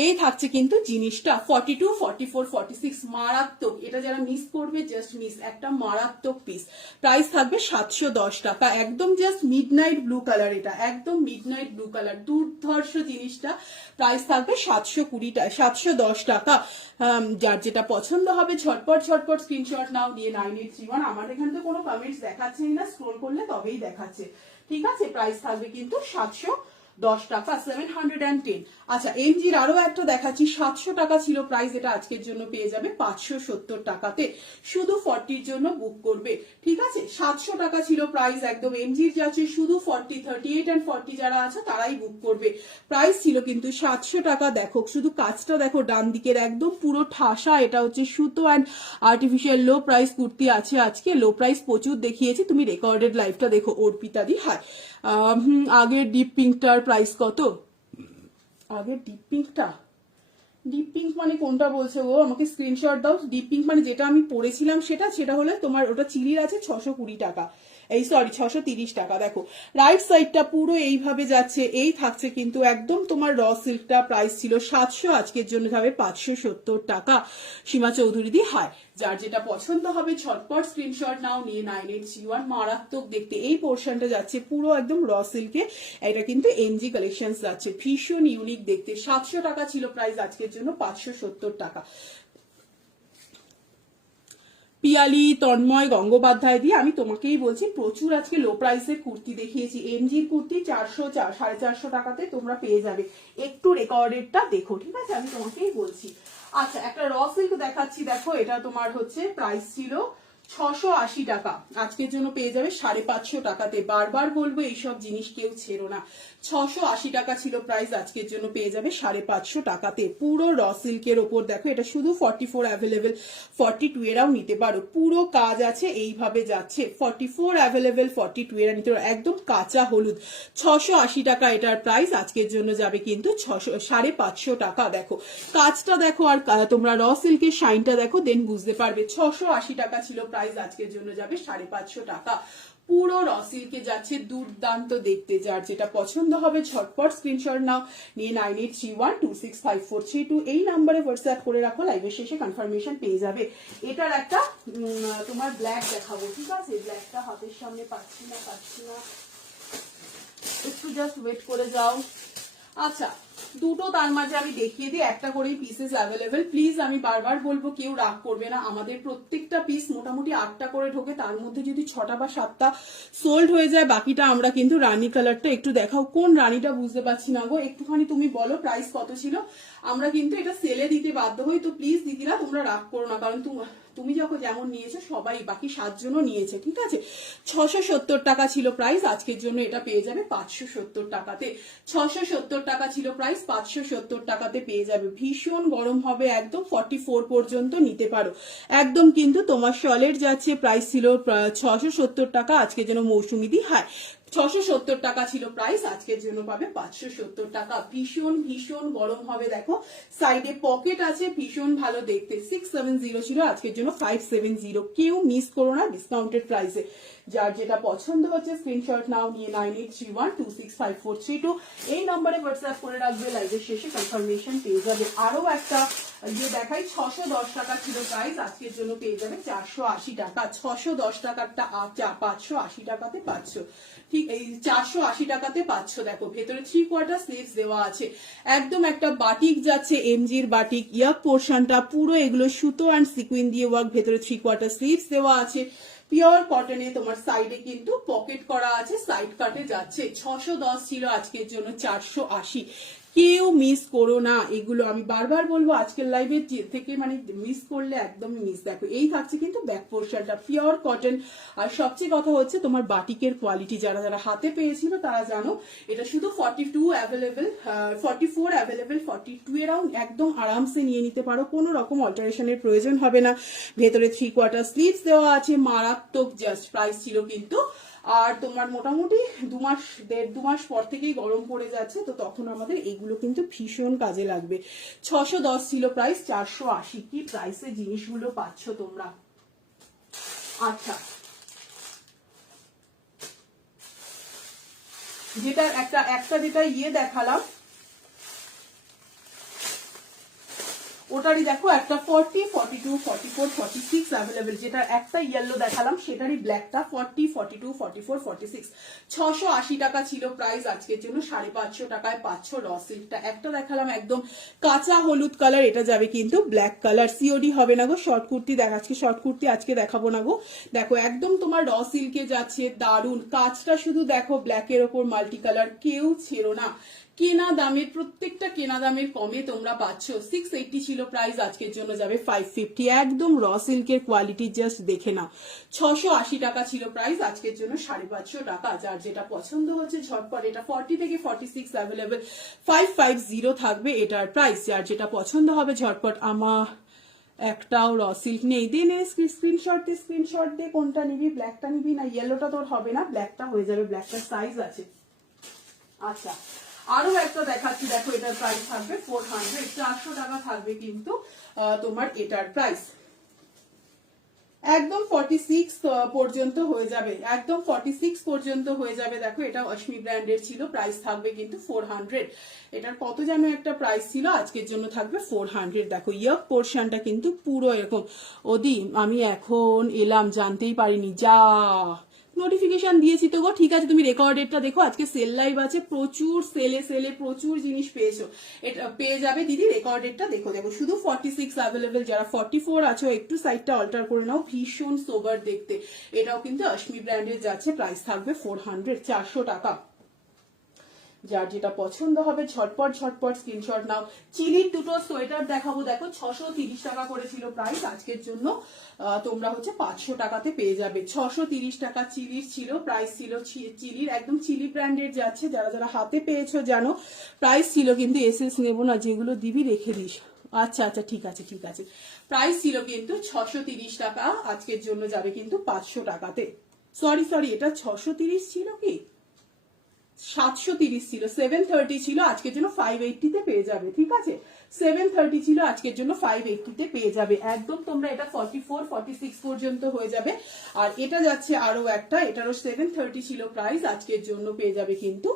এই থাকছে কিন্তু জিনিসটা 42 44 46 মারাত্মক। এটা যারা মিস করবে জাস্ট মিস, একটা মারাত্মক পিস। প্রাইস থাকবে 710 টাকা। একদম জাস্ট মিডনাইট ব্লু কালার, এটা একদম মিডনাইট ব্লু কালার, দুর্ধর্ষ জিনিসটা। প্রাইস থাকবে 710 টাকা। যার যেটা পছন্দ হবে ঝটপট ঝটপট স্ক্রিনশট নাও, দিয়ে 9831। আমার এখানে তো কোনো কমেন্টস দেখাচ্ছেই না, স্ক্রোল করলে তবেই দেখাচ্ছে। ঠিক আছে, প্রাইস থাকবে কিন্তু টাকা 710। আচ্ছা এমজির আরো একটা দেখাচ্ছি, 700 টাকা ছিল প্রাইস, এটা আজকের জন্য পেয়ে যাবে 570 টাকাতে, শুধু 40 জন্য বুক করবে, ঠিক আছে। 700 টাকা ছিল প্রাইস একদম এমজির যাচ্ছে, শুধু 40, 38 and 40 যারা আছে তারাই বুক করবে। প্রাইস ছিল কিন্তু 700 টাকা। দেখো শুধু কাজটা দেখো ডান দিকের একদম পুরো ঠাসা, এটা হচ্ছে সুতো and artificial low price kurti আছে আজকে, লো প্রাইস প্রচুর দেখিয়েছি, তুমি রেকর্ডেড লাইভটা দেখো অর্পিতা দি। হ্যাঁ আগের ডিপ পিঙ্কটার প্রাইস কত, আগের ডিপ পিঙ্কটা, ডিপ পিঙ্ক মানে কোনটা বলছো গো, আমাকে স্ক্রিনশট দাও। ডিপ পিঙ্ক মানে যেটা আমি পরেছিলাম সেটা হলে তোমার ওটা চিলির আছে 620 টাকা, এই সরি 630 টাকা। দেখো রাইট সাইডটা পুরো এইভাবে যাচ্ছে, এই থাকছে কিন্তু একদম তোমার র সিল্কটা, প্রাইস ছিল 700, আজকের জন্য যাবে 570 টাকা। সীমা চৌধুরী দি হাই, যার যেটা পছন্দ হবে ঝটপট স্ক্রিনশট নাও, নিয়ে 9831। মারাত্মক দেখতে এই পোর্শনটা যাচ্ছে পুরো একদম র সিল্কে, এটা কিন্তু এনজি কালেকশন যাচ্ছে, ভীষণ ইউনিক দেখতে। 700 টাকা ছিল প্রাইস, আজকের জন্য 570 টাকা। পিয়ালি তন্ময় গঙ্গোপাধ্যায় দিয়ে আমি তোমাকেই বলছি, প্রচুর আজকে লো প্রাইসের কুর্তি দেখিয়েছি। এমজির কুর্তি 400 টাকাতে তোমরা পেয়ে যাবে, একটু রেকর্ডেডটা দেখো, ঠিক আছে, আমি তোমাকেই বলছি। আচ্ছা একটা র সিল্ক দেখাচ্ছি, দেখো এটা তোমার হচ্ছে প্রাইস ছিল 680 টাকা, আজকের জন্য পেয়ে যাবে 550 টাকাতে। বারবার বলবো এইসব জিনিস কেউ ছেড়ো না, 680 টাকা ছিল প্রাইস, আজকের জন্য পেয়ে যাবে 550 টাকাতে। পুরো র সিল্কের ওপর দেখো, এটা শুধু 44 অ্যাভেলেবেল, 42 এরাও নিতে পারো, পুরো কাজ আছে এইভাবে যাচ্ছে, 44 অ্যাভেলেবেল, 42 এরা নিতে পারো, একদম কাঁচা হলুদ। 680 টাকা এটার প্রাইস, আজকের জন্য যাবে কিন্তু 550 টাকা। দেখো কাজটা দেখো আর তোমরা র সিল্কের শাইনটা দেখো, দেন বুঝতে পারবে। 680 টাকা ছিল প্রাইস, আজকের জন্য যাবে 550 টাকা। পুরো র সিল্কে যাচ্ছে, দুর্দান্ত দেখতে, যার যেটা পছন্দ হবে ঝটপট স্ক্রিনশট নাও, নিয়ে 9831265432 এই নাম্বারে হোয়াটসঅ্যাপ করে রাখো, লাইভের শেষে কনফার্মেশন পেয়ে যাবে। এটার একটা তোমার ব্ল্যাক দেখাবো, ঠিক আছে, ব্ল্যাকটা হাতের সামনে পাচ্ছি না, একটু জাস্ট ওয়েট করে যাও। আচ্ছা দুটো তার মাঝে আমি দেখিয়ে দিই, একটা করেই পিসেস অ্যাভেলেবেল, প্লিজ আমি বারবার বলবো কেউ রাগ করবে না, আমাদের প্রত্যেকটা পিস মোটামুটি 8টা করে ঢোকে, তার মধ্যে যদি 6টা বা 7টা সোল্ড হয়ে যায়, বাকিটা আমরা কিন্তু রানী কালারটা একটু দেখাও, কোন রানীটা বুঝতে পারছি না গো, একটুখানি তুমি বলো প্রাইস কত ছিল, আমরা কিন্তু এটা সেলে দিতে বাধ্য হই, তো প্লিজ দিদিরা তোমরা রাগ করো না, কারণ তুমি যখন যেমন নিয়েছো সবাই বাকি 7 জনও নিয়েছে, ঠিক আছে। 670 টাকা ছিল প্রাইস, আজকের জন্য এটা পেয়ে যাবে 570 টাকাতে। 670 টাকা ছিল প্রাইস, 570 টাকাতে পেয়ে যাবে, ভীষণ গরম হবে একদম, 44 পর্যন্ত নিতে পারো একদম, কিন্তু তোমার শলের যাচ্ছে প্রাইস ছিল 670 টাকা, আজকের জন্য মৌসুমি দি হাই, 670 টাকা ছিল প্রাইস, আজকের জন্য পাবে 570 টাকা। ভীষণ ভীষণ গরম হবে, দেখো সাইডে পকেট আছে, ভীষণ ভালো দেখতে। 670 ছিল, আজকের জন্য 570, কেউ মিস করো না ডিসকাউন্টেড প্রাইসে। যার যেটা পছন্দ হচ্ছে স্ক্রিনশট নাও, নিয়ে 9831265432 এই নম্বরে হোয়াটসঅ্যাপ করে রাখবে, লাইভের শেষে কনফার্মেশন পেয়ে যাবে। আরো একটা যে দেখাই, 610 টাকা ছিল প্রাইস, আজকের জন্য পেয়ে যাবে 480 টাকা। 610 টাকারটা 580 টাকাতে পাচ্ছ, ঠিক এই 480 টাকাতে পাচ্ছ। দেখো ভেতরে 3/4 স্লিভস দেওয়া আছে, একদম একটা বাটিক যাচ্ছে, এমজির বাটিক, ইয়াক পোর্শনটা পুরো এগুলো সুতো অ্যান্ড সিকুইন দিয়ে ওয়ার্ক, ভেতরে 3/4 স্লিভস দেওয়া আছে, পিওর কটনে, তোমার সাইডে কিন্তু পকেট করা আছে, সাইড কাটে যাচ্ছে। 610 ছিল, আজকের জন্য 480, কেউ মিস করো না, এগুলো আমি বারবার বলবো আজকের লাইভে থেকে, মানে মিস করলে একদমই মিস। দেখো এই থাকছে কিন্তু ব্যাক পোর্শনটা পিওর কটন, আর সবচেয়ে কথা হচ্ছে তোমার বাটিকের কোয়ালিটি, যারা যারা হাতে পেয়েছিল তারা জানো, এটা শুধু 42 অ্যাভেলেবেল, 44 অ্যাভেলেবেল, 42 এরাও একদম আরামসে নিয়ে নিতে পারো, কোনো রকম অল্টারেশনের প্রয়োজন হবে না। ভেতরে 3/4 স্লিভস দেওয়া আছে, মারাত্মক জাস্ট প্রাইস ছিল কিন্তু। আর তোমার মোটামুটি 1.5 মাস পর থেকেই গরম পড়ে যাচ্ছে, তো তখন আমাদের এগুলো কিন্তু ভীষণ কাজে লাগবে। 610 ছিল প্রাইস, 480 কি প্রাইসে জিনিসগুলো পাচ্ছ তোমরা। আচ্ছা যেটা একটা যেটা ইয়ে দেখালাম, ওটারই দেখো একটা 40, 42, 44, 46 অ্যাভেলেবেল, যেটা একটা ইয়েলো দেখালাম সেটারই ব্ল্যাকটা 40, 42, 44, 46 680 টাকা ছিল প্রাইস, আজকের জন্য 550 টাকায় পাচ্ছ র সিল্কটা। একটা দেখালাম একদম কাঁচা হলুদ কালার, এটা যাবে কিন্তু ব্ল্যাক কালার, সিওডি হবে না গো। শর্ট কুর্তি দেখাচ্ছি, শর্ট কুর্তি আজকে দেখাবো না গো। দেখো একদম তোমার র সিল্কে যাচ্ছে, দারুন কাজটা শুধু দেখো, ব্ল্যাকের ওপর মাল্টি কালার, কেউ ছেড়ো না। কেনা দামের, প্রত্যেকটা কেনা দামের কমে তোমরা পাচ্ছ। 680 ছিল প্রাইস, আজকের জন্য যাবে 550। একদম র সিল্কের কোয়ালিটি জাস্ট দেখে নাও। 680 টাকা ছিল প্রাইস, আজকের জন্য 550 টাকা। যার যেটা পছন্দ হচ্ছে ঝটপট, এটা 40 থেকে 46 অ্যাভেলেবেল, 550 থাকবে এটার প্রাইস। যার যেটা পছন্দ হবে ঝটপট। আমার একটাও র সিল্ক নেই, দে নে স্ক্রিনশট দে, কোনটা নিবি, ব্ল্যাকটা নিবি না ইয়েলোটা? তোর হবে না, ব্ল্যাকটা হয়ে যাবে, ব্ল্যাকটার সাইজ আছে। আচ্ছা আরো একটা দেখাচ্ছি, দেখো এটার প্রাইস থাকবে 400, 400 টাকা থাকবে কিন্তু তোমার এটার প্রাইস। একদম 46 পর্যন্ত হয়ে যাবে, একদম 46 পর্যন্ত হয়ে যাবে। দেখো এটা অশ্মি ব্র্যান্ডের ছিল, প্রাইস থাকবে কিন্তু 400। এটার কত যেন একটা প্রাইস ছিল, আজকের জন্য থাকবে 400। দেখো ইয়ক পোর্শনটা কিন্তু পুরো এরকম। ওদি আমি এখন এলাম, জানতেই পারিনি, যা নোটিফিকেশন দিয়েছি তো গো। ঠিক আছে, তুমি রেকর্ডেডটা দেখো, আজকে সেল লাইভ আছে, প্রচুর সেলে প্রচুর জিনিস পেয়েছো, এটা পেয়ে যাবে দিদি। রেকর্ডেডটা দেখো, দেখো শুধু 46 অ্যাভেলেবেল, যারা 44 আছো একটু সাইডটা অল্টার করে নাও, ভীষণ সোবার দেখতে। এটাও কিন্তু অশ্মি ব্র্যান্ডের যাচ্ছে, প্রাইস থাকবে 400, 400 টাকা। যার যেটা পছন্দ হবে ঝটপট স্ক্রিনশট নাও। চিলির দুটো সোয়েটার দেখাবো, দেখো 630 টাকা করেছিল প্রাইস, আজকের জন্য তোমরা হচ্ছে 500 টাকাতে পেয়ে যাবে। 630 টাকা চিলির ছিল, প্রাইস ছিল চিলির, একদম চিলি ব্র্যান্ডের যাচ্ছে। যারা যারা হাতে পেয়েছো জানো, প্রাইস ছিল কিন্তু এসএস নেবো না, যেগুলো দিবি রেখে দিস। আচ্ছা ঠিক আছে, প্রাইস ছিল কিন্তু 630 টাকা, আজকের জন্য যাবে কিন্তু 500 টাকাতে। সরি এটা 630 ছিল কি 730 ছিল, 730 ছিল, আজকের জন্য 580 তে পেয়ে যাবে। ঠিক আছে, 730 ছিল, আজকের জন্য 580 তে পেয়ে যাবে। একদম তোমরা এটা 44, 46 পর্যন্ত হয়ে যাবে। আর এটা যাচ্ছে আরো একটা, এটারও 730 ছিল প্রাইস, আজকের জন্য পেয়ে যাবে কিন্তু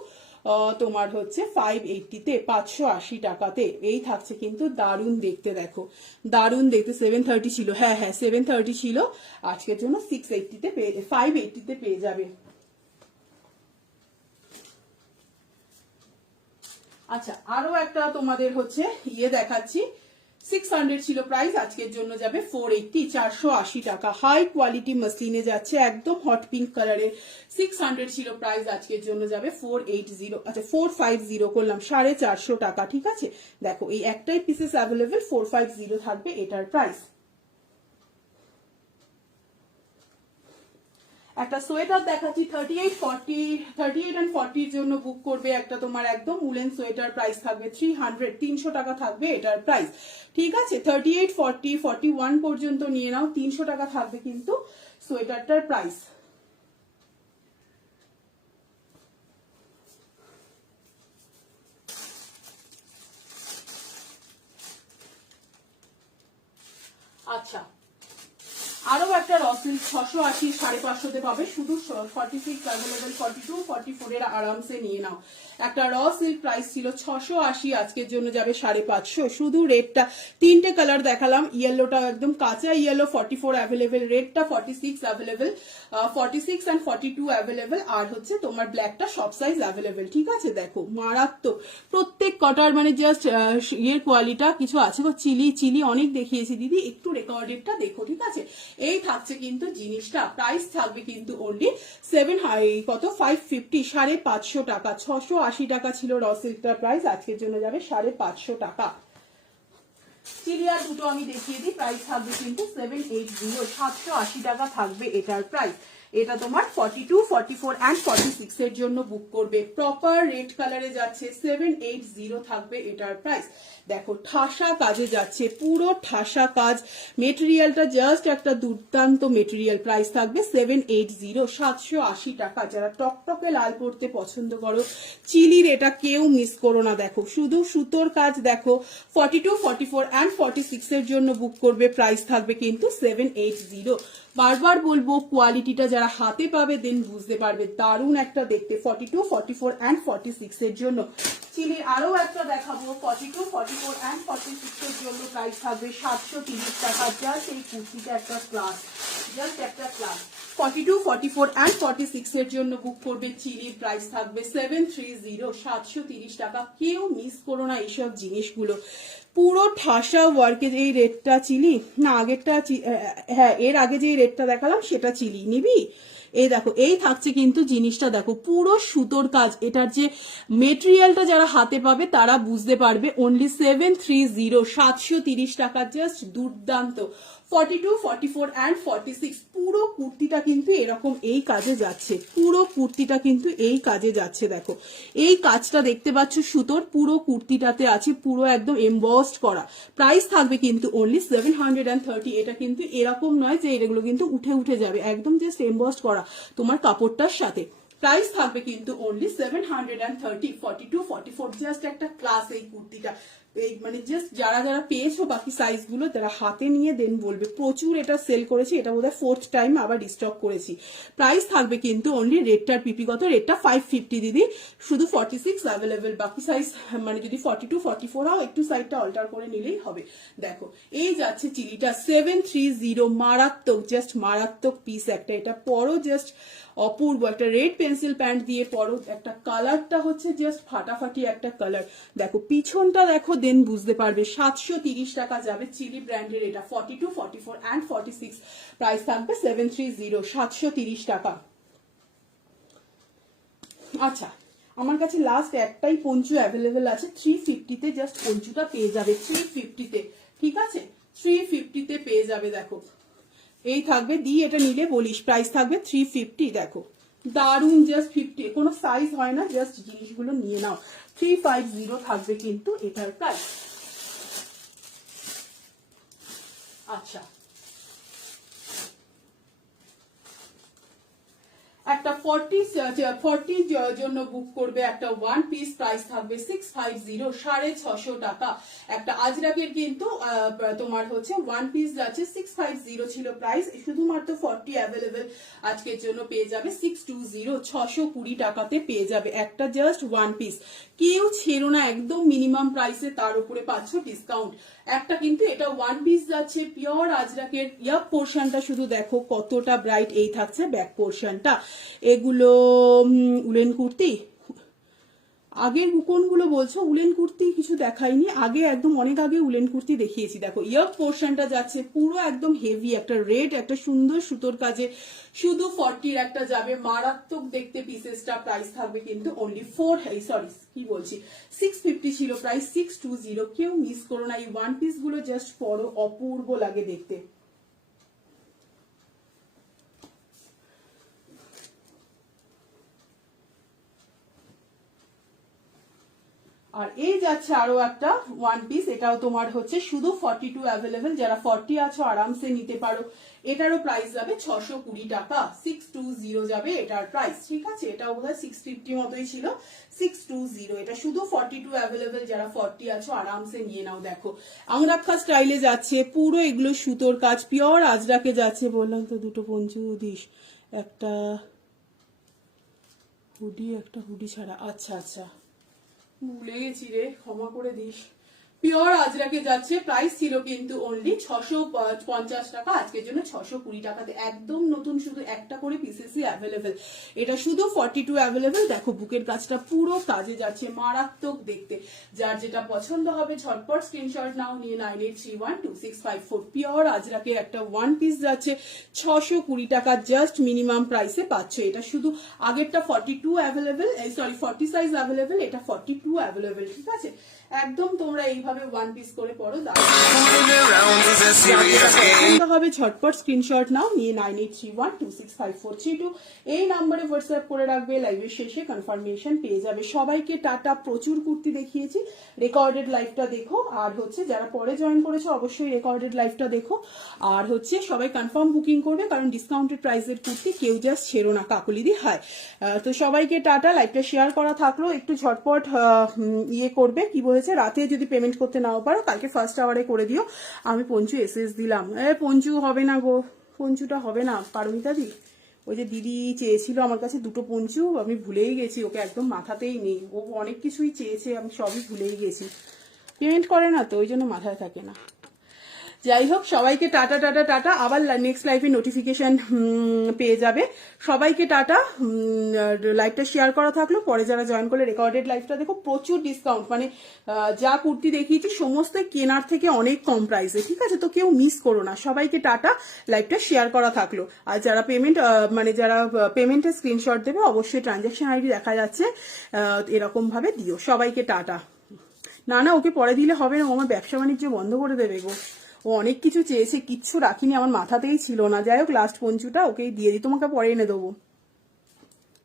তোমার হচ্ছে 580 তে, 580 টাকাতে। এই থাকছে কিন্তু দারুন দেখতে, দেখো দারুন দেখতে। 730 ছিল, হ্যাঁ 730 ছিল, আজকের জন্য 680 তে 580 তে পেয়ে যাবে। আচ্ছা আরো একটা তোমাদের হচ্ছে ইয়ে দেখাচ্ছি, 600 ছিল প্রাইস, আজকের জন্য যাবে 480, 480 টাকা। হাই কোয়ালিটি মাসলিনে যাচ্ছে, একদম হট পিঙ্ক কালারের। 600 ছিল প্রাইস, আজকের জন্য যাবে 480, আচ্ছা 450 করলাম, 450 টাকা। ঠিক আছে, দেখো এই একটাই পিসেস অ্যাভেলেবেল, 450 থাকবে এটার প্রাইস। একটা সোয়েটার দেখাচ্ছি, 38 and 40 এর জন্য বুক করবে একটা তোমার একদম উলেন সোয়েটার, প্রাইস থাকবে 300, 300 টাকা থাকবে এটার প্রাইস। ঠিক আছে, 38, 40, 41 পর্যন্ত নিয়ে নাও, 300 টাকা থাকবে কিন্তু সোয়েটারটার প্রাইস। আচ্ছা আরো একটা রসিল 680, 550 পাবে, শুধু 46 অ্যাভেলেবেল, 42, 44 এর আরামসে নিয়ে নাও। একটা র সিল্ক প্রাইস ছিল 680, আজকের জন্য যাবে 550। শুধু রেডটা, তিনটে কালার দেখালাম, ইয়েলোটা একদম কাঁচা ইয়েলো 44 অ্যাভেলেবেল, রেডটা 46 অ্যাভেলেবেল, 46 and 42 অ্যাভেলেবেল, আর হচ্ছে তোমার ব্ল্যাকটা সব সাইজ অ্যাভেলেবেল। ঠিক আছে, দেখো মারাত্মক প্রত্যেক কটার, মানে জাস্ট ইয়ের কোয়ালিটা কিছু আছে গো। চিলি অনেক দেখিয়েছি দিদি, একটু রেকর্ডেডটা দেখো। ঠিক আছে, এই থাকছে কিন্তু জিনিসটা, প্রাইস থাকবে কিন্তু অনলি 550, 550 টাকা। 680 টাকা ছিল র সিল্কটার প্রাইস, আজকের জন্য যাবে 550 টাকা। চিলিয়ার দুটো আমি দেখিয়ে দিই, প্রাইস থাকবে কিন্তু 780, 780 টাকা থাকবে এটার প্রাইস। এটা তোমার 42, 44 and 46 এর জন্য বুক করবে। প্রপার রেড কালারে যাচ্ছে, 780 থাকবে এটার প্রাইস। দেখো ঠাসা কাজে যাচ্ছে, পুরো ঠাসা কাজ, মেটেরিয়ালটা জাস্ট একটা দুর্দান্ত মেটেরিয়াল, প্রাইস থাকবে 780, 780 টাকা। যারা টকটকে লাল পড়তে পছন্দ করো, চিলির এটা কেউ মিস করো না। দেখো শুধু সুতোর কাজ দেখো, 42, 44 and 46 এর জন্য বুক করবে, প্রাইস থাকবে কিন্তু 780। বারবার বলবো কোয়ালিটিটা যারা হাতে পাবে দেন বুঝতে পারবে, দারুণ একটা দেখতে। 42, 44 অ্যান্ড 46 এর জন্য চিলি আরো একটা দেখাবো। 42, 44 অ্যান্ড 46 এর জন্য প্রাইস থাকবে 730 টাকা। জাস্ট এই কুর্তিটা একটা ক্লাস, জাস্ট একটা ক্লাস। 42, 44 অ্যান্ড 46 এর জন্য বুক করবে চিলির প্রাইস থাকবে 730, 730 টাকা। কেউ মিস করো না এইসব জিনিসগুলো, পুরো ঠাসা ওয়ার্কের এই রেটটা। চিলি না আগেরটা, হ্যাঁ এর আগে যে রেটটা দেখালাম সেটা চিলি নিবি। এই দেখো এই থাকছে কিন্তু জিনিসটা দেখো পুরো সুতোর কাজ। এটার যে মেটেরিয়ালটা যারা হাতে পাবে তারা বুঝতে পারবে। অনলি 730, 730 টাকা, জাস্ট দুর্দান্ত। 42, 44 অ্যান্ড 46 পুরো কুর্তিটা কিন্তু এরকম এই কাজে যাচ্ছে, পুরো কুর্তিটা কিন্তু এই কাজে যাচ্ছে। দেখো এই কাজটা দেখতে পাচ্ছ সুতোর, পুরো কুর্তিটাতে আছে, পুরো একদম এমবসড করা। প্রাইস থাকবে কিন্তু অনলি 730। এটা কিন্তু এরকম নয় যে এগুলো কিন্তু উঠে উঠে যাবে, একদম জাস্ট এমবসড করা তোমার কাপড়টার সাথে। প্রাইস থাকবে কিন্তু অনলি 730। 42, 44 জাস্ট একটা ক্লাস এই কুর্তিটা। এই মানে জাস্ট যারা যারা পেয়েছো বাকি সাইজ গুলো তারা হাতে নিয়ে দেন বলবে। প্রচুর এটা সেল করেছি, এটা বোধহয় 4th টাইম আবার রিস্টক করেছি। প্রাইস থাকবে কিন্তু অনলি, রেটটার পিপি কত, রেটটা 550 দিদি, শুধু 46 অ্যাভেলেবেল। বাকি সাইজ মানে যদি 42, 44 হয় একটু সাইডটা অল্টার করে নিলেই হবে। দেখো এই যাচ্ছে চিলিটা 730, মারাত্মক, জাস্ট মারাত্মক পিস একটা। এটা পরো জাস্ট অপূর্ব, একটা রেড পেন্সিল প্যান্ট দিয়ে পরো, একটা কালারটা হচ্ছে জাস্ট ফাটাফাটি একটা কালার। দেখো পিছনটা দেখো দেন বুঝতে পারবে। 730 টাকা যাবে চিলি ব্র্যান্ডের এটা। 42, 44 অ্যান্ড 46 প্রাইস থাকবে 730, 730 টাকা। আচ্ছা আমার কাছে লাস্ট একটাই পঞ্চু অ্যাভেলেবেল আছে 350-তে, জাস্ট পঞ্চুটা পেয়ে যাবে 350-তে, ঠিক আছে 350-তে পেয়ে যাবে। দেখো এই থাকবে দি, এটা নিলে বলিস প্রাইস থাকবে 350। দেখো দারুন, জাস্ট 50, কোনো সাইজ হয় না, জাস্ট জিনিসগুলো নিয়ে নাও। 350 থাকবে কিন্তু এটার প্রাইস। আচ্ছা একটা 40 জন্য বুক করবে একটা ওয়ান পিস, প্রাইস থাকবে 650, 650 টাকা। একটা আজরাকের কিন্তু তোমার হচ্ছে ওয়ান পিস যাচ্ছে 650 ছিল প্রাইস, শুধুমাত্র 40 অ্যাভেলেবেল আজকের জন্য পেয়ে যাবে 620, 620 টাকাতে পেয়ে যাবে একটা জাস্ট ওয়ান পিস। কেউ ছেড়ো না, একদম মিনিমাম প্রাইসে, তার উপরে পাচ্ছ ডিসকাউন্ট। একটা কিন্তু এটা ওয়ান পিস যাচ্ছে পিওর আজরাকের। ইয়াপ পোর্শনটা শুধু দেখো কতটা ব্রাইট, এই থাকছে ব্যাক পোর্শনটা। এগুলো উলেন কুর্তি, আগের কোনগুলো বলছো? উলেন কুর্তি কিছু দেখাইনি আগে, একদম অনেক আগে উলেন কুর্তি দেখিয়েছি। দেখো ইয়ার পোর্শনটা যাচ্ছে পুরো একদম হেভি, একটা রেড, একটা সুন্দর সুতোর কাজে, শুধু 40 একটা যাবে, মারাত্মক দেখতে পিসেসটা। প্রাইস থাকবে কিন্তু অনলি 650 ছিল প্রাইস, 620। কেউ মিস করো না, এই ওয়ান পিস গুলো জাস্ট পরো, অপূর্ব লাগে দেখতে। আর এই যাচ্ছে আরো একটা ওয়ান পিস, এটাও তোমার হচ্ছে শুধু 42 অ্যাভেলেবেল, যারা 40 আছো আরামসে নিতে পারো। এটারও প্রাইস যাবে 620 টাকা, 620 যাবে এটার প্রাইস, ঠিক আছে। এটাও বোধহয় 650 মতোই ছিল, 620। এটা শুধু 42 অ্যাভেলেবেল, যারা 40 আছো আরামসে নিয়ে নাও। দেখো আংরাক্ষা স্টাইলে যাচ্ছে পুরো, এগুলো সুতোর কাজ, পিওর আজরাকে যাচ্ছে। বললাম তো দুটো পঞ্চু দিস, একটা হুডি, একটা হুডি ছাড়া। আচ্ছা আচ্ছা ভুলে গেছি রে, ক্ষমা করে দিস। পিওর আজরাকে যাচ্ছে, প্রাইস ছিল কিন্তু অনলি 650 টাকা, আজকের জন্য 620 টাকাতে একদম নতুন, শুধু একটা করে পিসেসই অ্যাভেলেবেল। এটা শুধু 42 অ্যাভেলেবেল। দেখো বুকের কাজটা পুরো কাজে যাচ্ছে, মারাত্মক দেখতে। যার যেটা পছন্দ হবে ঝটপট স্ক্রিনশট নাও, নিয়ে 98312654। পিওর আজরাকে একটা ওয়ান পিস যাচ্ছে 620 টাকা, জাস্ট মিনিমাম প্রাইসে পাচ্ছ। এটা শুধু আগেরটা 42 অ্যাভেলেবেল, সরি 40 সাইজ অ্যাভেলেবেল, এটা 42 অ্যাভেলেবেল, ঠিক আছে। একদম তোমরা এইভাবে ওয়ান পিস করে পড়ো, পছন্দ হবে ঝটপট স্ক্রিনশট নাও, নিয়ে 9831265432 এই নম্বরে হোয়াটসঅ্যাপ করে রাখবে। লাইভের শেষে কনফার্মেশন পেয়ে যাবে। সবাইকে টাটা, প্রচুর কুর্তি দেখিয়েছি, রেকর্ডেড লাইভটা দেখো। আর হচ্ছে যারা পরে জয়েন করেছো অবশ্যই রেকর্ডেড লাইভটা দেখো। আর হচ্ছে সবাই কনফার্ম বুকিং করবে, কারণ ডিসকাউন্টেড প্রাইসের কুর্তি কেউ জাস্ট ছেড়ো না, কাকুলিদি হায়। তো সবাইকে টাটা, লাইভটা শেয়ার করা থাকলো, একটু ঝটপট ইয়ে করবে, কি বলেছে, রাতে যদি পেমেন্ট করতে নাও পারো কালকে ফার্স্ট আওয়ারে করে দিও। আমি পঞ্চু এসএস দিলাম, পঞ্চু হবে না গো, পঞ্চুটা হবে না পারমিতা দি? ওই যে দিদি চেয়েছিল আমার কাছে দুটো পঞ্চু, আমি ভুলেই গেছি, ওকে একদম মাথাতেই নেই। ও অনেক কিছুই চেয়েছে, আমি সবই ভুলেই গেছি। পেমেন্ট করে না তো, ওই জন্য মাথায় থাকে না। যাই হোক, সবাইকে টাটা টাটা টাটা। আবার নেক্সট লাইভে নোটিফিকেশন পেয়ে যাবে। সবাইকে টাটা। লাইভটা শেয়ার করা থাকলো, পরে যারা জয়েন করলে রেকর্ডেড লাইভটা দেখো, প্রচুর ডিসকাউন্ট, মানে যা কুর্তি দেখিয়েছি সমস্ত কেনার থেকে অনেক কম প্রাইসে, ঠিক আছে? তো কেউ মিস করো না। সবাইকে টাটা, লাইভটা শেয়ার করা থাকলো। আর যারা পেমেন্ট মানে যারা পেমেন্টের স্ক্রিনশট দেবে, অবশ্যই ট্রানজাকশন আইডি দেখা যাচ্ছে, এরকম ভাবে দিও। সবাইকে টাটা। না না, ওকে পরে দিলে হবে না, ও আমার ব্যবসা বাণিজ্য বন্ধ করে দেবে গো। ও অনেক কিছু চেয়েছে, কিচ্ছু রাখিনি, আমার মাথাতেই ছিল না। যাই হোক, লাস্ট পঞ্চুটা ওকেই দিয়ে দিই, তোমাকে পরে এনে দেবো।